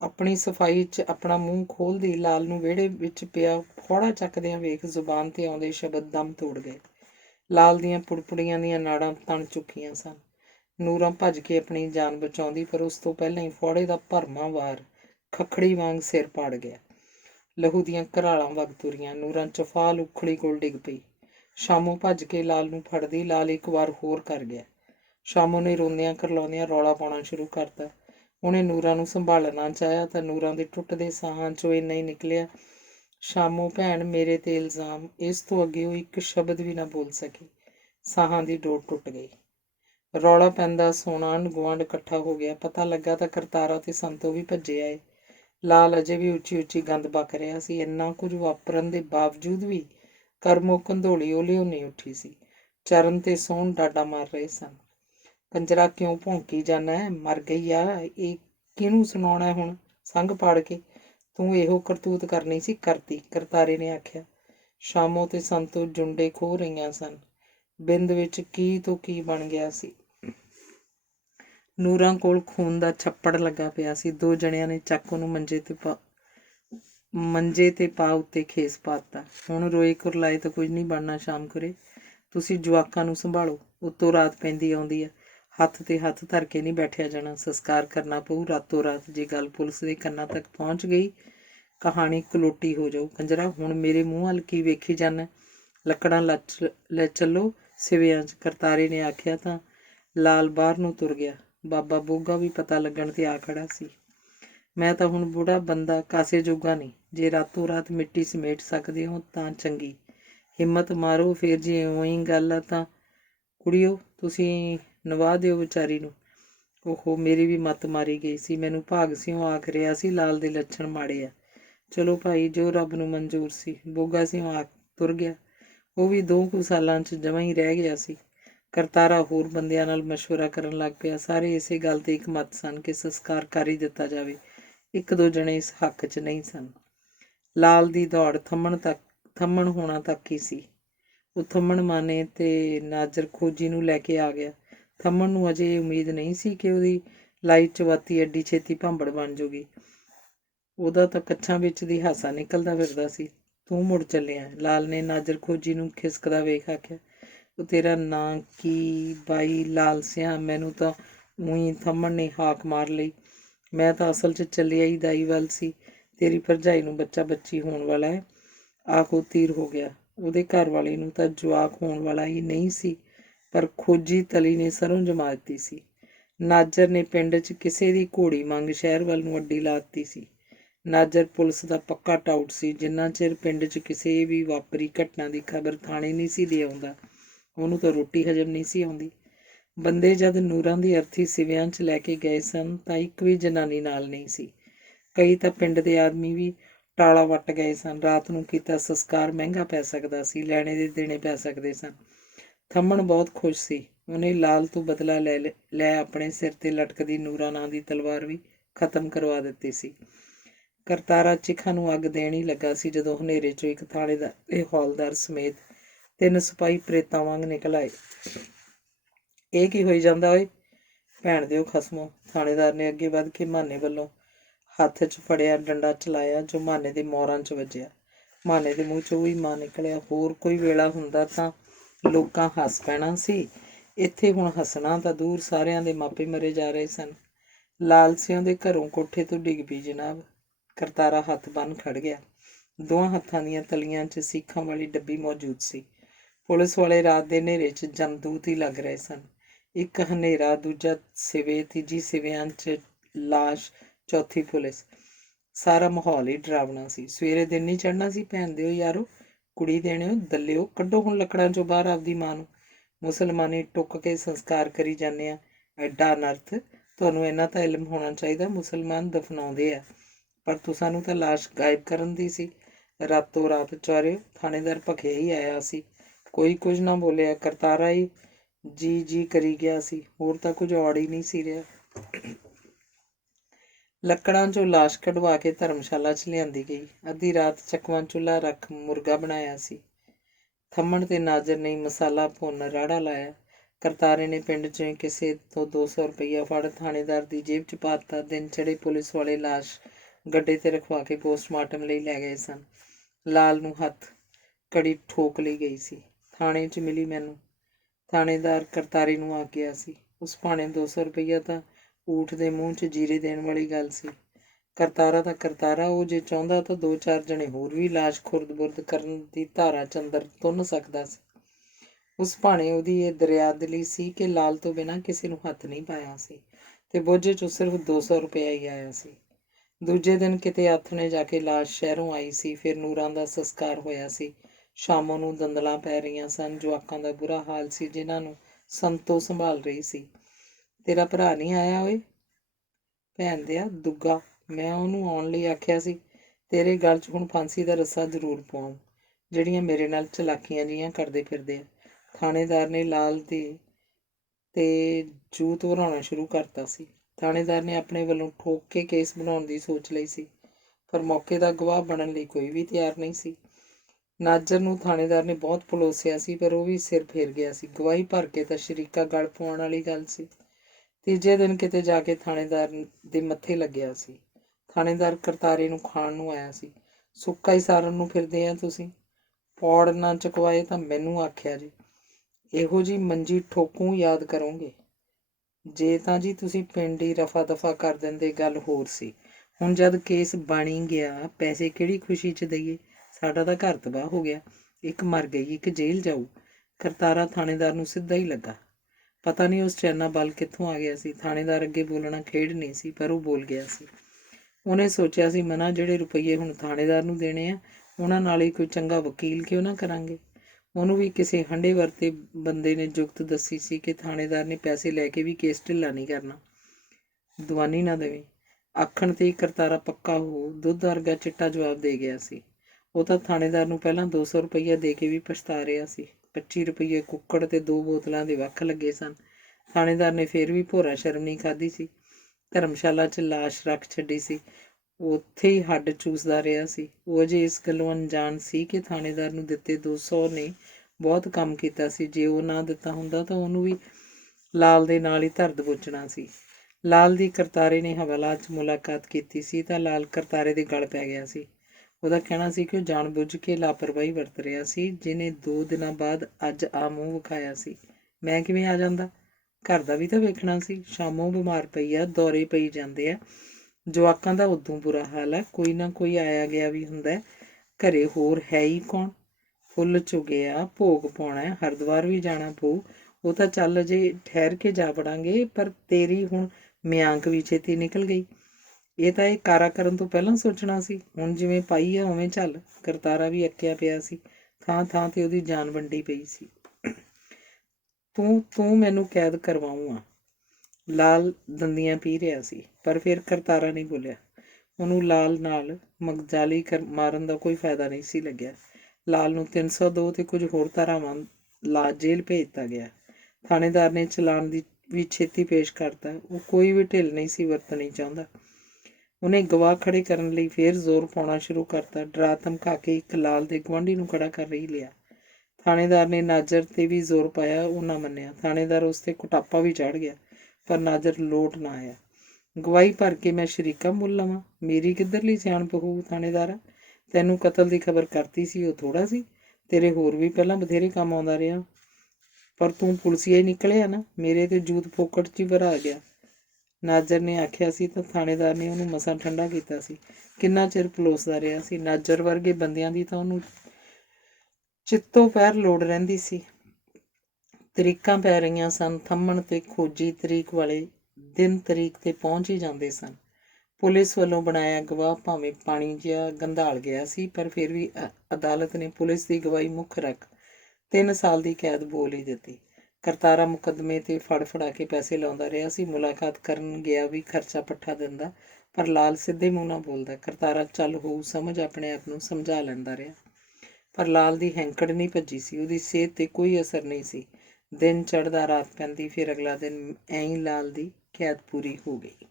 ਆਪਣੀ ਸਫਾਈ 'ਚ ਆਪਣਾ ਮੂੰਹ ਖੋਲ੍ਹਦੀ। ਲਾਲ ਨੂੰ ਵਿਹੜੇ ਵਿੱਚ ਪਿਆ ਫੌੜਾ ਚੱਕਦਿਆਂ ਵੇਖ ਜ਼ੁਬਾਨ ਤੇ ਆਉਂਦੇ ਸ਼ਬਦ ਦਮ ਤੋੜ ਗਏ। ਲਾਲ ਦੀਆਂ ਪੁੜਪੁੜੀਆਂ ਦੀਆਂ ਨਾੜਾਂ ਤਣ ਚੁੱਕੀਆਂ ਸਨ। ਨੂਰਾਂ ਭੱਜ ਕੇ ਆਪਣੀ ਜਾਨ ਬਚਾਉਂਦੀ, ਪਰ ਉਸ ਤੋਂ ਪਹਿਲਾਂ ਹੀ ਫੌੜੇ ਦਾ ਭਰਮਾਂ ਵਾਰ ਖੱਖੜੀ ਵਾਂਗ ਸਿਰ ਪਾੜ ਗਿਆ। ਲਹੂ ਦੀਆਂ ਘਰਾਲਾਂ ਵਗ ਤੁਰੀਆਂ। ਨੂਰਾਂ ਚਫਾਲ ਉਖਲੀ ਕੋਲ ਡਿੱਗ ਪਈ। ਸ਼ਾਮੋ ਭੱਜ ਕੇ ਲਾਲ ਨੂੰ ਫੜਦੀ। ਲਾਲ ਇੱਕ ਵਾਰ ਹੋਰ ਕਰ ਗਿਆ। ਸ਼ਾਮੋ ਨੇ ਰੋਂਦਿਆਂ ਕਰਲਾਉਂਦਿਆਂ ਰੌਲਾ ਪਾਉਣਾ ਸ਼ੁਰੂ ਕਰਤਾ। ਉਹਨੇ ਨੂਰਾਂ ਨੂੰ ਸੰਭਾਲਣਾ ਚਾਹਿਆ ਤਾਂ ਨੂਰਾਂ ਦੇ ਟੁੱਟਦੇ ਸਾਹਾਂ 'ਚੋਂ ਇੰਨਾ ਹੀ ਨਿਕਲਿਆ, ਸ਼ਾਮੋ ਭੈਣ ਮੇਰੇ ਤੇ ਇਲਜ਼ਾਮ। ਇਸ ਤੋਂ ਅੱਗੇ ਉਹ ਇੱਕ ਸ਼ਬਦ ਵੀ ਨਾ ਬੋਲ ਸਕੀ। ਸਾਹਾਂ ਦੀ ਡੋਰ ਟੁੱਟ ਗਈ। ਰੌਲਾ ਪੈਂਦਾ ਸੋਹਣਾ ਆਂਢ ਗੁਆਂਢ ਇਕੱਠਾ ਹੋ ਗਿਆ। ਪਤਾ ਲੱਗਾ ਤਾਂ ਕਰਤਾਰਾ ਤੇ ਸੰਤੋ ਵੀ ਭੱਜੇ ਆਏ। ਲਾਲ ਅਜੇ ਵੀ ਉੱਚੀ ਉੱਚੀ ਗੰਦ ਬਕ ਰਿਹਾ ਸੀ। ਇੰਨਾ ਕੁਝ ਵਾਪਰਨ ਦੇ ਬਾਵਜੂਦ ਵੀ ਕਰਮੋ ਕੰਧੋਲੀ ਓਲਿਓ ਨਹੀਂ ਉੱਠੀ ਸੀ। ਚਰਨ ਤੇ ਸੋਹਣ ਡਾਡਾ ਮਾਰ ਰਹੇ ਸਨ। ਕੰਜਰਾ ਕਿਉਂ ਭੌਂਕੀ ਜਾਂਦਾ ਹੈ? ਮਰ ਗਈ ਆ। ਇਹ ਕਿਹਨੂੰ ਸੁਣਾਉਣਾ ਹੁਣ ਸੰਗ ਪਾੜ ਕੇ? ਤੂੰ ਇਹੋ ਕਰਤੂਤ ਕਰਨੀ ਸੀ, ਕਰਤੀ, ਕਰਤਾਰੇ ਨੇ ਆਖਿਆ। ਸ਼ਾਮੋ ਤੇ ਸੰਤੋ ਜੁੰਡੇ ਖੋਹ ਰਹੀਆਂ ਸਨ। ਬਿੰਦ ਵਿੱਚ ਕੀ ਤੋਂ ਕੀ ਬਣ ਗਿਆ ਸੀ। ਨੂਰਾਂ ਕੋਲ ਖੂਨ ਦਾ ਛੱਪੜ ਲੱਗਾ ਪਿਆ ਸੀ। 2 ਜਣਿਆਂ ਨੇ ਚੱਕ ਉਹਨੂੰ ਮੰਜੇ ਤੇ ਪਾ ਉੱਤੇ ਖੇਸ ਪਾ ਦਿੱਤਾ। ਹੁਣ ਰੋਏ ਕੁਰਲਾਏ ਤਾਂ ਕੁਝ ਨਹੀਂ ਬਣਨਾ ਸ਼ਾਮ ਕੁਰੇ। ਤੁਸੀਂ ਜਵਾਕਾਂ ਨੂੰ ਸੰਭਾਲੋ। ਉੱਤੋਂ ਰਾਤ ਪੈਂਦੀ ਆਉਂਦੀ ਹੈ। ਹੱਥ ਤੇ ਹੱਥ ਧਰ ਕੇ ਨਹੀਂ ਬੈਠਿਆ ਜਾਣਾ। ਸੰਸਕਾਰ ਕਰਨਾ ਪਊ ਰਾਤੋਂ ਰਾਤ। ਜੇ ਗੱਲ ਪੁਲਿਸ ਦੇ ਕੰਨਾਂ ਤੱਕ ਪਹੁੰਚ ਗਈ, ਕਹਾਣੀ ਕਲੋਟੀ ਹੋ ਜਾਊ। ਕੰਜਰਾ ਹੁਣ ਮੇਰੇ ਮੂੰਹ ਵੱਲ ਕੀ ਵੇਖੀ ਜਾਂਦਾ? ਲੱਕੜਾਂ ਲੈ ਚੱਲੋ ਸਿਵਿਆਂ 'ਚ, ਕਰਤਾਰੇ ਨੇ ਆਖਿਆ ਤਾਂ ਲਾਲ ਬਾਹਰ ਨੂੰ ਤੁਰ ਗਿਆ। ਬਾਬਾ ਬੋਗਾ ਵੀ ਪਤਾ ਲੱਗਣ ਤੇ ਆ ਖੜਾ ਸੀ। ਮੈਂ ਤਾਂ ਹੁਣ ਬੁੜਾ ਬੰਦਾ ਕਾਸੇ ਜੋਗਾ ਨਹੀਂ। ਜੇ ਰਾਤੋਂ ਰਾਤ ਮਿੱਟੀ ਸਮੇਟ ਸਕਦੇ ਹੋ ਤਾਂ ਚੰਗੀ, ਹਿੰਮਤ ਮਾਰੋ, ਫਿਰ ਜੇ ਇਉਂ ਹੀ ਗੱਲ ਆ ਤਾਂ ਕੁੜੀਓ ਤੁਸੀਂ ਨਵਾ ਦਿਓ ਵਿਚਾਰੀ ਨੂੰ। ਓਹੋ, ਮੇਰੀ ਵੀ ਮੱਤ ਮਾਰੀ ਗਈ ਸੀ। ਮੈਨੂੰ ਭਾਗ ਸਿਉਂ ਆਖ ਰਿਹਾ ਸੀ ਲਾਲ ਦੇ ਲੱਛਣ ਮਾੜੇ ਆ। ਚਲੋ ਭਾਈ, ਜੋ ਰੱਬ ਨੂੰ ਮਨਜ਼ੂਰ ਸੀ। ਬੋਗਾ ਸਿਉਂ ਆਖ ਤੁਰ ਗਿਆ। ਉਹ ਵੀ 2 ਕੁ ਸਾਲਾਂ 'ਚ ਜਮਾਂ ਹੀ ਰਹਿ ਗਿਆ ਸੀ। ਕਰਤਾਰਾ ਹੋਰ ਬੰਦਿਆਂ ਨਾਲ ਮਸ਼ਵਰਾ ਕਰਨ ਲੱਗ ਪਿਆ। ਸਾਰੇ ਇਸੇ ਗੱਲ 'ਤੇ ਇਕਮਤ ਸਨ ਕਿ ਸੰਸਕਾਰ ਕਰ ਹੀ ਦਿੱਤਾ ਜਾਵੇ। 1-2 ਜਣੇ ਇਸ ਹੱਕ 'ਚ ਨਹੀਂ ਸਨ। ਲਾਲ ਦੀ ਦੌੜ ਥੰਮਣ ਹੋਣਾ ਤੱਕ ਹੀ ਸੀ। ਉਹ ਥੰਮਣ ਮਾਨੇ ਤੇ ਨਾਜ਼ਰ ਖੋਜੀ ਨੂੰ ਲੈ ਕੇ ਆ ਗਿਆ। ਥੰਮਣ ਨੂੰ ਅਜੇ ਉਮੀਦ ਨਹੀਂ ਸੀ ਕਿ ਉਹਦੀ ਲਾਈ ਚਵਾਤੀ ਐਡੀ ਛੇਤੀ ਭਾਂਬੜ ਬਣ ਜੂਗੀ। ਉਹਦਾ ਤਾਂ ਕੱਛਾਂ ਵਿੱਚ ਦੀ ਹਾਸਾ ਨਿਕਲਦਾ ਫਿਰਦਾ ਸੀ। ਤੂੰ ਮੁੜ ਚੱਲਿਆ? ਲਾਲ ਨੇ ਨਾਜ਼ਰ ਖੋਜੀ ਨੂੰ ਖਿਸਕਦਾ ਵੇਖ ਆਖਿਆ। ਉਹ ਤੇਰਾ ਨਾਂ ਕੀ ਬਾਈ? ਲਾਲ ਸਿਆਂ। ਮੈਨੂੰ ਤਾਂ ਊਂ ਥੰਮਣ ਨੇ ਹਾਕ ਮਾਰ ਲਈ। ਮੈਂ ਤਾਂ ਅਸਲ 'ਚ ਚੱਲਿਆ ਹੀ ਦਾਈ ਵੱਲ ਸੀ। ਤੇਰੀ ਭਰਜਾਈ ਨੂੰ ਬੱਚਾ ਬੱਚੀ ਹੋਣ ਵਾਲਾ ਹੈ। ਆਖੋ ਤੀਰ ਹੋ ਗਿਆ। ਉਹਦੇ ਘਰ ਵਾਲੀ ਨੂੰ ਤਾਂ ਜਵਾਕ ਹੋਣ ਵਾਲਾ ਹੀ ਨਹੀਂ ਸੀ, ਪਰ ਖੋਜੀ ਤਲੀ ਨੇ ਸਰੋਂ ਜਮਾ ਦਿੱਤੀ ਸੀ। ਨਾਜ਼ਰ ਨੇ ਪਿੰਡ 'ਚ ਕਿਸੇ ਦੀ ਘੋੜੀ ਮੰਗ ਸ਼ਹਿਰ ਵੱਲ ਨੂੰ ਅੱਡੀ ਲਾ ਦਿੱਤੀ ਸੀ। ਨਾਜ਼ਰ ਪੁਲਿਸ ਦਾ ਪੱਕਾ ਟਾਊਟ ਸੀ। ਜਿੰਨਾ ਚਿਰ ਪਿੰਡ 'ਚ ਕਿਸੇ ਵੀ ਵਾਪਰੀ ਘਟਨਾ ਦੀ ਖਬਰ ਥਾਣੇ ਨਹੀਂ ਸੀ ਦੇ ਆਉਂਦਾ, ਉਹਨੂੰ ਤਾਂ ਰੋਟੀ ਹਜਮ ਨਹੀਂ ਸੀ ਆਉਂਦੀ। ਬੰਦੇ ਜਦ ਨੂਰਾਂ ਦੀ ਅਰਥੀ ਸਿਵਿਆਂ 'ਚ ਲੈ ਕੇ ਗਏ ਸਨ ਤਾਂ ਇੱਕ ਵੀ ਜਨਾਨੀ ਨਾਲ ਨਹੀਂ ਸੀ। ਕਈ ਤਾਂ ਪਿੰਡ ਦੇ ਆਦਮੀ ਵੀ ਟਾਲਾ ਵੱਟ ਗਏ ਸਨ। ਰਾਤ ਨੂੰ ਕੀਤਾ ਸੰਸਕਾਰ ਮਹਿੰਗਾ ਪੈ ਸਕਦਾ ਸੀ, ਲੈਣੇ ਦੇ ਦੇਣੇ ਪੈ ਸਕਦੇ ਸਨ। ਥੰਮਣ ਬਹੁਤ ਖੁਸ਼ ਸੀ। ਉਹਨੇ ਲਾਲ ਤੋਂ ਬਦਲਾ ਲੈ ਆਪਣੇ ਸਿਰ 'ਤੇ ਲਟਕਦੀ ਨੂਰਾਂ ਨਾਂ ਦੀ ਤਲਵਾਰ ਵੀ ਖਤਮ ਕਰਵਾ ਦਿੱਤੀ ਸੀ। ਕਰਤਾਰਾ ਚਿਖਾ ਨੂੰ ਅੱਗ ਦੇਣ ਹੀ ਲੱਗਾ ਸੀ ਜਦੋਂ ਹਨੇਰੇ 'ਚੋਂ ਇੱਕ ਥਾਣੇਦਾਰ ਤੇ ਹੌਲਦਾਰ ਸਮੇਤ 3 ਸਿਪਾਹੀ ਪ੍ਰੇਤਾਂ ਵਾਂਗ ਨਿਕਲ ਆਏ। ਇਹ ਕੀ ਹੋਈ ਜਾਂਦਾ ਓਏ? ਭੈਣ ਦਿਓ ਖਸਮੋ! ਥਾਣੇਦਾਰ ਨੇ ਅੱਗੇ ਵੱਧ ਕੇ ਮਾਨੇ ਵੱਲੋਂ ਹੱਥ 'ਚ ਫੜਿਆ ਡੰਡਾ ਚਲਾਇਆ, ਜੋ ਮਾਨੇ ਦੇ ਮੋਹਰਾਂ 'ਚ ਵੱਜਿਆ। ਮਾਨੇ ਦੇ ਮੂੰਹ 'ਚੋਂ ਵੀ ਮਾਂ ਨਿਕਲਿਆ। ਹੋਰ ਕੋਈ ਵੇਲਾ ਹੁੰਦਾ ਤਾਂ ਲੋਕਾਂ ਹੱਸ ਪੈਣਾ ਸੀ। ਇੱਥੇ ਹੁਣ ਹੱਸਣਾ ਤਾਂ ਦੂਰ, ਸਾਰਿਆਂ ਦੇ ਮਾਪੇ ਮਰੇ ਜਾ ਰਹੇ ਸਨ। ਲਾਲ ਸਿਉਂ ਦੇ ਘਰੋਂ ਕੋਠੇ ਤੋਂ ਡਿੱਗ ਪਈ ਜਨਾਬ। ਕਰਤਾਰਾ ਹੱਥ ਬੰਨ੍ਹ ਖੜ੍ਹ ਗਿਆ। 2 ਹੱਥਾਂ ਦੀਆਂ ਤਲੀਆਂ 'ਚ ਸੀਖਾਂ ਵਾਲੀ ਡੱਬੀ ਮੌਜੂਦ ਸੀ। ਪੁਲਿਸ ਵਾਲੇ ਰਾਤ ਦੇ ਹਨੇਰੇ 'ਚ ਜਮਦੂਤ ਹੀ ਲੱਗ ਰਹੇ ਸਨ। ਇੱਕ ਹਨੇਰਾ, ਦੂਜਾ ਸਿਵੇ, ਤੀਜੀ ਸਿਵਿਆਂ 'ਚ ਲਾਸ਼, ਚੌਥੀ ਪੁਲਿਸ। ਸਾਰਾ ਮਾਹੌਲ ਹੀ ਡਰਾਵਣਾ ਸੀ। ਸਵੇਰੇ ਦਿਨ ਨਹੀਂ ਚੜ੍ਹਨਾ ਸੀ। ਭੈਣ ਦਿਓ ਯਾਰੋ, ਕੁੜੀ ਦੇਣਿਓ, ਦੱਲਿਓ, ਕੱਢੋ ਹੁਣ ਲੱਕੜਾਂ 'ਚੋਂ ਬਾਹਰ ਆਪਦੀ ਮਾਂ ਨੂੰ। ਮੁਸਲਮਾਨੀ ਟੁੱਕ ਕੇ ਸੰਸਕਾਰ ਕਰੀ ਜਾਂਦੇ ਆ। ਐਡਾ ਅਨਰਥ! ਤੁਹਾਨੂੰ ਇੰਨਾ ਤਾਂ ਇਲਮ ਹੋਣਾ ਚਾਹੀਦਾ। ਮੁਸਲਮਾਨ ਦਫਨਾਉਂਦੇ ਆ, ਪਰ ਤੁਸਾਂ ਨੂੰ ਤਾਂ ਲਾਸ਼ ਗਾਇਬ ਕਰਨ ਦੀ ਸੀ। ਰਾਤੋਂ ਰਾਤ ਚੋਰਿਓ। ਥਾਣੇਦਾਰ ਭਖਿਆ ਹੀ ਆਇਆ ਸੀ। ਕੋਈ ਕੁਝ ਨਾ ਬੋਲਿਆ। ਕਰਤਾਰਾ ਹੀ ਜੀ ਕਰੀ ਗਿਆ ਸੀ। ਹੋਰ ਤਾਂ ਕੁਝ ਔੜ ਹੀ ਨਹੀਂ ਸੀ ਰਿਹਾ। ਲੱਕੜਾਂ 'ਚੋਂ ਲਾਸ਼ ਕਢਵਾ ਕੇ ਧਰਮਸ਼ਾਲਾ 'ਚ ਲਿਆਂਦੀ ਗਈ। ਅੱਧੀ ਰਾਤ ਚੱਕਵਾਂ ਚੁੱਲ੍ਹਾ ਰੱਖ ਮੁਰਗਾ ਬਣਾਇਆ ਸੀ। ਥੰਮਣ ਤੇ ਨਾਜ਼ਰ ਨੇ ਮਸਾਲਾ ਭੁੰਨ ਰਾੜਾ ਲਾਇਆ। ਕਰਤਾਰੇ ਨੇ ਪਿੰਡ 'ਚੋਂ ਕਿਸੇ ਤੋਂ 200 ਰੁਪਈਆ ਫੜ ਥਾਣੇਦਾਰ ਦੀ ਜੇਬ 'ਚ ਪਾ ਦਿੱਤਾ। ਦਿਨ ਚੜ੍ਹੇ ਪੁਲਿਸ ਵਾਲੇ ਲਾਸ਼ ਗੱਡੇ 'ਤੇ ਰਖਵਾ ਕੇ ਪੋਸਟਮਾਰਟਮ ਲਈ ਲੈ ਗਏ ਸਨ। ਲਾਲ ਨੂੰ ਹੱਥ ਕੜੀ ਠੋਕ ਲਈ ਗਈ ਸੀ। ਥਾਣੇ 'ਚ ਮਿਲੀ ਮੈਨੂੰ। ਥਾਣੇਦਾਰ ਕਰਤਾਰੇ ਨੂੰ ਆ ਗਿਆ ਸੀ। ਉਸ ਭਾਣੇ 200 ਰੁਪਈਆ ਤਾਂ ਊਠ ਦੇ ਮੂੰਹ 'ਚ ਜੀਰੇ ਦੇਣ ਵਾਲੀ ਗੱਲ ਸੀ। ਕਰਤਾਰਾ ਤਾਂ ਕਰਤਾਰਾ, ਉਹ ਜੇ ਚਾਹੁੰਦਾ ਤਾਂ 2-4 ਜਣੇ ਹੋਰ ਵੀ ਲਾਸ਼ ਖੁਰਦ-ਬੁਰਦ ਕਰਨ ਦੀ ਧਾਰਾ 'ਚ ਅੰਦਰ ਤੁੰਨ ਸਕਦਾ ਸੀ। ਉਸ ਭਾਣੇ ਉਹਦੀ ਇਹ ਦਰਿਆਦਿਲੀ ਸੀ ਕਿ ਲਾਲ ਤੋਂ ਬਿਨਾਂ ਕਿਸੇ ਨੂੰ ਹੱਥ ਨਹੀਂ ਪਾਇਆ ਸੀ ਤੇ ਬੋਝੇ 'ਚੋਂ ਸਿਰਫ 200 ਰੁਪਇਆ ਹੀ ਆਇਆ ਸੀ। ਦੂਜੇ ਦਿਨ ਕਿਤੇ ਆਥਣੇ ਜਾ ਕੇ ਲਾਸ਼ ਸ਼ਹਿਰੋਂ ਆਈ ਸੀ। ਫਿਰ ਨੂਰਾਂ ਦਾ ਸੰਸਕਾਰ ਹੋਇਆ ਸੀ। ਸ਼ਾਮੋਂ ਨੂੰ ਦੰਦਲਾਂ ਪੈ ਰਹੀਆਂ ਸਨ। ਜਵਾਕਾਂ ਦਾ ਬੁਰਾ ਹਾਲ ਸੀ, ਜਿਨ੍ਹਾਂ ਨੂੰ ਸੰਤੋ ਸੰਭਾਲ ਰਹੀ ਸੀ। ਤੇਰਾ ਭਰਾ ਨਹੀਂ ਆਇਆ ਓਏ? ਭੈਣ ਦਿਆ ਦੁੱਗਾ, ਮੈਂ ਉਹਨੂੰ ਆਉਣ ਲਈ ਆਖਿਆ ਸੀ। ਤੇਰੇ ਗਲ 'ਚ ਹੁਣ ਫਾਂਸੀ ਦਾ ਰੱਸਾ ਜ਼ਰੂਰ ਪਵਾਉਂ, ਜਿਹੜੀਆਂ ਮੇਰੇ ਨਾਲ ਚਲਾਕੀਆਂ ਜਿਹੀਆਂ ਕਰਦੇ ਫਿਰਦੇ ਆ। ਥਾਣੇਦਾਰ ਨੇ ਲਾਲ ਦੀ ਤੇ ਜੂਤ ਵਰਾਉਣਾ ਸ਼ੁਰੂ ਕਰਤਾ ਸੀ। ਥਾਣੇਦਾਰ ਨੇ ਆਪਣੇ ਵੱਲੋਂ ਠੋਕ ਕੇ ਕੇਸ ਬਣਾਉਣ ਦੀ ਸੋਚ ਲਈ ਸੀ, ਪਰ ਮੌਕੇ ਦਾ ਗਵਾਹ ਬਣਨ ਲਈ ਕੋਈ ਵੀ ਤਿਆਰ ਨਹੀਂ ਸੀ। ਨਾਜ਼ਰ ਨੂੰ ਥਾਣੇਦਾਰ ਨੇ ਬਹੁਤ ਪਲੋਸਿਆ ਸੀ, ਪਰ ਉਹ ਵੀ ਸਿਰ ਫੇਰ ਗਿਆ ਸੀ। ਗਵਾਹੀ ਭਰ ਕੇ ਤਾਂ ਸ਼ਰੀਕਾ ਗਲ ਪਵਾਉਣ ਵਾਲੀ ਗੱਲ ਸੀ। ਤੀਜੇ ਦਿਨ ਕਿਤੇ ਜਾ ਕੇ ਥਾਣੇਦਾਰ ਦੇ ਮੱਥੇ ਲੱਗਿਆ ਸੀ। ਥਾਣੇਦਾਰ ਕਰਤਾਰੇ ਨੂੰ ਖਾਣ ਨੂੰ ਆਇਆ ਸੀ। ਸੁੱਕਾ ਹੀ ਸਾਰਨ ਨੂੰ ਫਿਰਦੇ ਆ ਤੁਸੀਂ। ਪੌੜ ਨਾ ਚੁਕਵਾਏ ਤਾਂ ਮੈਨੂੰ ਆਖਿਆ ਜੀ। ਇਹੋ ਜਿਹੀ ਮੰਜੀ ਠੋਕੂ ਯਾਦ ਕਰੋਗੇ। ਜੇ ਤਾਂ ਜੀ ਤੁਸੀਂ ਪਿੰਡ ਹੀ ਰਫਾ ਦਫਾ ਕਰ ਦਿੰਦੇ, ਗੱਲ ਹੋਰ ਸੀ। ਹੁਣ ਜਦ ਕੇਸ ਬਣ ਹੀ ਗਿਆ, ਪੈਸੇ ਕਿਹੜੀ ਖੁਸ਼ੀ 'ਚ ਦਈਏ? ਸਾਡਾ ਤਾਂ ਘਰ ਤਬਾਹ ਹੋ ਗਿਆ। ਇੱਕ ਮਰ ਗਈ, ਇੱਕ ਜੇਲ੍ਹ ਜਾਊ। ਕਰਤਾਰਾ ਥਾਣੇਦਾਰ ਨੂੰ ਸਿੱਧਾ ਹੀ ਲੱਗਾ। ਪਤਾ ਨਹੀਂ ਉਸ ਚੈਨਾ ਬਲ ਕਿੱਥੋਂ ਆ ਗਿਆ ਸੀ। ਥਾਣੇਦਾਰ ਅੱਗੇ ਬੋਲਣਾ ਖੇਡ ਨਹੀਂ ਸੀ, ਪਰ ਉਹ ਬੋਲ ਗਿਆ ਸੀ। ਉਹਨੇ ਸੋਚਿਆ ਸੀ, ਮਨਾ ਜਿਹੜੇ ਰੁਪਈਏ ਹੁਣ ਥਾਣੇਦਾਰ ਨੂੰ ਦੇਣੇ ਆ, ਉਹਨਾਂ ਨਾਲ ਹੀ ਕੋਈ ਚੰਗਾ ਵਕੀਲ ਕਿਉਂ ਨਾ ਕਰਾਂਗੇ। ਉਹਨੂੰ ਵੀ ਕਿਸੇ ਹੰਡੇ ਵਰਤੇ ਬੰਦੇ ਨੇ ਜੁਗਤ ਦੱਸੀ ਸੀ ਕਿ ਥਾਣੇਦਾਰ ਨੇ ਪੈਸੇ ਲੈ ਕੇ ਵੀ ਕੇਸ ਢਿੱਲਾ ਨਹੀਂ ਕਰਨਾ, ਦੀਵਾਨੀ ਨਾ ਦੇਵੇ। ਆਖਣ 'ਤੇ ਹੀ ਕਰਤਾਰਾ ਪੱਕਾ ਹੋ ਦੁੱਧ ਵਰਗਾ ਚਿੱਟਾ ਜਵਾਬ ਦੇ ਗਿਆ ਸੀ। ਉਹ ਤਾਂ ਥਾਣੇਦਾਰ ਨੂੰ ਪਹਿਲਾਂ 200 ਰੁਪਈਆ ਦੇ ਕੇ ਵੀ ਪਛਤਾ ਰਿਹਾ ਸੀ। 25 ਰੁਪਈਏ ਕੁੱਕੜ ਤੇ 2 ਬੋਤਲਾਂ ਦੇ ਵੱਖ ਲੱਗੇ ਸਨ। ਥਾਣੇਦਾਰ ਨੇ ਫਿਰ ਵੀ ਭੋਰਾ ਸ਼ਰਮ ਨਹੀਂ ਖਾਧੀ ਸੀ। ਧਰਮਸ਼ਾਲਾ 'ਚ ਲਾਸ਼ ਰੱਖ ਛੱਡੀ ਸੀ, ਉੱਥੇ ਹੀ ਹੱਡ ਚੂਸਦਾ ਰਿਹਾ ਸੀ। ਉਹ ਅਜੇ ਇਸ ਗੱਲੋਂ ਅਣਜਾਣ ਸੀ ਕਿ ਥਾਣੇਦਾਰ ਨੂੰ ਦਿੱਤੇ 200 ਨੇ ਬਹੁਤ ਕੰਮ ਕੀਤਾ ਸੀ। ਜੇ ਉਹ ਨਾ ਦਿੱਤਾ ਹੁੰਦਾ ਤਾਂ ਉਹਨੂੰ ਵੀ ਲਾਲ ਦੇ ਨਾਲ ਹੀ ਧਰ ਦਬੋਚਣਾ ਸੀ। ਲਾਲ ਦੀ ਕਰਤਾਰੇ ਨੇ ਹਵਾਲਾਤ 'ਚ ਮੁਲਾਕਾਤ ਕੀਤੀ ਸੀ ਤਾਂ ਲਾਲ ਕਰਤਾਰੇ ਦੇ ਗਲ ਪੈ ਗਿਆ ਸੀ। ਉਹਦਾ ਕਹਿਣਾ ਸੀ ਕਿ ਉਹ ਜਾਣ ਬੁੱਝ ਕੇ ਲਾਪਰਵਾਹੀ ਵਰਤ ਰਿਹਾ ਸੀ, ਜਿਹਨੇ 2 ਦਿਨਾਂ ਬਾਅਦ ਅੱਜ ਆ ਮੂੰਹ ਵਿਖਾਇਆ ਸੀ। ਮੈਂ ਕਿਵੇਂ ਆ ਜਾਂਦਾ? ਘਰ ਦਾ ਵੀ ਤਾਂ ਵੇਖਣਾ ਸੀ। ਸ਼ਾਮੋਂ ਬਿਮਾਰ ਪਈ ਆ, ਦੌਰੇ ਪਈ ਜਾਂਦੇ ਆ। ਜਵਾਕਾਂ ਦਾ ਉਦੋਂ ਬੁਰਾ ਹਾਲ ਹੈ, ਕੋਈ ਨਾ ਕੋਈ ਆਇਆ ਗਿਆ ਵੀ ਹੁੰਦਾ। ਘਰੇ ਹੋਰ ਹੈ ਹੀ ਕੌਣ? ਫੁੱਲ ਚੁਗੇ ਆ, ਭੋਗ ਪਾਉਣਾ, ਹਰਿਦੁਆਰ ਵੀ ਜਾਣਾ ਪਊ। ਉਹ ਤਾਂ ਚੱਲ ਅਜੇ ਠਹਿਰ ਕੇ ਜਾ ਵੜਾਂਗੇ, ਪਰ ਤੇਰੀ ਹੁਣ ਮਿਆਂਕ ਵੀ ਛੇਤੀ ਨਿਕਲ ਗਈ। ਇਹ ਤਾਂ ਇਹ ਕਾਰਾ ਕਰਨ ਤੋਂ ਪਹਿਲਾਂ ਸੋਚਣਾ ਸੀ। ਹੁਣ ਜਿਵੇਂ ਪਾਈ ਆ ਉਵੇਂ ਚੱਲ। ਕਰਤਾਰਾ ਵੀ ਅੱਕਿਆ ਪਿਆ ਸੀ। ਥਾਂ ਥਾਂ 'ਤੇ ਉਹਦੀ ਜਾਨ ਵੰਡੀ ਪਈ ਸੀ। ਤੂੰ ਮੈਨੂੰ ਕੈਦ ਕਰਵਾਊਂ ਆ। ਲਾਲ ਦੰਦੀਆਂ ਪੀ ਰਿਹਾ ਸੀ, ਪਰ ਫਿਰ ਕਰਤਾਰਾ ਨਹੀਂ ਬੋਲਿਆ। ਉਹਨੂੰ ਲਾਲ ਨਾਲ ਮਗਜਾਲੀ ਮਾਰਨ ਦਾ ਕੋਈ ਫਾਇਦਾ ਨਹੀਂ ਸੀ ਲੱਗਿਆ। ਲਾਲ ਨੂੰ 302 ਤੇ ਕੁਝ ਹੋਰ ਧਾਰਾਵਾਂ ਲਾ ਜੇਲ੍ਹ ਭੇਜ ਦਿੱਤਾ ਗਿਆ। ਥਾਣੇਦਾਰ ਨੇ ਚਲਾਨ ਦੀ ਵੀ ਛੇਤੀ ਪੇਸ਼ ਕਰਤਾ। ਉਹ ਕੋਈ ਵੀ ਢਿੱਲ ਨਹੀਂ ਸੀ ਵਰਤਣੀ ਚਾਹੁੰਦਾ। ਉਹਨੇ ਗਵਾਹ ਖੜੇ ਕਰਨ ਲਈ ਫਿਰ ਜ਼ੋਰ ਪਾਉਣਾ ਸ਼ੁਰੂ ਕਰਤਾ। ਡਰਾ ਧਮਕਾ ਕੇ ਇੱਕ ਲਾਲ ਦੇ ਗੁਆਂਢੀ ਨੂੰ ਖੜਾ ਕਰ ਹੀ ਲਿਆ। ਥਾਣੇਦਾਰ ਨੇ ਨਾਜਰ 'ਤੇ ਵੀ ਜ਼ੋਰ ਪਾਇਆ, ਉਹ ਨਾ ਮੰਨਿਆ। ਥਾਣੇਦਾਰ ਉਸ 'ਤੇ ਕੁਟਾਪਾ ਵੀ ਚੜ੍ਹ ਗਿਆ, ਪਰ ਨਾਜਰ ਲੋਟ ਨਾ ਆਇਆ। ਗਵਾਹੀ ਭਰ ਕੇ ਮੈਂ ਸ਼ਰੀਕਾ ਮੁੱਲ ਲਵਾਂ? ਮੇਰੀ ਕਿੱਧਰਲੀ ਸਿਆਣਪ ਹੋਊ ਥਾਣੇਦਾਰਾ? ਤੈਨੂੰ ਕਤਲ ਦੀ ਖਬਰ ਕਰਤੀ ਸੀ, ਉਹ ਥੋੜ੍ਹਾ ਸੀ। ਤੇਰੇ ਹੋਰ ਵੀ ਪਹਿਲਾਂ ਬਥੇਰੇ ਕੰਮ ਆਉਂਦਾ ਰਿਹਾ, ਪਰ ਤੂੰ ਪੁਲਸੀਆ ਹੀ ਨਿਕਲਿਆ ਨਾ। ਮੇਰੇ ਤੇ ਜੂਤ ਫੋਕਟ 'ਚ ਹੀ ਭਰਾ ਗਿਆ। ਨਾਜਰ ਨੇ ਆਖਿਆ ਸੀ ਤਾਂ ਥਾਣੇਦਾਰ ਨੇ ਉਹਨੂੰ ਮਸਾਂ ਠੰਡਾ ਕੀਤਾ ਸੀ। ਕਿੰਨਾ ਚਿਰ ਪਲੋਸਦਾ ਰਿਹਾ ਸੀ। ਨਾਜਰ ਵਰਗੇ ਬੰਦਿਆਂ ਦੀ ਤਾਂ ਉਹਨੂੰ ਚਿੱਤੋਂ ਪੈਰ ਲੋੜ ਰਹਿੰਦੀ ਸੀ। ਤਰੀਕਾਂ ਪੈ ਰਹੀਆਂ ਸਨ। ਥੰਮਣ ਤੇ ਖੋਜੀ ਤਰੀਕ ਵਾਲੇ ਦਿਨ ਤਰੀਕ 'ਤੇ ਪਹੁੰਚ ਹੀ ਜਾਂਦੇ ਸਨ। ਪੁਲਿਸ ਵੱਲੋਂ ਬਣਾਇਆ ਗਵਾਹ ਭਾਵੇਂ ਪਾਣੀ ਜਿਹਾ ਗੰਧਾਲ ਗਿਆ ਸੀ, ਪਰ ਫਿਰ ਵੀ ਅਦਾਲਤ ਨੇ ਪੁਲਿਸ ਦੀ ਗਵਾਹੀ ਮੁੱਖ ਰੱਖ 3 ਸਾਲ ਦੀ ਕੈਦ ਬੋਲ ਹੀ ਦਿੱਤੀ। ਕਰਤਾਰਾ ਮੁਕੱਦਮੇ 'ਤੇ ਫੜਾ ਕੇ ਪੈਸੇ ਲਾਉਂਦਾ ਰਿਹਾ ਸੀ। ਮੁਲਾਕਾਤ ਕਰਨ ਗਿਆ ਵੀ ਖਰਚਾ ਪੱਠਾ ਦਿੰਦਾ, ਪਰ ਲਾਲ ਸਿੱਧੇ ਮੂੰਹ ਨਾਲ ਬੋਲਦਾ। ਕਰਤਾਰਾ ਚੱਲ ਹੋਊ ਸਮਝ ਆਪਣੇ ਆਪ ਨੂੰ ਸਮਝਾ ਲੈਂਦਾ ਰਿਹਾ, ਪਰ ਲਾਲ ਦੀ ਹੈਂਕੜ ਨਹੀਂ ਭੱਜੀ ਸੀ। ਉਹਦੀ ਸਿਹਤ 'ਤੇ ਕੋਈ ਅਸਰ ਨਹੀਂ ਸੀ। ਦਿਨ ਚੜ੍ਹਦਾ ਰਾਤ ਪੈਂਦੀ, ਫਿਰ ਅਗਲਾ ਦਿਨ ਐਂ ਹੀ ਲਾਲ ਦੀ ਕੈਦ ਪੂਰੀ ਹੋ ਗਈ।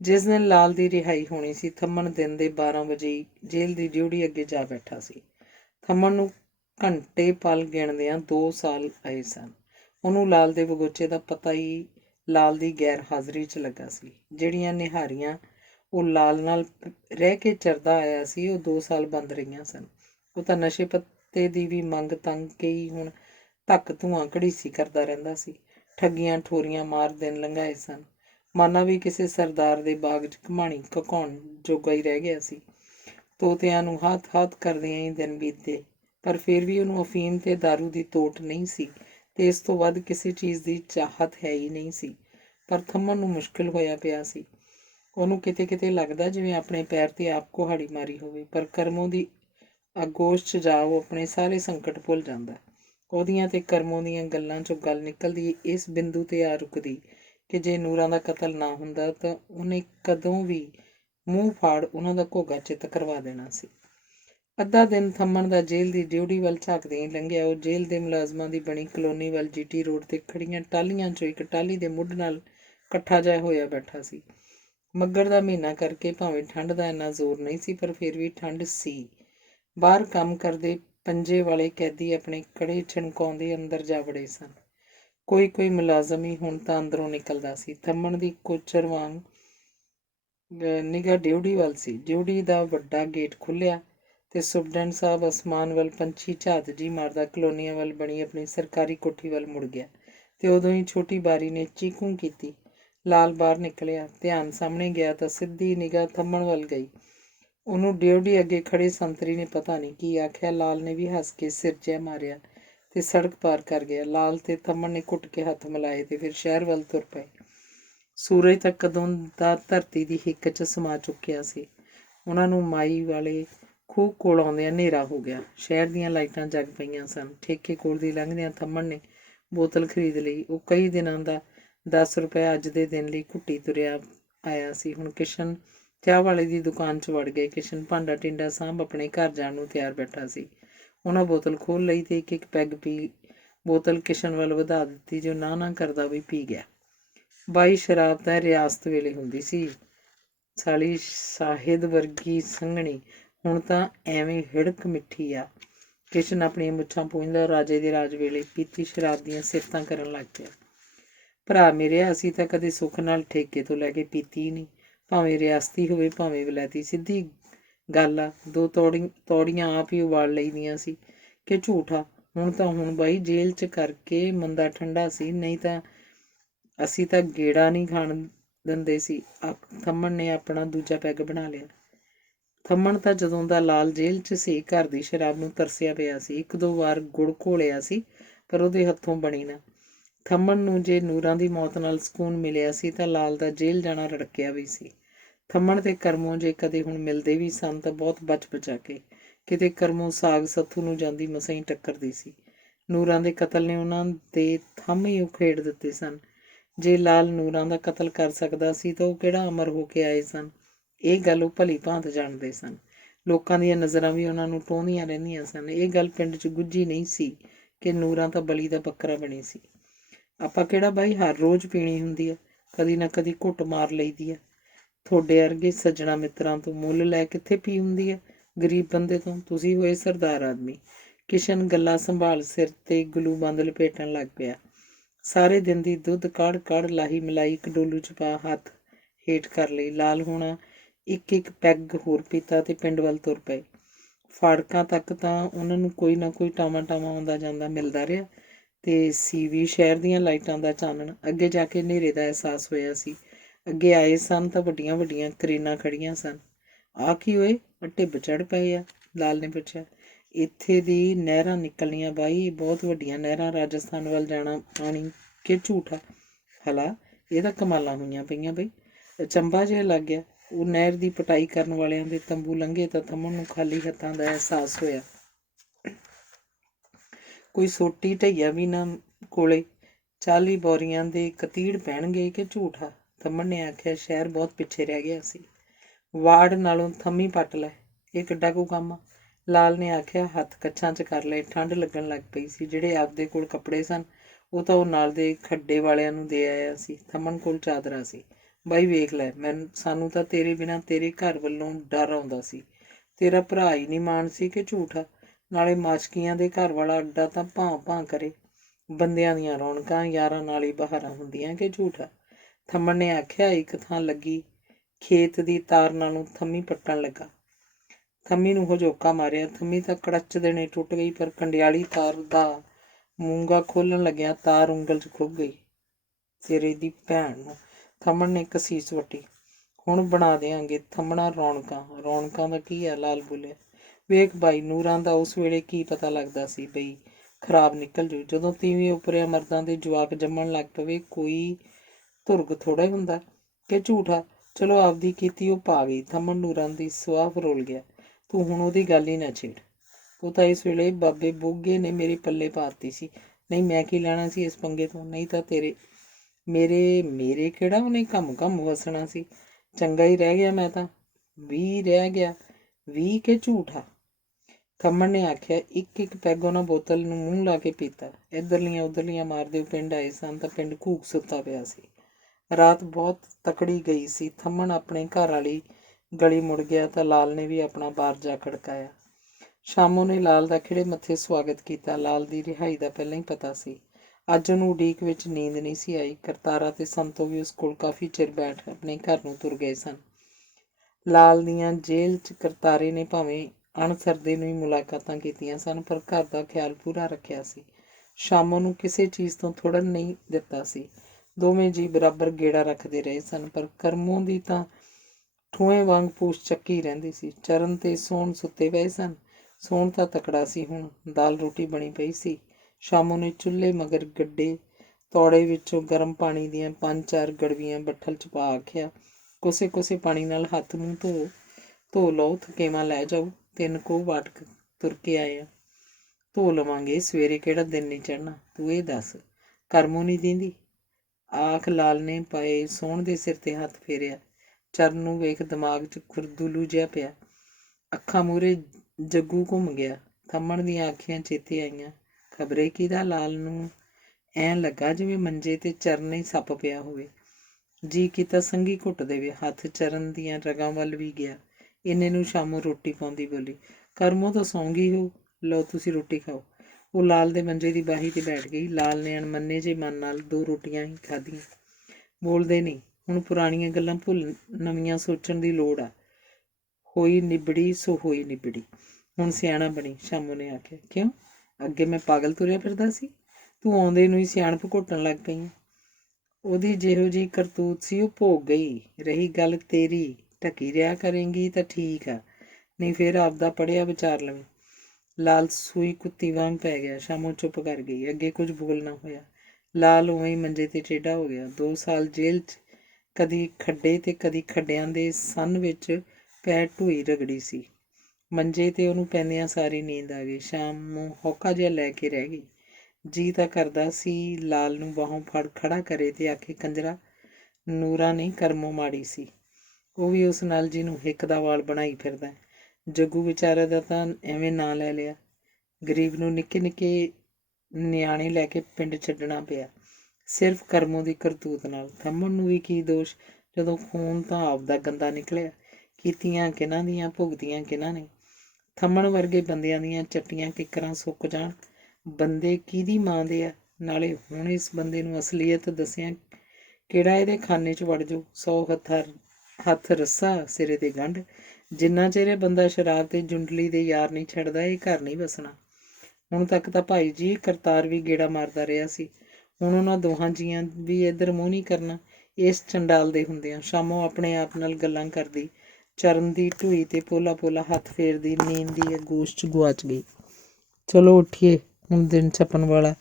ਜਿਸ ਦਿਨ ਲਾਲ ਦੀ ਰਿਹਾਈ ਹੋਣੀ ਸੀ, ਥੰਮਣ ਦਿਨ ਦੇ 12 ਵਜੇ ਹੀ ਜੇਲ੍ਹ ਦੀ ਡਿਊਟੀ ਅੱਗੇ ਜਾ ਬੈਠਾ ਸੀ। ਥੰਮਣ ਨੂੰ ਘੰਟੇ ਪਲ ਗਿਣਦਿਆਂ 2 ਸਾਲ ਆਏ ਸਨ। ਉਹਨੂੰ ਲਾਲ ਦੇ ਬਗੋਚੇ ਦਾ ਪਤਾ ਹੀ ਲਾਲ ਦੀ ਗੈਰ ਹਾਜ਼ਰੀ 'ਚ ਲੱਗਾ ਸੀ। ਜਿਹੜੀਆਂ ਨਿਹਾਰੀਆਂ ਉਹ ਲਾਲ ਨਾਲ ਰਹਿ ਕੇ ਚਰਦਾ ਆਇਆ ਸੀ, ਉਹ 2 ਸਾਲ ਬੰਦ ਰਹੀਆਂ ਸਨ। ਉਹ ਤਾਂ ਨਸ਼ੇ ਪੱਤੇ ਦੀ ਵੀ ਮੰਗ ਤੰਗ ਕੇ ਹੀ ਹੁਣ ਧੱਕ ਧੂੰਆਂ ਘੜੀਸੀ ਕਰਦਾ ਰਹਿੰਦਾ ਸੀ। ਠੱਗੀਆਂ ਠੋਰੀਆਂ ਮਾਰ ਦਿਨ ਲੰਘਾਏ ਸਨ। ਮਾਨਾ ਵੀ ਕਿਸੇ ਸਰਦਾਰ ਦੇ ਬਾਗ 'ਚ ਘਮਾਣੀ ਘਕਾਉਣ ਜੋਗਾ ਹੀ ਰਹਿ ਗਿਆ ਸੀ। ਤੋਤਿਆਂ ਨੂੰ ਹਾਥ ਕਰਦਿਆਂ ਹੀ ਦਿਨ ਬੀਤਦੇ, ਪਰ ਫਿਰ ਵੀ ਉਹਨੂੰ ਅਫੀਮ ਤੇ ਦਾਰੂ ਦੀ ਤੋਟ ਨਹੀਂ ਸੀ, ਤੇ ਇਸ ਤੋਂ ਵੱਧ ਕਿਸੇ ਚੀਜ਼ ਦੀ ਚਾਹਤ ਹੈ ਹੀ ਨਹੀਂ ਸੀ। ਪਰ ਥੰਮਣ ਨੂੰ ਮੁਸ਼ਕਿਲ ਹੋਇਆ ਪਿਆ ਸੀ। ਉਹਨੂੰ ਕਿਤੇ ਕਿਤੇ ਲੱਗਦਾ ਜਿਵੇਂ ਆਪਣੇ ਪੈਰ 'ਤੇ ਆਪ ਕੁਹਾੜੀ ਮਾਰੀ ਹੋਵੇ, ਪਰ ਕਰਮੋਂ ਦੀ ਆਗੋਸ਼ 'ਚ ਜਾ ਉਹ ਆਪਣੇ ਸਾਰੇ ਸੰਕਟ ਭੁੱਲ ਜਾਂਦਾ। ਉਹਦੀਆਂ ਤੇ ਕਰਮੋਂ ਦੀਆਂ ਗੱਲਾਂ 'ਚੋਂ ਗੱਲ ਨਿਕਲਦੀ ਇਸ ਬਿੰਦੂ 'ਤੇ ਆ ਰੁਕਦੀ ਕਿ ਜੇ ਨੂਰਾਂ ਦਾ ਕਤਲ ਨਾ ਹੁੰਦਾ ਤਾਂ ਉਹਨੇ ਕਦੋਂ ਵੀ ਮੂੰਹ ਫਾੜ ਉਹਨਾਂ ਦਾ ਘੋਗਾ ਚਿੱਤ ਕਰਵਾ ਦੇਣਾ ਸੀ। ਅੱਧਾ ਦਿਨ ਥੰਮਣ ਦਾ ਜੇਲ੍ਹ ਦੀ ਡਿਊਟੀ ਵੱਲ ਝਾਕਦਿਆਂ ਹੀ ਲੰਘਿਆ। ਉਹ ਜੇਲ੍ਹ ਦੇ ਮੁਲਾਜ਼ਮਾਂ ਦੀ ਬਣੀ ਕਲੋਨੀ ਵੱਲ GT ਰੋਡ 'ਤੇ ਖੜੀਆਂ ਟਾਹਲੀਆਂ 'ਚੋਂ ਇੱਕ ਟਾਹਲੀ ਦੇ ਮੁੱਢ ਨਾਲ ਇਕੱਠਾ ਜਿਹਾ ਹੋਇਆ ਬੈਠਾ ਸੀ। ਮੱਘਰ ਦਾ ਮਹੀਨਾ ਕਰਕੇ ਭਾਵੇਂ ਠੰਡ ਦਾ ਇੰਨਾ ਜ਼ੋਰ ਨਹੀਂ ਸੀ, ਪਰ ਫਿਰ ਵੀ ਠੰਡ ਸੀ। ਬਾਹਰ ਕੰਮ ਕਰਦੇ ਪੰਜੇ ਵਾਲੇ ਕੈਦੀ ਆਪਣੇ ਕੜੇ ਛਣਕਾਉਂਦੇ ਅੰਦਰ ਜਾ ਵੜੇ ਸਨ। ਕੋਈ ਮੁਲਾਜ਼ਮ ਹੀ ਹੁਣ ਤਾਂ ਅੰਦਰੋਂ ਨਿਕਲਦਾ ਸੀ। ਥੰਮਣ ਦੀ ਕੋਚਰ ਵਾਂਗ ਨਿਗਾਹ ਡਿਊਟੀ ਵੱਲ ਸੀ। ਡਿਊਟੀ ਦਾ ਵੱਡਾ ਗੇਟ ਖੁੱਲ੍ਹਿਆ ਤੇ ਸੁਪਰਡੈਂਟ ਸਾਹਿਬ ਅਸਮਾਨ ਵੱਲ ਪੰਛੀ ਝਾਤ ਜੀ ਮਾਰਦਾ ਕਲੋਨੀਆਂ ਵੱਲ ਬਣੀ ਆਪਣੀ ਸਰਕਾਰੀ ਕੋਠੀ ਵੱਲ ਮੁੜ ਗਿਆ, ਤੇ ਉਦੋਂ ਹੀ ਛੋਟੀ ਬਾਰੀ ਨੇ ਚੀਕੂ ਕੀਤੀ। ਲਾਲ ਬਾਹਰ ਨਿਕਲਿਆ। ਧਿਆਨ ਸਾਹਮਣੇ ਗਿਆ ਤਾਂ ਸਿੱਧੀ ਨਿਗਾਹ ਥੰਮਣ ਵੱਲ ਗਈ। ਉਹਨੂੰ ਡਿਊਟੀ ਅੱਗੇ ਖੜੇ ਸੰਤਰੀ ਨੇ ਪਤਾ ਨਹੀਂ ਕੀ ਆਖਿਆ। ਲਾਲ ਨੇ ਵੀ ਹੱਸ ਕੇ ਸਿਰ ਜਿਹਾ ਮਾਰਿਆ ਤੇ ਸੜਕ ਪਾਰ ਕਰ ਗਿਆ। ਲਾਲ ਤੇ ਥੰਮਣ ਨੇ ਘੁੱਟ ਕੇ ਹੱਥ ਮਿਲਾਏ ਤੇ ਫਿਰ ਸ਼ਹਿਰ ਵੱਲ ਤੁਰ ਪਏ। ਸੂਰਜ ਤਾਂ ਕਦੋਂ ਦਾ ਧਰਤੀ ਦੀ ਹਿੱਕ 'ਚ ਸਮਾ ਚੁੱਕਿਆ ਸੀ। ਉਹਨਾਂ ਨੂੰ ਮਾਈ ਵਾਲੇ ਖੂਹ ਕੋਲ ਆਉਂਦਿਆਂ ਹਨੇਰਾ ਹੋ ਗਿਆ। ਸ਼ਹਿਰ ਦੀਆਂ ਲਾਈਟਾਂ ਜਗ ਪਈਆਂ ਸਨ। ਠੇਕੇ ਕੋਲ ਦੀ ਲੰਘਦਿਆਂ ਥੰਮਣ ਨੇ ਬੋਤਲ ਖਰੀਦ ਲਈ। ਉਹ ਕਈ ਦਿਨਾਂ ਦਾ 10 ਰੁਪਏ ਅੱਜ ਦੇ ਦਿਨ ਲਈ ਘੁੱਟੀ ਤੁਰਿਆ ਆਇਆ ਸੀ। ਹੁਣ ਕਿਸ਼ਨ ਚਾਹ ਵਾਲੇ ਦੀ ਦੁਕਾਨ 'ਚ ਵੜ ਗਏ। ਕਿਸ਼ਨ ਭਾਂਡਾ ਟਿੰਡਾ ਸਾਂਭ ਆਪਣੇ ਘਰ ਜਾਣ ਨੂੰ ਤਿਆਰ ਬੈਠਾ ਸੀ। ਉਹਨਾਂ ਬੋਤਲ ਖੋਲ੍ਹ ਲਈ ਤੇ ਇੱਕ ਪੈਗ ਪੀ ਬੋਤਲ ਕਿਸ਼ਨ ਵੱਲ ਵਧਾ ਦਿੱਤੀ, ਜੋ ਨਾ ਕਰਦਾ ਵੀ ਪੀ ਗਿਆ। ਬਾਈ ਸ਼ਰਾਬ ਤਾਂ ਰਿਆਸਤ ਵੇਲੇ ਹੁੰਦੀ ਸੀ, ਸਾਲੀ ਸਾਹਿਦ ਵਰਗੀ ਸੰਘਣੀ, ਹੁਣ ਤਾਂ ਐਵੇਂ ਹਿੜਕ ਮਿੱਠੀ ਆ। ਕਿਸ਼ਨ ਆਪਣੀਆਂ ਮੁੱਛਾਂ ਪੂੰਝਦਾ ਰਾਜੇ ਦੇ ਰਾਜ ਵੇਲੇ ਪੀਤੀ ਸ਼ਰਾਬ ਦੀਆਂ ਸਿਫਤਾਂ ਕਰਨ ਲੱਗ ਪਿਆ। ਭਰਾ ਮੇਰੇ, ਅਸੀਂ ਤਾਂ ਕਦੇ ਸੁੱਖ ਨਾਲ ਠੇਕੇ ਤੋਂ ਲੈ ਕੇ ਪੀਤੀ ਨਹੀਂ, ਭਾਵੇਂ ਰਿਆਸਤੀ ਹੋਵੇ ਭਾਵੇਂ ਵਲੈਤੀ। ਸਿੱਧੀ ਗੱਲ ਆ, 2 ਤੌੜੀਆਂ ਆਪ ਹੀ ਉਬਾਲ ਲਈ ਦੀਆਂ ਸੀ ਕਿ ਝੂਠਾ। ਹੁਣ ਬਾਈ ਜੇਲ੍ਹ 'ਚ ਕਰਕੇ ਮੰਦਾ ਠੰਡਾ ਸੀ, ਨਹੀਂ ਤਾਂ ਅਸੀਂ ਤਾਂ ਗੇੜਾ ਨਹੀਂ ਖਾਣ ਦਿੰਦੇ ਸੀ। ਥੰਮਣ ਨੇ ਆਪਣਾ ਦੂਜਾ ਪੈਗ ਬਣਾ ਲਿਆ। ਥੰਮਣ ਤਾਂ ਜਦੋਂ ਦਾ ਲਾਲ ਜੇਲ੍ਹ 'ਚ ਸੀ ਘਰ ਦੀ ਸ਼ਰਾਬ ਨੂੰ ਤਰਸਿਆ ਪਿਆ ਸੀ। 1-2 ਵਾਰ ਗੁੜ ਘੋਲਿਆ ਸੀ, ਪਰ ਉਹਦੇ ਹੱਥੋਂ ਬਣੀ ਨਾ। ਥੰਮਣ ਨੂੰ ਜੇ ਨੂਰਾਂ ਦੀ ਮੌਤ ਨਾਲ ਸਕੂਨ ਮਿਲਿਆ ਸੀ ਤਾਂ ਲਾਲ ਦਾ ਜੇਲ੍ਹ ਜਾਣਾ ਰੜਕਿਆ ਵੀ ਸੀ। ਥੰਮਣ ਤੇ ਕਰਮੋਂ ਜੇ ਕਦੇ ਹੁਣ ਮਿਲਦੇ ਵੀ ਸਨ ਤਾਂ ਬਹੁਤ ਬਚ ਬਚਾ ਕੇ। ਕਿਤੇ ਕਰਮੋਂ ਸਾਗ ਸੱਥੂ ਨੂੰ ਜਾਂਦੀ ਮਸਾਂ ਹੀ ਟੱਕਰਦੀ ਸੀ। ਨੂਰਾਂ ਦੇ ਕਤਲ ਨੇ ਉਹਨਾਂ ਦੇ ਥੰਮ ਹੀ ਉਖੇੜ ਦਿੱਤੇ ਸਨ। ਜੇ ਲਾਲ ਨੂਰਾਂ ਦਾ ਕਤਲ ਕਰ ਸਕਦਾ ਸੀ ਤਾਂ ਉਹ ਕਿਹੜਾ ਅਮਰ ਹੋ ਕੇ ਆਏ ਸਨ। ਇਹ ਗੱਲ ਉਹ ਭਲੀ ਭਾਂਤ ਜਾਣਦੇ ਸਨ। ਲੋਕਾਂ ਦੀਆਂ ਨਜ਼ਰਾਂ ਵੀ ਉਹਨਾਂ ਨੂੰ ਟੋਹਦੀਆਂ ਰਹਿੰਦੀਆਂ ਸਨ। ਇਹ ਗੱਲ ਪਿੰਡ 'ਚ ਗੁੱਝੀ ਨਹੀਂ ਸੀ ਕਿ ਨੂਰਾਂ ਤਾਂ ਬਲੀ ਦਾ ਬੱਕਰਾ ਬਣੀ ਸੀ। ਆਪਾਂ ਕਿਹੜਾ ਬਾਈ ਹਰ ਰੋਜ਼ ਪੀਣੀ ਹੁੰਦੀ ਆ, ਕਦੀ ਨਾ ਕਦੀ ਘੁੱਟ ਮਾਰ ਲਈਦੀ ਆ। ਤੁਹਾਡੇ ਵਰਗੇ ਸੱਜਣਾ ਮਿੱਤਰਾਂ ਤੋਂ ਮੁੱਲ ਲੈ ਕਿੱਥੇ ਪੀ ਹੁੰਦੀ ਆ, ਗਰੀਬ ਬੰਦੇ ਤੋਂ। ਤੁਸੀਂ ਹੋਏ ਸਰਦਾਰ ਆਦਮੀ। ਕਿਸ਼ਨ ਗੱਲਾਂ ਸੰਭਾਲ ਸਿਰ ਤੇ ਗਲੂਬੰਦ ਲਪੇਟਣ ਲੱਗ ਪਿਆ। ਸਾਰੇ ਦਿਨ ਦੀ ਦੁੱਧ ਕੜ ਲਾਹੀ ਮਲਾਈ ਇੱਕ ਡੋਲੂ 'ਚ ਪਾ ਹੱਥ ਹੇਠ ਕਰ ਲਈ। ਲਾਲ ਹੋਣਾ ਇੱਕ ਪੈਗ ਹੋਰ ਪੀਤਾ ਤੇ ਪਿੰਡ ਵੱਲ ਤੁਰ ਪਏ। ਫਾੜਕਾਂ ਤੱਕ ਤਾਂ ਉਹਨਾਂ ਨੂੰ ਕੋਈ ਨਾ ਕੋਈ ਟਾਵਾਂ ਆਉਂਦਾ ਜਾਂਦਾ ਮਿਲਦਾ ਰਿਹਾ ਤੇ ਸੀ ਵੀ ਸ਼ਹਿਰ ਦੀਆਂ ਲਾਈਟਾਂ ਦਾ ਚਾਨਣ। ਅੱਗੇ ਜਾ ਕੇ ਹਨੇਰੇ ਦਾ ਅਹਿਸਾਸ ਹੋਇਆ ਸੀ। ਅੱਗੇ ਆਏ ਸਨ ਤਾਂ ਵੱਡੀਆਂ ਵੱਡੀਆਂ ਕਰੇਨਾਂ ਖੜੀਆਂ ਸਨ। ਆਹ ਕੀ ਹੋਏ, ਢਿੱਬ ਚੜ੍ਹ ਪਏ ਆ? ਲਾਲ ਨੇ ਪੁੱਛਿਆ। ਇੱਥੇ ਦੀ ਨਹਿਰਾਂ ਨਿਕਲਣੀਆਂ ਬਾਈ, ਬਹੁਤ ਵੱਡੀਆਂ ਨਹਿਰਾਂ। ਰਾਜਸਥਾਨ ਵੱਲ ਜਾਣਾ ਪਾਣੀ ਕਿ ਝੂਠਾ? ਹਲਾ, ਇਹ ਤਾਂ ਕਮਾਲਾਂ ਹੋਈਆਂ ਪਈਆਂ ਬਈ। ਅਚੰਭਾ ਜਿਹਾ ਲੱਗ ਗਿਆ। ਉਹ ਨਹਿਰ ਦੀ ਪਟਾਈ ਕਰਨ ਵਾਲਿਆਂ ਦੇ ਤੰਬੂ ਲੰਘੇ ਤਾਂ ਥੰਮਣ ਨੂੰ ਖਾਲੀ ਹੱਥਾਂ ਦਾ ਅਹਿਸਾਸ ਹੋਇਆ। ਕੋਈ ਸੋਟੀ ਢਈਆ ਵੀ ਨਾ ਕੋਲੇ। 40 ਬੋਰੀਆਂ ਦੇ ਕਤੀੜ ਪੈਣਗੇ ਕਿ ਝੂਠਾ? ਥੰਮਣ ਨੇ ਆਖਿਆ। ਸ਼ਹਿਰ ਬਹੁਤ ਪਿੱਛੇ ਰਹਿ ਗਿਆ ਸੀ। ਵਾਰਡ ਨਾਲੋਂ ਥੰਮੀ ਪੱਟ ਲੈ, ਇਹ ਕਿੱਡਾ ਕੁ ਕੰਮ ਆ? ਲਾਲ ਨੇ ਆਖਿਆ। ਹੱਥ ਕੱਛਾਂ 'ਚ ਕਰ ਲਏ। ਠੰਡ ਲੱਗਣ ਲੱਗ ਪਈ ਸੀ। ਜਿਹੜੇ ਆਪਦੇ ਕੋਲ ਕੱਪੜੇ ਸਨ ਉਹ ਤਾਂ ਉਹ ਨਾਲ ਦੇ ਖੱਡੇ ਵਾਲਿਆਂ ਨੂੰ ਦੇ ਆਇਆ ਸੀ। ਥੰਮਣ ਕੋਲ ਚਾਦਰਾ ਸੀ। ਬਾਈ ਵੇਖ ਲੈ, ਸਾਨੂੰ ਤਾਂ ਤੇਰੇ ਬਿਨਾਂ ਤੇਰੇ ਘਰ ਵੱਲੋਂ ਡਰ ਆਉਂਦਾ ਸੀ। ਤੇਰਾ ਭਰਾ ਹੀ ਨਹੀਂ ਮਾਣ ਸੀ ਕਿ ਝੂਠਾ? ਨਾਲੇ ਮਾਸ਼ਕੀਆਂ ਦੇ ਘਰ ਵਾਲਾ ਅੱਡਾ ਤਾਂ ਭਾਂ ਕਰੇ। ਬੰਦਿਆਂ ਦੀਆਂ ਰੌਣਕਾਂ ਯਾਰਾਂ ਨਾਲ ਹੀ ਬਹਾਰਾਂ ਹੁੰਦੀਆਂ ਕਿ ਝੂਠਾ? ਥੰਮਣ ਨੇ ਆਖਿਆ। ਇੱਕ ਥਾਂ ਲੱਗੀ ਖੇਤ ਦੀ ਤਾਰ ਨਾਲੋਂ ਥੰਮੀ ਪੱਟਣ ਲੱਗਾ। ਥੰਮੀ ਨੂੰ ਹਜੋਕਾ ਮਾਰਿਆ। ਥੰਮੀ ਤਾਂ ਕੜੱਚ ਦੇਣੇ ਟੁੱਟ ਗਈ, ਪਰ ਕੰਡਿਆਲੀ ਤਾਰ ਦਾ ਮੂੰਗਾ ਖੋਲ੍ਹਣ ਲੱਗਿਆ ਤਾਰ ਉਂਗਲ 'ਚ ਖੁੱਭ ਗਈ। ਤੇਰੇ ਦੀ ਭੈਣ ਨੂੰ। ਥੰਮਣ ਨੇ ਕਸੀਸ ਵੱਟੀ। ਹੁਣ ਬਣਾ ਦਿਆਂਗੇ ਥੰਮਣਾ ਰੌਣਕਾਂ। ਰੌਣਕਾਂ ਦਾ ਕੀ ਆ? ਲਾਲ ਬੋਲਿਆ। ਵੇਖ ਬਾਈ, ਨੂਰਾਂ ਦਾ ਉਸ ਵੇਲੇ ਕੀ ਪਤਾ ਲੱਗਦਾ ਸੀ ਬਈ ਖਰਾਬ ਨਿਕਲ ਜੂ। ਜਦੋਂ ਤੀਵੀਂ ਉਪਰਿਆ ਮਰਦਾਂ ਦੇ ਜਵਾਕ ਜੰਮਣ ਲੱਗ ਪਵੇ, ਕੋਈ ਧੁਰਗ ਥੋੜ੍ਹਾ ਹੁੰਦਾ ਕਿ ਝੂਠਾ? ਚਲੋ ਆਪਦੀ ਕੀਤੀ ਉਹ ਪਾ ਗਈ। ਥੰਮਣ ਨੂਰਾਂ ਦੀ ਸੁਆਹ ਫਰੋਲ ਗਿਆ। ਤੂੰ ਹੁਣ ਉਹਦੀ ਗੱਲ ਹੀ ਨਾ ਛੇੜ। ਉਹ ਤਾਂ ਇਸ ਵੇਲੇ ਬਾਬੇ ਬੋਗੇ ਨੇ ਮੇਰੇ ਪੱਲੇ ਪਾ ਦਿੱਤੀ ਸੀ। ਨਹੀਂ, ਮੈਂ ਕੀ ਲੈਣਾ ਸੀ ਇਸ ਪੰਗੇ ਤੋਂ? ਨਹੀਂ ਤਾਂ ਮੇਰੇ ਕਿਹੜਾ ਉਹਨੇ ਘਮ ਵਸਣਾ ਸੀ। ਚੰਗਾ ਹੀ ਰਹਿ ਗਿਆ ਮੈਂ ਤਾਂ। ਵੀ ਰਹਿ ਗਿਆ ਵੀ ਕਿ ਝੂਠਾ? ਥੰਮਣ ਨੇ ਆਖਿਆ। ਇੱਕ ਪੈਗ ਉਹਨਾਂ ਬੋਤਲ ਨੂੰ ਮੂੰਹ ਲਾ ਕੇ ਪੀਤਾ। ਇੱਧਰਲੀਆਂ ਉੱਧਰਲੀਆਂ ਮਾਰਦੇ ਉਹ ਪਿੰਡ ਆਏ ਸਨ ਤਾਂ ਪਿੰਡ ਘੂਕ ਸੁੱਤਾ ਪਿਆ ਸੀ। ਰਾਤ ਬਹੁਤ ਤਕੜੀ ਗਈ ਸੀ। ਥੰਮਣ ਆਪਣੇ ਘਰ ਵਾਲੀ ਗਲੀ ਮੁੜ ਗਿਆ ਤਾਂ ਲਾਲ ਨੇ ਵੀ ਆਪਣਾ ਬਾਰ ਜਾ ਖੜਕਾਇਆ। ਸ਼ਾਮੋਂ ਨੇ ਲਾਲ ਦਾ ਖਿੜੇ ਮੱਥੇ ਸਵਾਗਤ ਕੀਤਾ। ਲਾਲ ਦੀ ਰਿਹਾਈ ਦਾ ਪਹਿਲਾਂ ਹੀ ਪਤਾ ਸੀ। ਅੱਜ ਉਹਨੂੰ ਉਡੀਕ ਵਿੱਚ ਨੀਂਦ ਨਹੀਂ ਸੀ ਆਈ। ਕਰਤਾਰਾ ਤੇ ਸੰਤੋ ਵੀ ਉਸ ਕੋਲ ਕਾਫੀ ਚਿਰ ਬੈਠ ਆਪਣੇ ਘਰ ਨੂੰ ਤੁਰ ਗਏ ਸਨ। ਲਾਲ ਦੀਆਂ ਜੇਲ੍ਹ 'ਚ ਕਰਤਾਰੇ ਨੇ ਭਾਵੇਂ ਅਣਸਰਦੇ ਨੂੰ ਹੀ ਮੁਲਾਕਾਤਾਂ ਕੀਤੀਆਂ ਸਨ, ਪਰ ਘਰ ਦਾ ਖਿਆਲ ਪੂਰਾ ਰੱਖਿਆ ਸੀ। ਸ਼ਾਮੋਂ ਨੂੰ ਕਿਸੇ ਚੀਜ਼ ਤੋਂ ਥੋੜ੍ਹਨ ਨਹੀਂ ਦਿੱਤਾ ਸੀ। ਦੋਵੇਂ ਜੀ ਬਰਾਬਰ ਗੇੜਾ ਰੱਖਦੇ ਰਹੇ ਸਨ, ਪਰ ਕਰਮੋਂ ਦੀ ਤਾਂ ਠੂੰਏ ਵਾਂਗ ਪੂਛ ਚੱਕੀ ਰਹਿੰਦੀ ਸੀ। ਚਰਨ ਤੇ ਸੋਹਣ ਸੁੱਤੇ ਪਏ ਸਨ। ਸੋਹਣ ਤਾਂ ਤਕੜਾ ਸੀ। ਹੁਣ ਦਾਲ ਰੋਟੀ ਬਣੀ ਪਈ ਸੀ। ਸ਼ਾਮੋਂ ਨੇ ਚੁੱਲ੍ਹੇ ਮਗਰ ਗੱਡੇ ਤੌੜੇ ਵਿੱਚੋਂ ਗਰਮ ਪਾਣੀ ਦੀਆਂ 5-4 ਗੜਵੀਆਂ ਬੱਠਲ 'ਚ ਪਾ ਆਖਿਆ। ਕੋਸੇ ਪਾਣੀ ਨਾਲ ਹੱਥ ਮੂੰਹ ਧੋ ਲਓ, ਥਕੇਵਾਂ ਲੈ ਜਾਓ। 3 ਕੋਹ ਵਾਟ ਤੁਰ ਕੇ ਆਏ ਆ। ਧੋ ਲਵਾਂਗੇ, ਸਵੇਰੇ ਕਿਹੜਾ ਦਿਨ ਨਹੀਂ ਚੜ੍ਹਨਾ। ਤੂੰ ਇਹ ਦੱਸ, ਕਰਮੋਂ ਨਹੀਂ ਦੀਂਦੀ? ਆਖ ਲਾਲ ਨੇ ਪਏ ਸੋਹਣ ਦੇ ਸਿਰ 'ਤੇ ਹੱਥ ਫੇਰਿਆ। ਚਰਨ ਨੂੰ ਵੇਖ ਦਿਮਾਗ 'ਚ ਖੁਰਦੁਲੂ ਜਿਹਾ ਪਿਆ। ਅੱਖਾਂ ਮੂਹਰੇ ਜੱਗੂ ਘੁੰਮ ਗਿਆ। ਥੰਮਣ ਦੀਆਂ ਆਖੀਆਂ ਚੇਤੇ ਆਈਆਂ। ਖਬਰੇ ਕਿਹਦਾ? ਲਾਲ ਨੂੰ ਐਂ ਲੱਗਾ ਜਿਵੇਂ ਮੰਜੇ 'ਤੇ ਚਰਨ ਹੀ ਸੱਪ ਪਿਆ ਹੋਵੇ। ਜੀ ਕੀਤਾ ਸੰਘੀ ਘੁੱਟ ਦੇਵੇ। ਹੱਥ ਚਰਨ ਦੀਆਂ ਰਗਾਂ ਵੱਲ ਵੀ ਗਿਆ। ਇੰਨੇ ਨੂੰ ਸ਼ਾਮੋਂ ਰੋਟੀ ਪਾਉਂਦੀ ਬੋਲੀ, ਕਰਮੋਂ ਤਾਂ ਸੌਂ ਗਈ ਹੋ, ਲਓ ਤੁਸੀਂ ਰੋਟੀ ਖਾਓ। ਉਹ ਲਾਲ ਦੇ ਮੰਜੇ ਦੀ ਬਾਹੀ 'ਤੇ ਬੈਠ ਗਈ। ਲਾਲ ਨੇ ਅਣਮੰਨੇ ਜਿਹੇ ਮਨ ਨਾਲ 2 ਰੋਟੀਆਂ ਹੀ ਖਾਧੀਆਂ। ਬੋਲਦੇ ਨਹੀਂ, ਹੁਣ ਪੁਰਾਣੀਆਂ ਗੱਲਾਂ ਭੁੱਲ ਨਵੀਆਂ ਸੋਚਣ ਦੀ ਲੋੜ ਆ। ਹੋਈ ਨਿਬੜੀ ਸੋ ਹੋਈ ਨਿਬੜੀ, ਹੁਣ ਸਿਆਣਾ ਬਣੀ, ਸ਼ਾਮੋਂ ਨੇ ਆਖਿਆ। ਕਿਉਂ? ਅੱਗੇ ਮੈਂ ਪਾਗਲ ਤੁਰਿਆ ਫਿਰਦਾ ਸੀ? ਤੂੰ ਆਉਂਦੇ ਨੂੰ ਹੀ ਸਿਆਣਪ ਘੋਟਣ ਲੱਗ ਪਈ। ਉਹਦੀ ਜਿਹੋ ਜਿਹੀ ਕਰਤੂਤ ਸੀ ਉਹ ਭੋਗ ਗਈ। ਰਹੀ ਗੱਲ ਤੇਰੀ, ਢਕੀ ਰਿਹਾ ਕਰੇਂਗੀ ਤਾਂ ਠੀਕ ਆ, ਨਹੀਂ ਫਿਰ ਆਪਦਾ ਪੜ੍ਹਿਆ ਵਿਚਾਰ ਲਵੇਂ। ਲਾਲ ਸੂਈ ਕੁੱਤੀ ਵਾਂਗ ਪੈ ਗਿਆ। ਸ਼ਾਮੋਂ ਚੁੱਪ ਕਰ ਗਈ। ਅੱਗੇ ਕੁਝ ਬੋਲ ਨਾ ਹੋਇਆ। ਲਾਲ ਉਵੇਂ ਹੀ ਮੰਜੇ 'ਤੇ ਟੇਢਾ ਹੋ ਗਿਆ। 2 ਸਾਲ ਜੇਲ੍ਹ 'ਚ ਕਦੀ ਖੱਡੇ ਤੇ ਕਦੀ ਖੱਡਿਆਂ ਦੇ ਸੰਨ ਵਿੱਚ ਪੈਰ ਢੂਈ ਰਗੜੀ ਸੀ। ਮੰਜੇ 'ਤੇ ਉਹਨੂੰ ਪੈਂਦਿਆਂ ਸਾਰੀ ਨੀਂਦ ਆ ਗਈ। ਸ਼ਾਮੋਂ ਹੌਕਾ ਜਿਹਾ ਲੈ ਕੇ ਰਹਿ ਗਈ। ਜੀ ਤਾਂ ਕਰਦਾ ਸੀ ਲਾਲ ਨੂੰ ਬਾਹੋਂ ਫੜ ਖੜਾ ਕਰੇ ਤੇ ਆਖੇ, ਕੰਜਰਾ, ਨੂਰਾਂ ਨਹੀਂ ਕਰਮੋਂ ਮਾੜੀ ਸੀ, ਉਹ ਵੀ ਉਸ ਨਾਲ ਜਿਹਨੂੰ ਹਿੱਕ ਦਾ ਵਾਲ ਬਣਾਈ ਫਿਰਦਾ। ਜੱਗੂ ਵਿਚਾਰੇ ਦਾ ਤਾਂ ਐਵੇਂ ਨਾਂ ਲੈ ਲਿਆ। ਗਰੀਬ ਨੂੰ ਨਿੱਕੇ ਨਿੱਕੇ ਨਿਆਣੇ ਲੈ ਕੇ ਪਿੰਡ ਛੱਡਣਾ ਪਿਆ, ਸਿਰਫ ਕਰਮੋਂ ਦੀ ਕਰਤੂਤ ਨਾਲ। ਥੰਮਣ ਨੂੰ ਵੀ ਕੀ ਦੋਸ਼, ਜਦੋਂ ਖੂਨ ਤਾਂ ਆਪਦਾ ਗੰਦਾ ਨਿਕਲਿਆ। ਕੀਤੀਆਂ ਕਿਹਨਾਂ ਦੀਆਂ, ਭੁਗਤੀਆਂ ਕਿਹਨਾਂ ਨੇ? ਥੰਮਣ ਵਰਗੇ ਬੰਦਿਆਂ ਦੀਆਂ ਚੱਟੀਆਂ ਕਿੱਕਰਾਂ ਸੁੱਕ ਜਾਣ। ਬੰਦੇ ਕਿਹਦੀ ਮਾਂ ਦੇ ਆ? ਨਾਲੇ ਹੁਣ ਇਸ ਬੰਦੇ ਨੂੰ ਅਸਲੀਅਤ ਦੱਸਿਆ ਕਿਹੜਾ ਇਹਦੇ ਖਾਨੇ 'ਚ ਵੜ ਜਾਊ। 100 ਹੱਥ ਰੱਸਾ, ਸਿਰੇ 'ਤੇ ਗੰਢ। ਜਿੰਨਾ ਚਿਰ ਇਹ ਬੰਦਾ ਸ਼ਰਾਬ ਤੇ ਜੁੰਡਲੀ ਦੇ ਯਾਰ ਨਹੀਂ ਛੱਡਦਾ, ਇਹ ਘਰ ਨਹੀਂ ਵਸਣਾ। ਹੁਣ ਤੱਕ ਤਾਂ ਭਾਈ ਜੀ ਕਰਤਾਰ ਵੀ ਗੇੜਾ ਮਾਰਦਾ ਰਿਹਾ ਸੀ। ਹੁਣ ਉਹਨਾਂ ਦੋਹਾਂ ਜੀਆਂ ਵੀ ਇੱਧਰ ਮੂੰਹ ਨਹੀਂ ਕਰਨਾ, ਇਸ ਚੰਡਾਲ ਦੇ ਹੁੰਦਿਆਂ। ਸ਼ਾਮੋਂ ਆਪਣੇ ਆਪ ਨਾਲ ਗੱਲਾਂ ਕਰਦੀ ਚਰਨ ਦੀ ਢੂਈ 'ਤੇ ਪੋਲਾ ਪੋਲਾ ਹੱਥ ਫੇਰਦੀ ਨੀਂਦ ਦੀ ਆਗੋਸ਼ 'ਚ ਗੁਆਚ ਗਈ। ਚਲੋ ਉੱਠੀਏ, ਹੁਣ ਦਿਨ ਛਪਣ ਵਾਲਾ,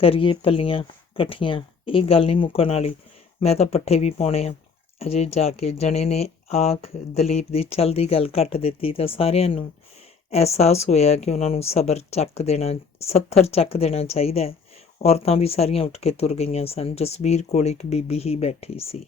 ਕਰੀਏ ਪੱਲੀਆਂ ਇਕੱਠੀਆਂ। ਇਹ ਗੱਲ ਨਹੀਂ ਮੁੱਕਣ ਵਾਲੀ। ਮੈਂ ਤਾਂ ਪੱਠੇ ਵੀ ਪਾਉਣੇ ਆ ਅਜੇ ਜਾ ਕੇ। ਜਣੇ ਨੇ ਆਖ ਦਲੀਪ ਦੀ ਚੱਲਦੀ ਗੱਲ ਕੱਟ ਦਿੱਤੀ ਤਾਂ ਸਾਰਿਆਂ ਨੂੰ ਅਹਿਸਾਸ ਹੋਇਆ ਕਿ ਉਹਨਾਂ ਨੂੰ ਸੱਥਰ ਚੱਕ ਦੇਣਾ ਚਾਹੀਦਾ ਹੈ। ਔਰਤਾਂ ਵੀ ਸਾਰੀਆਂ ਉੱਠ ਕੇ ਤੁਰ ਗਈਆਂ ਸਨ। ਜਸਬੀਰ ਕੋਲ ਇੱਕ ਬੀਬੀ ਹੀ ਬੈਠੀ ਸੀ।